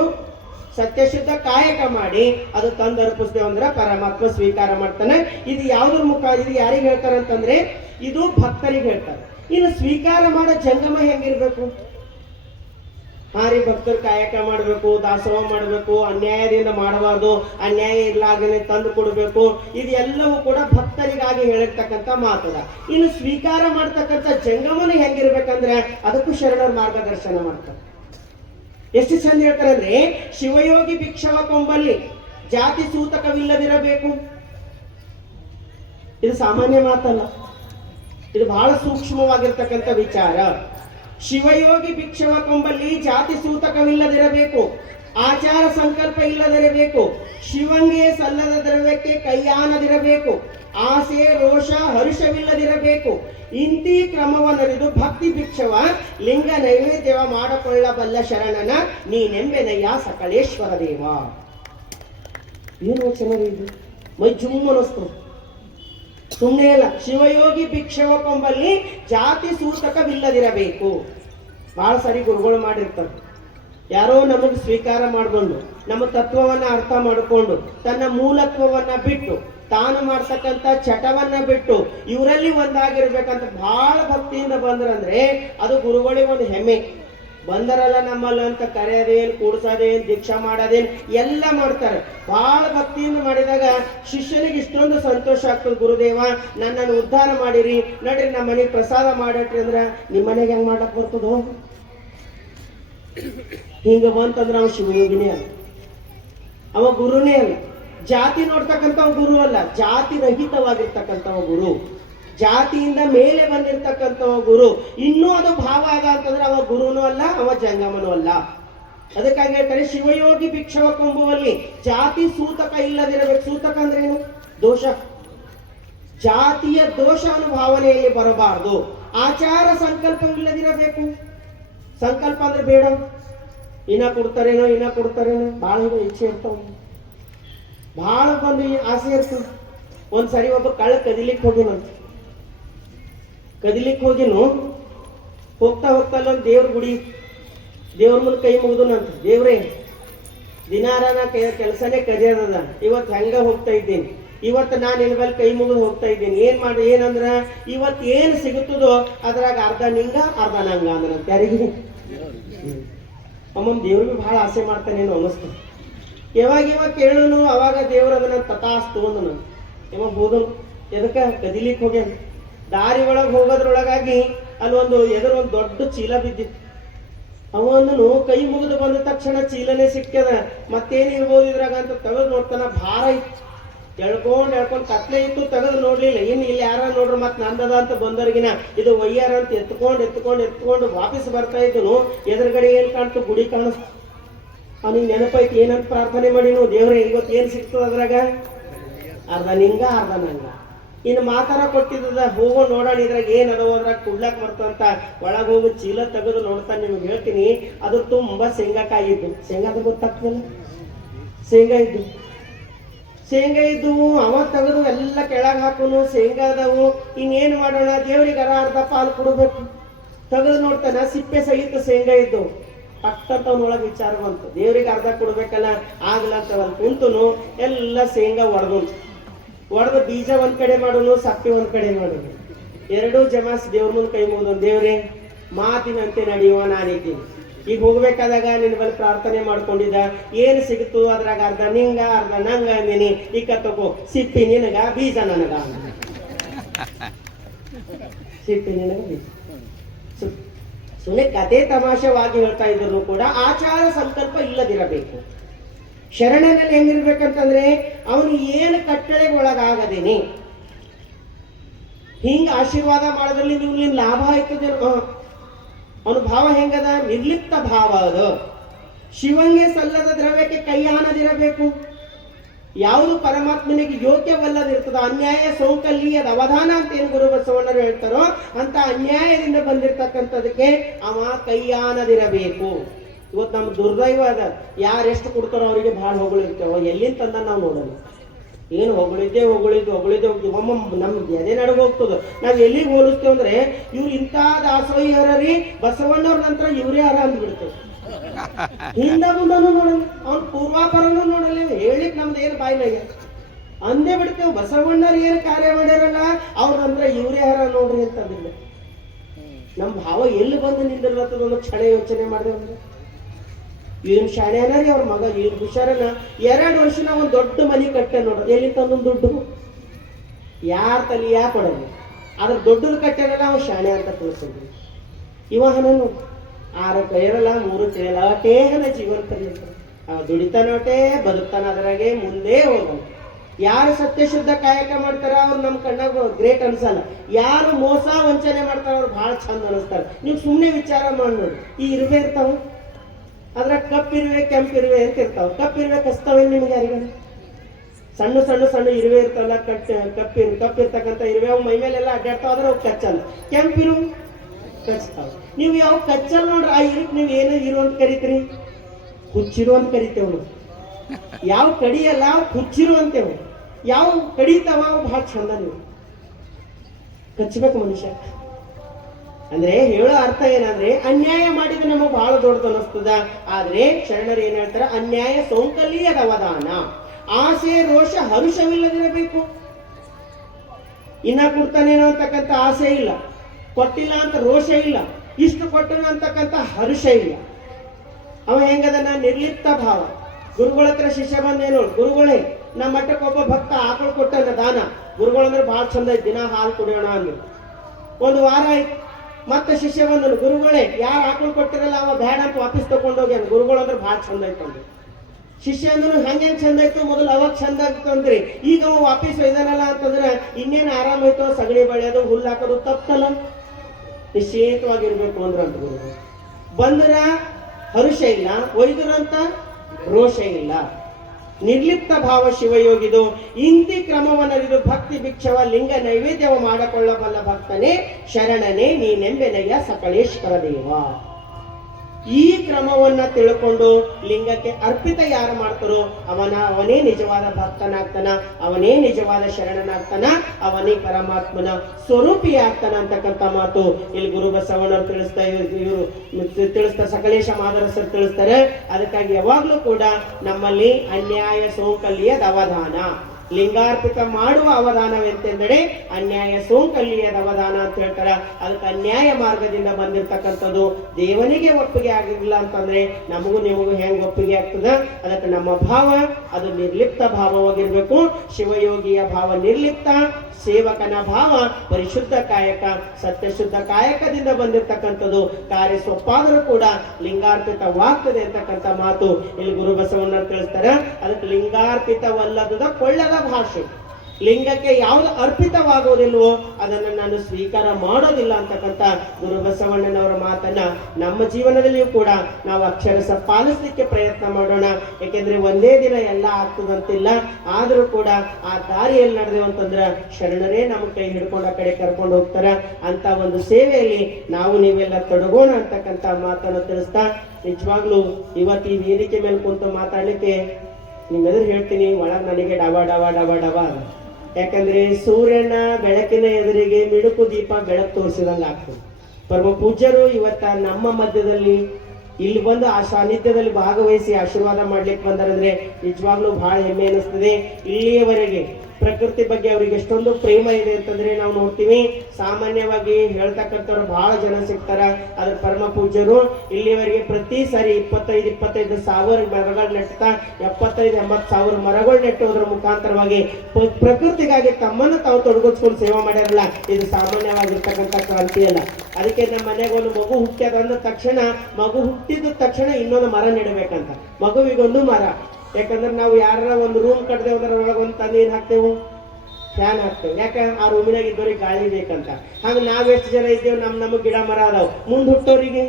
ಸತ್ಯಶುದ್ಧ ಕಾಯಕ ಮಾಡಿ ಅದು ತಂದು ಅರ್ಪಿಸ್ತೇವೆ ಅಂದ್ರೆ ಪರಮಾತ್ಮ ಸ್ವೀಕಾರ ಮಾಡ್ತಾನೆ. ಇದು ಯಾವ್ದ್ರ ಮುಖ? ಇದು ಯಾರಿಗೆ ಹೇಳ್ತಾರೆ ಅಂತಂದ್ರೆ ಇದು ಭಕ್ತರಿಗೆ ಹೇಳ್ತಾರೆ. ಇನ್ನು ಸ್ವೀಕಾರ ಮಾಡೋ ಜಂಗಮ ಹೆಂಗಿರ್ಬೇಕು? ಹಾರಿ ಭಕ್ತರು ಕಾಯಕ ಮಾಡಬೇಕು, ದಾಸೋಹ ಮಾಡಬೇಕು, ಅನ್ಯಾಯದಿಂದ ಮಾಡಬಾರ್ದು, ಅನ್ಯಾಯ ಇರ್ಲಾರ್ದೇನೆ ತಂದು ಕೊಡಬೇಕು. ಇದೆಲ್ಲವೂ ಕೂಡ ಭಕ್ತರಿಗಾಗಿ ಹೇಳಿರ್ತಕ್ಕಂಥ ಮಾತದ. ಇನ್ನು ಸ್ವೀಕಾರ ಮಾಡ್ತಕ್ಕಂಥ ಜಂಗಮನ ಹೆಂಗಿರ್ಬೇಕಂದ್ರೆ ಅದಕ್ಕೂ ಶರಣರ ಮಾರ್ಗದರ್ಶನ ಮಾಡ್ತಾರೆ. ಎಷ್ಟು ಚಂದ ಹೇಳ್ತಾರೆ ಅಂದ್ರೆ, ಶಿವಯೋಗಿ ಭಿಕ್ಷವ ಕೊಂಬಲ್ಲಿ ಜಾತಿ ಸೂತಕವಿಲ್ಲದಿರಬೇಕು. ಇದು ಸಾಮಾನ್ಯ ಮಾತಲ್ಲ, ಇದು ಬಹಳ ಸೂಕ್ಷ್ಮವಾಗಿರ್ತಕ್ಕಂಥ ವಿಚಾರ. ಶಿವಯೋಗಿ ಭಿಕ್ಷವ ಕೊಂಬಲ್ಲಿ ಜಾತಿ ಸೂತಕವಿಲ್ಲದಿರಬೇಕು, ಆಚಾರ ಸಂಕಲ್ಪ ಇಲ್ಲದಿರಬೇಕು, ಶಿವಂಗೆ ಸಲ್ಲದ ದ್ರವ್ಯಕ್ಕೆ ಕೈಯಾನದಿರಬೇಕು, ಆಸೆ ರೋಷ ಹರುಷವಿಲ್ಲದಿರಬೇಕು. ಇಂತಿ ಕ್ರಮವನ್ನರಿದು ಭಕ್ತಿ ಭಿಕ್ಷವ ಲಿಂಗ ನೈವೇದ್ಯವ ಮಾಡಿಕೊಳ್ಳಬಲ್ಲ ಶರಣನ ನೀನೆಂಬೆನಯ್ಯ ಸಕಲೇಶ್ವರ ದೇವ. ಏನು ವಚನ ಇದು? ಮೈ ಜುಮ್ಮನಸ್ತು. ಸುಮ್ಮನೆ ಅಲ್ಲ. ಶಿವಯೋಗಿ ಭಿಕ್ಷವ ಕೊಂಬಲ್ಲಿ ಜಾತಿ ಸೂತಕವಿಲ್ಲದಿರಬೇಕು. ಬಹಳ ಸಾರಿ ಗುರುಗಳು ಮಾಡಿರ್ತಾರೆ. ಯಾರೋ ನಮಗೆ ಸ್ವೀಕಾರ ಮಾಡಿಕೊಂಡು ನಮ್ಮ ತತ್ವವನ್ನ ಅರ್ಥ ಮಾಡಿಕೊಂಡು ತನ್ನ ಮೂಲತ್ವವನ್ನ ಬಿಟ್ಟು ತಾನು ಮಾಡ್ತಕ್ಕಂಥ ಚಟವನ್ನ ಬಿಟ್ಟು ಇವರಲ್ಲಿ ಒಂದಾಗಿರ್ಬೇಕಂತ ಬಹಳ ಭಕ್ತಿಯಿಂದ ಬಂದ್ರಂದ್ರೆ ಅದು ಗುರುಗಳಿಗೆ ಒಂದು ಹೆಮ್ಮೆ. ಬಂದರಲ್ಲ ನಮ್ಮಲ್ಲಿ ಅಂತ ಕರೆಯೋದೇನು, ಕೂಡ್ಸೋದೇನು, ದೀಕ್ಷಾ ಮಾಡೋದೇನು ಎಲ್ಲ ಮಾಡ್ತಾರೆ. ಬಹಳ ಭಕ್ತಿಯಿಂದ ಮಾಡಿದಾಗ ಶಿಷ್ಯನಿಗೆ ಇಷ್ಟೊಂದು ಸಂತೋಷ ಆಗ್ತದೆ. ಗುರುದೇವ ನನ್ನನ್ನು ಉದ್ಧಾರ ಮಾಡಿರಿ, ನಡ್ರಿ ನಮ್ಮ ಮನೆಗೆ ಪ್ರಸಾದ ಮಾಡಟ್ರಿ ಅಂದ್ರೆ ನಿಮ್ಮ ಮನೆಗೆ ಹೆಂಗ್ ಮಾಡಕ್ ಬರ್ತದೋ? ಹಿಂಗ ಬಂತಂದ್ರೆ ಅವ ಶಿವಯೋಗಿನೇ ಅಲ್ಲ, ಅವ ಗುರುನೇ ಅಲ್ಲ. ಜಾತಿ ನೋಡ್ತಕ್ಕಂಥವ ಗುರು ಅಲ್ಲ, ಜಾತಿ ರಹಿತವಾಗಿರ್ತಕ್ಕಂಥವ ಗುರು, ಜಾತಿಯಿಂದ ಮೇಲೆ ಬಂದಿರ್ತಕ್ಕಂಥವ ಗುರು. ಇನ್ನೂ ಅದು ಭಾವ ಅದ ಅಂತಂದ್ರೆ ಅವ ಗುರುನೂ ಅಲ್ಲ, ಅವ ಜಂಗಮನೂ ಅಲ್ಲ. ಅದಕ್ಕಾಗಿ ಹೇಳ್ತಾರೆ ಶಿವಯೋಗಿ ಭಿಕ್ಷವ ಕೊಂಬುವಲ್ಲಿ ಜಾತಿ ಸೂತಕ ಇಲ್ಲದಿರಬೇಕು. ಸೂತಕ ಅಂದ್ರೆ ಏನು? ದೋಷ. ಜಾತಿಯ ದೋಷ ಅನುಭಾವನೆಯಲ್ಲಿ ಬರಬಾರದು. ಆಚಾರ ಸಂಕಲ್ಪವಿಲ್ಲದಿರಬೇಕು. ಸಂಕಲ್ಪ ಅಂದ್ರೆ ಬೇಡ, ಇನ್ನ ಕೊಡ್ತಾರೇನೋ ಬಹಳ ಇಚ್ಛೆ ಇರ್ತಾವ, ಬಹಳ ಬಂದು ಆಸೆ ಇರ್ತದೆ. ಒಂದ್ಸರಿ ಒಬ್ಬ ಕಳ್ಳ ಕದಿಲಿಕ್ಕೆ ಹೋಗಿನು ಹೋಗ್ತಾ ಅಲ್ಲೊಂದು ದೇವ್ರ ಗುಡಿ, ದೇವ್ರ ಮುಂದೆ ಕೈ ಮುಗಿದನಂತ, ದೇವ್ರೇ ದಿನಾರ ನಾ ಕೆಲಸನೇ ಕದಿಯೋದದ, ಇವತ್ತು ಹಂಗ ಹೋಗ್ತಾ ಇದ್ದೀನಿ, ಇವತ್ತು ನಾನು ನಿನ್ ಬಲ್ಲಿ ಕೈ ಮುಗಿದು ಹೋಗ್ತಾ ಇದ್ದೀನಿ, ಏನಂದ್ರ ಇವತ್ತು ಏನು ಸಿಗುತ್ತದೋ ಅದ್ರಾಗ ಅರ್ಧ ನಿಂಗ ಅರ್ಧ ನಂಗ ಅಂದ್ರ ಯಾರಿಗೆ ಅಮ್ಮಮ್ಮ ದೇವ್ರಿಗೆ ಬಹಳ ಆಸೆ ಮಾಡ್ತಾನೇನು ಅನ್ನಿಸ್ತು. ಯಾವಾಗ ಕೇಳೋನು ಅವಾಗ ದೇವ್ರ ಅದನ್ನ ತಥಾಸ್ತು ಅಂದನು. ಯಾವಾಗ ಹೋದನು ಎದಕ್ಕ ಕದಿಲಿಕ್ಕೆ ಹೋಗ್ಯಾನ. ದಾರಿ ಒಳಗೆ ಹೋಗೋದ್ರೊಳಗಾಗಿ ಅಲ್ಲಿ ಒಂದು ದೊಡ್ಡ ಚೀಲ ಬಿದ್ದಿತ್ತು. ಅವನು ಕೈ ಮುಗಿದು ಬಂದ ತಕ್ಷಣ ಚೀಲನೇ ಸಿಕ್ಕದ, ಮತ್ತೇನ್ ಇರ್ಬೋದು ಇದ್ರಾಗ ಅಂತ ತೆಗೆದು ನೋಡ್ತಾನ. ಭಾರ ಇತ್ತು, ಎಳ್ಕೊಂಡ್ ಕತ್ಲೆ ಇತ್ತು, ತೆಗೆದು ನೋಡ್ಲಿಲ್ಲ. ಇನ್ನು ಇಲ್ಲಿ ಯಾರ ನೋಡ್ರಿ ಮತ್ ನಂದದ ಅಂತ ಬಂದವ್ರಿಗಿನ ಇದು ಒಯ್ಯಾರ ಅಂತ ಎತ್ಕೊಂಡು ವಾಪಸ್ ಬರ್ತಾ ಇದ್ದನು. ಎದುರುಗಡೆ ಏನ್ ಕಾಣ್ತು? ಗುಡಿ ಕಾಣಿಸ್ತು. ಅವನಿಗೆ ನೆನಪಾಯ್ತು, ಏನಂತ ಪ್ರಾರ್ಥನೆ ಮಾಡಿನು, ದೇವ್ರೆ ಇವತ್ತು ಏನ್ ಸಿಕ್ತದ ಅದ್ರಾಗ? ಅರ್ಧ ನಿಂಗ ಅರ್ಧ ನಂಗ. ಇನ್ನು ಮಾತಾರ ಕೊಟ್ಟಿದ್ದದ, ಹೋಗೋ ನೋಡೋಣ ಇದ್ರಾಗ ಏನ್ ಅದಾವ, ಅದ್ರಾಗ ಕುಡ್ಲಾಕ್ ಬರ್ತಂತ ಒಳಗೆ ಹೋಗಿ ಚೀಲ ತೆಗೆದು ನೋಡ್ತಾನೆ. ನಿಮ್ಗೆ ಹೇಳ್ತೀನಿ, ಅದು ತುಂಬಾ ಶೇಂಗಾಕಾಯಿ ಇದ್ದು, ಶೇಂಗಾದ ಗೊತ್ತಾಗ್ತದಲ್ಲ, ಶೇಂಗಾ ಇದ್ದವು. ಅವ ತೆಗೆದು ಎಲ್ಲ ಕೆಳಗೆ ಹಾಕೋನು, ಶೇಂಗಾ ಅದಾವು. ಇನ್ನೇನ್ ಮಾಡೋಣ, ದೇವ್ರಿಗೆ ಅರ್ಧ ಪಾಲು ಕೊಡ್ಬೇಕು. ತೆಗೆದು ನೋಡ್ತಾನ, ಸಿಪ್ಪೆ ಸಹಿತ ಶೇಂಗಾ ಇದ್ದು. ಪಟ್ಟಂತವನೊಳಗೆ ವಿಚಾರ ಬಂತು, ದೇವ್ರಿಗೆ ಅರ್ಧ ಕೊಡ್ಬೇಕಲ್ಲ, ಆಗ್ಲ ಅಂತ ಅಲ್ಲಿ ಕುಂತನು. ಎಲ್ಲ ಶೇಂಗಾ ಒಡೆದು ಬೀಜ ಒಂದ್ ಕಡೆ ಮಾಡೋನು, ಸಪ್ಪೆ ಒಂದ್ ಕಡೆ ಮಾಡೋನು, ಎರಡೂ ಜಮಾಸ್ ದೇವ್ರ ಮುಂದೆ ಕೈ ಮುಗಿದನು. ದೇವ್ರೆ ಮಾತಿನಂತೆ ನಡೆಯುವ ನಾನಿದ್ದೀನಿ, ಈಗ ಹೋಗ್ಬೇಕಾದಾಗ ನಿನ್ನ ಬಳಿ ಪ್ರಾರ್ಥನೆ ಮಾಡ್ಕೊಂಡಿದ್ದ, ಏನು ಸಿಗುತ್ತೋ ಅದ್ರಾಗ ಅರ್ಧ ನಿಂಗ ಅರ್ಧ ನಂಗ ಅಂದಿನಿ. ಈಗ ತಗೋ, ಸಿಪ್ಪಿ ನಿನಗ ಬೀಜ ನನಗ, ಸಿಪ್ಪಿ ನಿನಗ ಬೀಜ. ಸುಮ್ಮನೆ ಕತೆ ತಮಾಷೆವಾಗಿ ಹೇಳ್ತಾ ಇದ್ರು ಕೂಡ ಆಚಾರ ಸಂಕಲ್ಪ ಇಲ್ಲದಿರಬೇಕು. ಶರಣನಲ್ಲಿ ಹೆಂಗಿರ್ಬೇಕಂತಂದ್ರೆ ಅವನು ಏನು ಕಟ್ಟಳೆಗೆ ಒಳಗಾಗದೇನೆ, ಹಿಂಗ ಆಶೀರ್ವಾದ ಮಾಡೋದ್ರಲ್ಲಿ ನಿನ್ ಲಾಭ ಆಯ್ತದೆ. ಅವನ ಭಾವ ಹೆಂಗದ? ನಿರ್ಲಿಪ್ತ ಭಾವ ಅದ. ಶಿವಂಗೆ ಸಲ್ಲದ ದ್ರವ್ಯಕ್ಕೆ ಕೈಯಾನದಿರಬೇಕು. ಯಾವುದು ಪರಮಾತ್ಮನಿಗೆ ಯೋಗ್ಯವಲ್ಲದಿರ್ತದ, ಅನ್ಯಾಯ ಸೋಂಕಲ್ಲಿಯದ ಅವಧಾನ ಅಂತ ಏನು ಗುರು ಬಸವಣ್ಣರು ಹೇಳ್ತಾರೋ ಅಂತ ಅನ್ಯಾಯದಿಂದ ಬಂದಿರ್ತಕ್ಕಂಥದಕ್ಕೆ ಅವ ಕೈಯಾನದಿರಬೇಕು. ಇವತ್ತು ನಮ್ ದುರ್ದೈವ ಅದ, ಯಾರೆಷ್ಟು ಕೊಡ್ತಾರೋ ಅವರಿಗೆ ಬಹಳ ಹೊಗಳಿರ್ತೇವ. ಎಲ್ಲಿಂದ ತಂದ ನಾವು ನೋಡೋಣ. ಏನು ಹೊಗಳಿದ್ದೆ ಒಮ್ಮೆ ನಮ್ಗೆ ಎದೆ ನಡಗ ಹೋಗ್ತದ. ನಾವ್ ಎಲ್ಲಿಗೆ ಹೋಲಿಸ್ತೇವೆ ಅಂದ್ರೆ, ಇವ್ರು ಇಂಥ ದಾಸೋಹಿ ಹರರಿ, ಬಸವಣ್ಣವ್ರ ನಂತರ ಇವ್ರೇ ಹರ ಅಂದ್ಬಿಡ್ತೇವೆ. ಹಿಂದ ಮುಂದನು ನೋಡಲ್ಲ, ಅವ್ನ ಪೂರ್ವಾಪರನು ನೋಡಲ್ಲ. ಹೇಳಿಕ್ ನಮ್ದು ಏನು ಬಾಯಿಲಾಗ ಅಂದೇ ಬಿಡ್ತೇವೆ. ಬಸವಣ್ಣರು ಏನು ಕಾರ್ಯ ಮಾಡ್ಯಾರಲ್ಲ ಅವ್ರ ನಂತರ ಇವ್ರೇ ಹರ ನೋಡ್ರಿ ಅಂತಂದಿಲ್ಲ. ನಮ್ ಭಾವ ಎಲ್ಲಿ ಬಂದು ನಿಂದಿರ್ಲತ್ತದ ಒಂದು ಕ್ಷಣ ಯೋಚನೆ ಮಾಡಿದ್ರೆ, ಇವನ್ ಶಾಣ್ಯಾನರಿ ಅವ್ರ ಮಗ ಇವ್ರ ಹುಷಾರನ 2 ವರ್ಷ ಒಂದ್ ದೊಡ್ಡ ಮನಿ ಕಟ್ಟೆ ನೋಡೋದು. ಎಲ್ಲಿ ತಂದೊಂದು ದುಡ್ಡು ಯಾರ ತಲೆ ಯಾಕೆ ಕೊಡೋದು? ಅದ್ರ ದೊಡ್ಡದು ಕಟ್ಟೆನಲ್ಲ ಅವ ಶಾಣೆ ಅಂತ ತಿಳಿಸಿದ್ವಿ. ಇವನು 6 ಕೈಯರಲ್ಲ 3 ಕೈಯಲ್ಲ ಟೇಹನ ಜೀವನ ಕಲಿಯುತ್ತ ಅವ ದುಡಿತಾನೋಟೆ ಬದುಕ್ತಾನ, ಅದ್ರಾಗೆ ಮುಂದೆ ಹೋಗೋಣ. ಯಾರು ಸತ್ಯಶುದ್ಧ ಕಾಯಕ ಮಾಡ್ತಾರ ಅವ್ರು ನಮ್ ಕಣ್ಣಾಗ ಗ್ರೇಟ್ ಅನ್ಸಲ್ಲ. ಯಾರು ಮೋಸ ವಂಚನೆ ಮಾಡ್ತಾರ ಅವ್ರು ಬಹಳ ಚಂದ ಅನಿಸ್ತಾರ. ನೀವು ಸುಮ್ಮನೆ ವಿಚಾರ ಮಾಡಿ ನೋಡಿ, ಈ ಇರುವೆ ಇರ್ತಾವ, ಅದ್ರ ಕಪ್ಪಿರುವೆ ಕೆಂಪಿರುವೆ ಅಂತ ಇರ್ತಾವ. ಕಪ್ಪಿರುವೆ ಕಸ್ತಾವೇನು ನಿಮ್ಗೆ ಯಾರಿಗ? ಸಣ್ಣ ಇರುವೆ ಇರ್ತಾವಲ್ಲ, ಕಪ್ಪಿರ್ತಕ್ಕಂಥ ಇರುವೆ ಅವು ಮೈ ಮೇಲೆಲ್ಲ ಅಡ್ಡಾಡ್ತಾವ, ಆದ್ರೆ ಅವು ಕಚ್ಚಲ್ಲ. ಕೆಂಪಿರು ಕಚ್ತಾವ. ನೀವು ಯಾವ ಕಚ್ಚಲ್ ನೋಡ್ರಿ, ಆ ಇರುಕ್ ನೀವು ಏನು ಇರು ಅಂತ ಕರಿತೀರಿ? ಹುಚ್ಚಿರು ಅಂತ ಕರಿತೇವ್ ನಾವು. ಯಾವ ಕಡಿಯಲ್ಲ ಹುಚ್ಚಿರು ಅಂತೇವೆ. ಯಾವ ಕಡಿತಾವ ಅವು ಬಹಳ ಚಂದ. ನೀವು ಕಚ್ಚಬೇಕು ಮನುಷ್ಯ ಅಂದ್ರೆ ಹೇಳೋ ಅರ್ಥ ಏನಂದ್ರೆ, ಅನ್ಯಾಯ ಮಾಡಿದ್ರೆ ನಮಗೆ ಬಹಳ ದೊಡ್ಡದು ಅನಿಸ್ತದ. ಆದ್ರೆ ಶರಣರು ಏನ್ ಹೇಳ್ತಾರೆ? ಅನ್ಯಾಯ ಸೋಂಕಲಿಯದ ಅವಧಾನ, ಆಸೆ ರೋಷ ಹರುಷವಿಲ್ಲದಿರಬೇಕು. ಇನ್ನ ಕೊಡ್ತಾನೇನೋ ಅಂತಕ್ಕಂಥ ಆಸೆ ಇಲ್ಲ, ಕೊಟ್ಟಿಲ್ಲ ಅಂತ ರೋಷ ಇಲ್ಲ, ಇಷ್ಟು ಕೊಟ್ಟನು ಅಂತಕ್ಕಂಥ ಹರುಷ ಇಲ್ಲ. ಅವ ಹೆಂಗದನ? ನಿರ್ಲಿಪ್ತ ಭಾವ. ಗುರುಗಳ ಹತ್ರ ಶಿಷ್ಯ ಬಂದೇನೋ, ಗುರುಗಳೇ ನಮ್ಮ ಮಟ್ಟಕ್ಕೆ ಒಬ್ಬ ಭಕ್ತ ಆಕಳು ಕೊಟ್ಟನ ದಾನ. ಗುರುಗಳಂದ್ರೆ ಬಹಳ ಚಂದ ಐತಿ, ದಿನ ಹಾಲು ಕುಡಿಯೋಣ ಅಂದ್ರು. ಒಂದು ವಾರ ಆಯ್ತು, ಮತ್ತೆ ಶಿಷ್ಯ ಬಂದನು, ಗುರುಗಳೇ ಯಾರು ಆಕಳು ಕೊಟ್ಟಿರಲ್ಲ ಅವ ಬೇಡ ಅಂತ ವಾಪಸ್ ತಗೊಂಡೋಗ್ಯಾನ. ಗುರುಗಳು ಅಂದ್ರೆ ಬಹಳ ಚಂದ ಆಯ್ತು ಅಂದ್ರು. ಶಿಷ್ಯ ಅಂದ್ರು ಹೆಂಗೆ ಚಂದ ಆಯ್ತು, ಮೊದಲು ಅವಾಗ ಚಂದ ಆಗಿತ್ತು ಅಂದ್ರಿ, ಈಗ ಅವ ವಾಪಸ್ ಒಯ್ದಾನಲ್ಲ ಅಂತಂದ್ರೆ ಇನ್ನೇನು ಆರಾಮಾಯ್ತು, ಸಗಣಿ ಬೆಳೆಯೋದು ಹುಲ್ಲು ಹಾಕೋದು ತಪ್ಪಲ್ಲ, ನಿಶ್ಚಿತವಾಗಿರ್ಬೇಕು ಅಂದ್ರ ಅಂತ ಗುರುಗಳು ಬಂದ್ರ ಹರುಷ ಇಲ್ಲ, ಒಯ್ದುರಂತ ರೋಷ ಇಲ್ಲ. ನಿರ್ಲಿಪ್ತ ಭಾವ ಶಿವಯೋಗಿದು. ಇಂತಿ ಕ್ರಮವನ್ನರಿದು ಭಕ್ತಿ ಭಿಕ್ಷವ ಲಿಂಗ ನೈವೇದ್ಯವ ಮಾಡಿಕೊಳ್ಳಬಲ್ಲ ಭಕ್ತನೇ ಶರಣನೇ ನೀನೆಂಬೆನೆಯ ಸಕಲೇಶ್ವರ ದೇವ. ಈ ಕ್ರಮವನ್ನ ತಿಳ್ಕೊಂಡು ಲಿಂಗಕ್ಕೆ ಅರ್ಪಿತ ಯಾರು ಮಾಡ್ತಾರೋ ಅವನೇ ನಿಜವಾದ ಭಕ್ತನಾಗ್ತಾನ, ಅವನೇ ನಿಜವಾದ ಶರಣನಾಗ್ತಾನ, ಅವನೇ ಪರಮಾತ್ಮನ ಸ್ವರೂಪಿ ಆಗ್ತಾನ ಅಂತಕ್ಕಂಥ ಮಾತು ಇಲ್ಲಿ ಗುರು ಬಸವಣ್ಣರು ತಿಳಿಸ್ತಾರೆ, ಸಕಲೇಶ ಮಾದರಸರು ತಿಳಿಸ್ತಾರೆ. ಅದಕ್ಕಾಗಿ ಯಾವಾಗ್ಲೂ ಕೂಡ ನಮ್ಮಲ್ಲಿ ಅನ್ಯಾಯ ಸೋಂಕಲ್ಲಿಯದ ಅವಧಾನ, ಲಿಂಗಾರ್ಪಿತ ಮಾಡುವ ಅವಧಾನವೆಂತೆಂದರೆ ಅನ್ಯಾಯ ಸೋಂಕಲ್ಲಿಯದ ಅವಧಾನ ಅಂತ ಹೇಳ್ತಾರೆ. ಅದಕ್ಕೆ ಅನ್ಯಾಯ ಮಾರ್ಗದಿಂದ ಬಂದಿರತಕ್ಕಂಥದ್ದು ದೇವನಿಗೆ ಒಪ್ಪಿಗೆ ಆಗಿರಲಿಲ್ಲ ಅಂತಂದ್ರೆ ನಮಗೂ ನಿಮಗೂ ಹೆಂಗ್ ಒಪ್ಪಿಗೆ ಆಗ್ತದ? ಅದಕ್ಕೆ ನಮ್ಮ ಭಾವ ಅದು ನಿರ್ಲಿಪ್ತ ಭಾವವಾಗಿರ್ಬೇಕು. ಶಿವಯೋಗಿಯ ಭಾವ ನಿರ್ಲಿಪ್ತ, ಸೇವಕನ ಭಾವ ಪರಿಶುದ್ಧ ಕಾಯಕ, ಸತ್ಯಶುದ್ಧ ಕಾಯಕದಿಂದ ಬಂದಿರತಕ್ಕಂಥದ್ದು. ಕಾರ್ಯ ಸ್ವಪ್ಪಾದರೂ ಕೂಡ ಲಿಂಗಾರ್ಪಿತವಾಗ್ತದೆ ಅಂತಕ್ಕಂಥ ಮಾತು ಇಲ್ಲಿ ಗುರು ಬಸವಣ್ಣರು ತಿಳಿಸ್ತಾರೆ. ಅದಕ್ಕೆ ಲಿಂಗಾರ್ಪಿತವಲ್ಲದ ಕೊಳ್ಳದ ಭಾಷೆ, ಲಿಂಗಕ್ಕೆ ಯಾವುದು ಅರ್ಪಿತವಾಗುವುದಿಲ್ವೋ ಅದನ್ನು ನಾನು ಸ್ವೀಕಾರ ಮಾಡೋದಿಲ್ಲ ಅಂತಕ್ಕಂಥ ಗುರು ಬಸವಣ್ಣನವರ ಮಾತನ್ನ ನಮ್ಮ ಜೀವನದಲ್ಲಿಯೂ ಕೂಡ ನಾವು ಅಕ್ಷರಶಃ ಪಾಲಿಸಲಿಕ್ಕೆ ಪ್ರಯತ್ನ ಮಾಡೋಣ. ಯಾಕೆಂದ್ರೆ ಒಂದೇ ದಿನ ಎಲ್ಲ ಆಗ್ತದಂತಿಲ್ಲ. ಆದರೂ ಕೂಡ ಆ ದಾರಿಯಲ್ಲಿ ನಡೆದೇವು ಅಂತಂದ್ರೆ ಶರಣರೇ ನಮ್ಮ ಕೈ ಹಿಡ್ಕೊಂಡು ಆ ಕಡೆ ಕರ್ಕೊಂಡು ಹೋಗ್ತಾರ. ಅಂತ ಒಂದು ಸೇವೆಯಲ್ಲಿ ನಾವು ನೀವೆಲ್ಲ ತೊಡಗೋಣ ಅಂತಕ್ಕಂಥ ಮಾತನ್ನು ತಿಳಿಸ್ತಾ, ನಿಜವಾಗ್ಲೂ ಇವತ್ತು ಈ ವೇದಿಕೆ ಮೇಲೆ ಕುಂತು ಮಾತಾಡ್ಲಿಕ್ಕೆ ನಿಮ್ಮೆದುರು ಹೇಳ್ತೀನಿ, ಒಳಗೆ ನನಗೆ ಡವ ಡವ ಡವ ಡವ. ಯಾಕಂದ್ರೆ ಸೂರ್ಯನ ಬೆಳಕಿನ ಎದುರಿಗೆ ಮಿಡುಕು ದೀಪ ಬೆಳಕು ತೋರಿಸಿದಂಗೆ ಆಗ್ತದೆ. ಪರಮ ಪೂಜ್ಯರು ಇವತ್ತ ನಮ್ಮ ಮಧ್ಯದಲ್ಲಿ ಇಲ್ಲಿ ಬಂದು ಆ ಸಾನ್ನಿಧ್ಯದಲ್ಲಿ ಭಾಗವಹಿಸಿ ಆಶೀರ್ವಾದ ಮಾಡ್ಲಿಕ್ಕೆ ಬಂದಾರಂದ್ರೆ ನಿಜವಾಗ್ಲೂ ಬಹಳ ಹೆಮ್ಮೆ ಅನಿಸ್ತದೆ. ಇಲ್ಲಿಯವರೆಗೆ ಪ್ರಕೃತಿ ಬಗ್ಗೆ ಅವ್ರಿಗೆ ಎಷ್ಟೊಂದು ಪ್ರೇಮ ಇದೆ ಅಂತಂದ್ರೆ ನಾವು ನೋಡ್ತೀವಿ. ಸಾಮಾನ್ಯವಾಗಿ ಹೇಳ್ತಕ್ಕಂಥವ್ರು ಬಹಳ ಜನ ಸಿಗ್ತಾರ. ಅದ್ರ ಪರಮ ಪೂಜ್ಯರು ಇಲ್ಲಿವರೆಗೆ ಪ್ರತಿ ಸಾರಿ 25 ಸಾವಿರ ಮರಗಳು ನೆಟ್ತಾ 75-80 ಸಾವಿರ ಮರಗಳು ನೆಟ್ಟುವುದರ ಮುಖಾಂತರವಾಗಿ ಪ್ರಕೃತಿಗಾಗಿ ತಮ್ಮನ್ನು ತಾವು ತೊಡಗಿಸ್ಕೊಂಡು ಸೇವೆ ಮಾಡ್ಯಾರಲ್ಲ, ಇದು ಸಾಮಾನ್ಯವಾಗಿರ್ತಕ್ಕಂಥ ಕ್ರಾಂತಿ ಅಲ್ಲ. ಅದಕ್ಕೆ ನಮ್ಮ ಮನೆಗೆ ಒಂದು ಮಗು ಹುಟ್ಟ್ಯದ ಅಂದ ತಕ್ಷಣ, ಮಗು ಹುಟ್ಟಿದ ತಕ್ಷಣ ಇನ್ನೊಂದು ಮರ ನೆಡಬೇಕಂತ, ಮಗುವಿಗೊಂದು ಮರ. ಯಾಕಂದ್ರೆ ನಾವು ಯಾರ ಒಂದು ರೂಮ್ ಕಟ್ಟದೇವು ಅಂದ್ರೆ ಒಳಗೆ ಒಂದು ತಂದು ಏನ್ ಹಾಕ್ತೇವೆ, ಫ್ಯಾನ್ ಹಾಕ್ತೇವೆ. ಯಾಕೆ ಆ ರೂಮಿನಾಗ ಇದ್ದವ್ರಿಗೆ ಗಾಳಿ ಬೇಕಂತ. ಹಾಗೆ ನಾವೆಷ್ಟು ಜನ ಇದ್ದೇವೆ, ನಮಗೆ ಗಿಡ ಮರ ಅದಾವ, ಮುಂದೆ ಹುಟ್ಟೋರಿಗೆ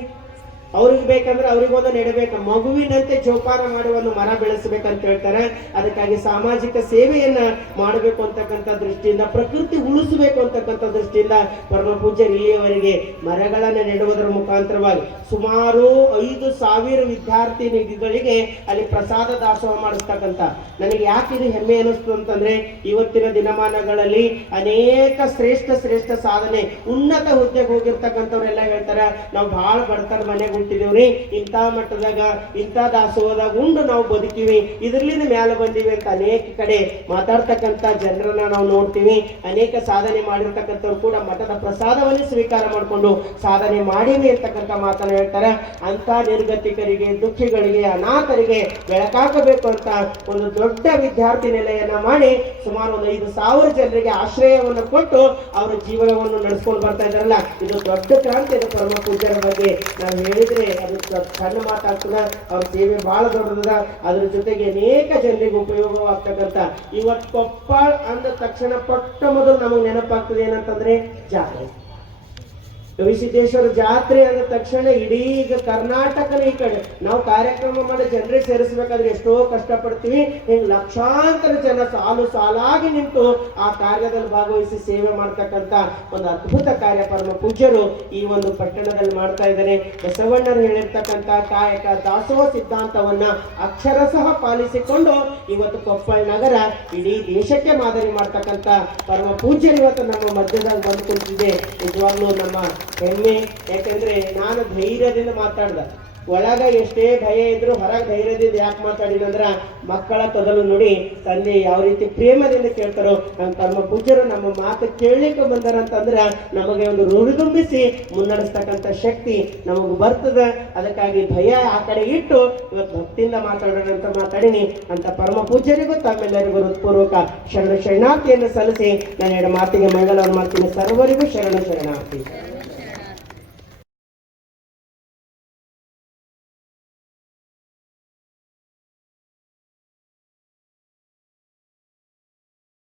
ಅವ್ರಿಗೆ ಬೇಕಂದ್ರೆ ಅವ್ರಿಗೊಂದು ನೆಡಬೇಕು. ಮಗುವಿನಂತೆ ಜೋಪಾನ ಮಾಡಿ ಒಂದು ಮರ ಬೆಳೆಸಬೇಕಂತ ಹೇಳ್ತಾರೆ. ಅದಕ್ಕಾಗಿ ಸಾಮಾಜಿಕ ಸೇವೆಯನ್ನ ಮಾಡಬೇಕು ಅಂತಕ್ಕಂಥ ದೃಷ್ಟಿಯಿಂದ, ಪ್ರಕೃತಿ ಉಳಿಸಬೇಕು ಅಂತಕ್ಕಂಥ ದೃಷ್ಟಿಯಿಂದ ಪರಮ ಪೂಜ್ಯರು ಇಲ್ಲಿಯವರೆಗೆ ಮರಗಳನ್ನ ನೆಡುವುದರ ಮುಖಾಂತರವಾಗಿ ಸುಮಾರು 5,000 ವಿದ್ಯಾರ್ಥಿನಿಗಳಿಗೆ ಅಲ್ಲಿ ಪ್ರಸಾದ ದಾಸೋಹ ಮಾಡಿಸ್ತಕ್ಕಂಥ. ನನಗೆ ಯಾಕೆ ಇದು ಹೆಮ್ಮೆ ಅನಿಸ್ತು ಅಂತಂದ್ರೆ, ಇವತ್ತಿನ ದಿನಮಾನಗಳಲ್ಲಿ ಅನೇಕ ಶ್ರೇಷ್ಠ ಸಾಧನೆ ಉನ್ನತ ಹುದ್ದೆಗೆ ಹೋಗಿರ್ತಕ್ಕಂಥವ್ರೆಲ್ಲ ಹೇಳ್ತಾರೆ, ನಾವು ಬಹಳ ಬಡತನ ಮನೆಗೆ ಹುಟ್ಟಿದೇವ್ರಿ, ಇಂಥ ಮಟ್ಟದಾಗ ಇಂಥ ದಾಸೋಹದಾಗ ಉಂಡು ನಾವು ಬದುಕಿವಿ, ಇದರ್ಲಿಂದ ಮ್ಯಾಲೆ ಬಂದಿವಿ ಅಂತ ಅನೇಕ ಕಡೆ ಮಾತಾಡ್ತಕ್ಕಂಥ ಜನರನ್ನ ನಾವು ನೋಡ್ತೀವಿ. ಅನೇಕ ಸಾಧನೆ ಮಾಡಿರ್ತಕ್ಕಂಥವ್ರು ಕೂಡ ಮಠದ ಪ್ರಸಾದವನ್ನು ಸ್ವೀಕಾರ ಮಾಡಿಕೊಂಡು ಸಾಧನೆ ಮಾಡೀವಿ ಅಂತಕ್ಕಂಥ ಮಾತನ್ನ ಹೇಳ್ತಾರೆ. ಅಂತ ನಿರ್ಗತಿಕರಿಗೆ, ದುಃಖಿಗಳಿಗೆ, ಅನಾಥರಿಗೆ ಬೆಳಕಾಗಬೇಕು ಅಂತ ಒಂದು ದೊಡ್ಡ ವಿದ್ಯಾರ್ಥಿ ನಿಲಯನ ಮಾಡಿ ಸುಮಾರು ಒಂದು 5,000 ಜನರಿಗೆ ಆಶ್ರಯವನ್ನು ಕೊಟ್ಟು ಅವರ ಜೀವನವನ್ನು ನಡೆಸ್ಕೊಂಡು ಬರ್ತಾ ಇದ್ದಾರಲ್ಲ, ಇದು ದೊಡ್ಡ ಕ್ರಾಂತಿ. ಇದು ಪರಮ ಪೂಜ್ಯರ ಬಗ್ಗೆ ನಾವು ಹೇಳಿದ್ರೆ ಅದು ಸಣ್ಣ ಮಾತಾಡ್ತದ. ಅವ್ರ ಸೇವೆ ಬಹಳ ದೊಡ್ಡದ. ಅದ್ರ ಜೊತೆಗೆ ಅನೇಕ ಜನರಿಗೆ ಉಪಯೋಗವಾಗ್ತಕ್ಕಂಥ ಇವತ್ತು ಕೊಪ್ಪಳ ಅಂದ ತಕ್ಷಣ ಪಟ್ಟ ಮೊದಲು ನಮಗೆ ನೆನಪಾಗ್ತದೆ ಏನಂತಂದ್ರೆ ಜಾತ್ರೆ. ಗವಿಸಿದ್ದೇಶ್ವರ ಜಾತ್ರೆ ಅಂದ ತಕ್ಷಣ ಇಡೀ ಕರ್ನಾಟಕನ ಈ ಕಡೆ ನಾವು ಕಾರ್ಯಕ್ರಮ ಮಾಡಿ ಜನರಿಗೆ ಸೇರಿಸಬೇಕಾದ್ರೆ ಎಷ್ಟೋ ಕಷ್ಟಪಡ್ತೀವಿ. ಹಿಂಗ್ ಲಕ್ಷಾಂತರ ಜನ ಸಾಲಾಗಿ ನಿಂತು ಆ ಕಾರ್ಯದಲ್ಲಿ ಭಾಗವಹಿಸಿ ಸೇವೆ ಮಾಡ್ತಕ್ಕಂಥ ಒಂದು ಅದ್ಭುತ ಕಾರ್ಯ ಪರಮ ಪೂಜ್ಯರು ಈ ಒಂದು ಪಟ್ಟಣದಲ್ಲಿ ಮಾಡ್ತಾ ಇದ್ದಾರೆ. ಬಸವಣ್ಣರು ಹೇಳಿರ್ತಕ್ಕಂಥ ಕಾಯಕ ದಾಸೋಹ ಸಿದ್ಧಾಂತವನ್ನ ಅಕ್ಷರಶಃ ಪಾಲಿಸಿಕೊಂಡು ಇವತ್ತು ಕೊಪ್ಪಳ ನಗರ ಇಡೀ ದೇಶಕ್ಕೆ ಮಾದರಿ ಮಾಡ್ತಕ್ಕಂಥ ಪರಮ ಪೂಜ್ಯರು ಇವತ್ತು ನಮ್ಮ ಮಧ್ಯದಾಗ ಬಂದು ಕುಂತಿದೆ. ನಿಜವಾಗ್ಲೂ ನಮ್ಮ ಹೆಮ್ಮೆ. ಯಾಕಂದ್ರೆ ನಾನು ಧೈರ್ಯದಿಂದ ಮಾತಾಡ್ದ, ಒಳಗ ಎಷ್ಟೇ ಭಯ ಇದ್ರು ಹೊರಗೆ ಧೈರ್ಯದಿಂದ ಯಾಕೆ ಮಾತಾಡಿದಂದ್ರ ಮಕ್ಕಳ ತೊದಲು ನೋಡಿ ತಂದೆ ಯಾವ ರೀತಿ ಪ್ರೇಮದಿಂದ ಕೇಳ್ತಾರೋ, ನಮ್ಮ ಪರಮ ಪೂಜ್ಯರು ನಮ್ಮ ಮಾತು ಕೇಳಲಿಕ್ಕೆ ಬಂದಾರಂತಂದ್ರ ನಮಗೆ ಒಂದು ರೂಢಿದುಂಬಿಸಿ ಮುನ್ನಡೆಸ್ತಕ್ಕಂಥ ಶಕ್ತಿ ನಮಗ್ ಬರ್ತದ. ಅದಕ್ಕಾಗಿ ಭಯ ಆ ಕಡೆ ಇಟ್ಟು ಇವತ್ತು ಭಕ್ತಿಯಿಂದ ಮಾತಾಡೋಣ ಅಂತ ಮಾತಾಡಿನಿ. ಅಂತ ಪರಮ ಪೂಜ್ಯರಿಗೂ ತಮ್ಮೆಲ್ಲರಿಗೂ ಹೃತ್ಪೂರ್ವಕ ಶರಣಾರ್ಥಿಯನ್ನು ಸಲ್ಲಿಸಿ ನಾನು ಎರಡು ಮಾತಿಗೆ ಮಂಗಲವನ್ನು ಮಾಡ್ತೀನಿ. ಸರ್ವರಿಗೂ ಶರಣಾರ್ಥಿ.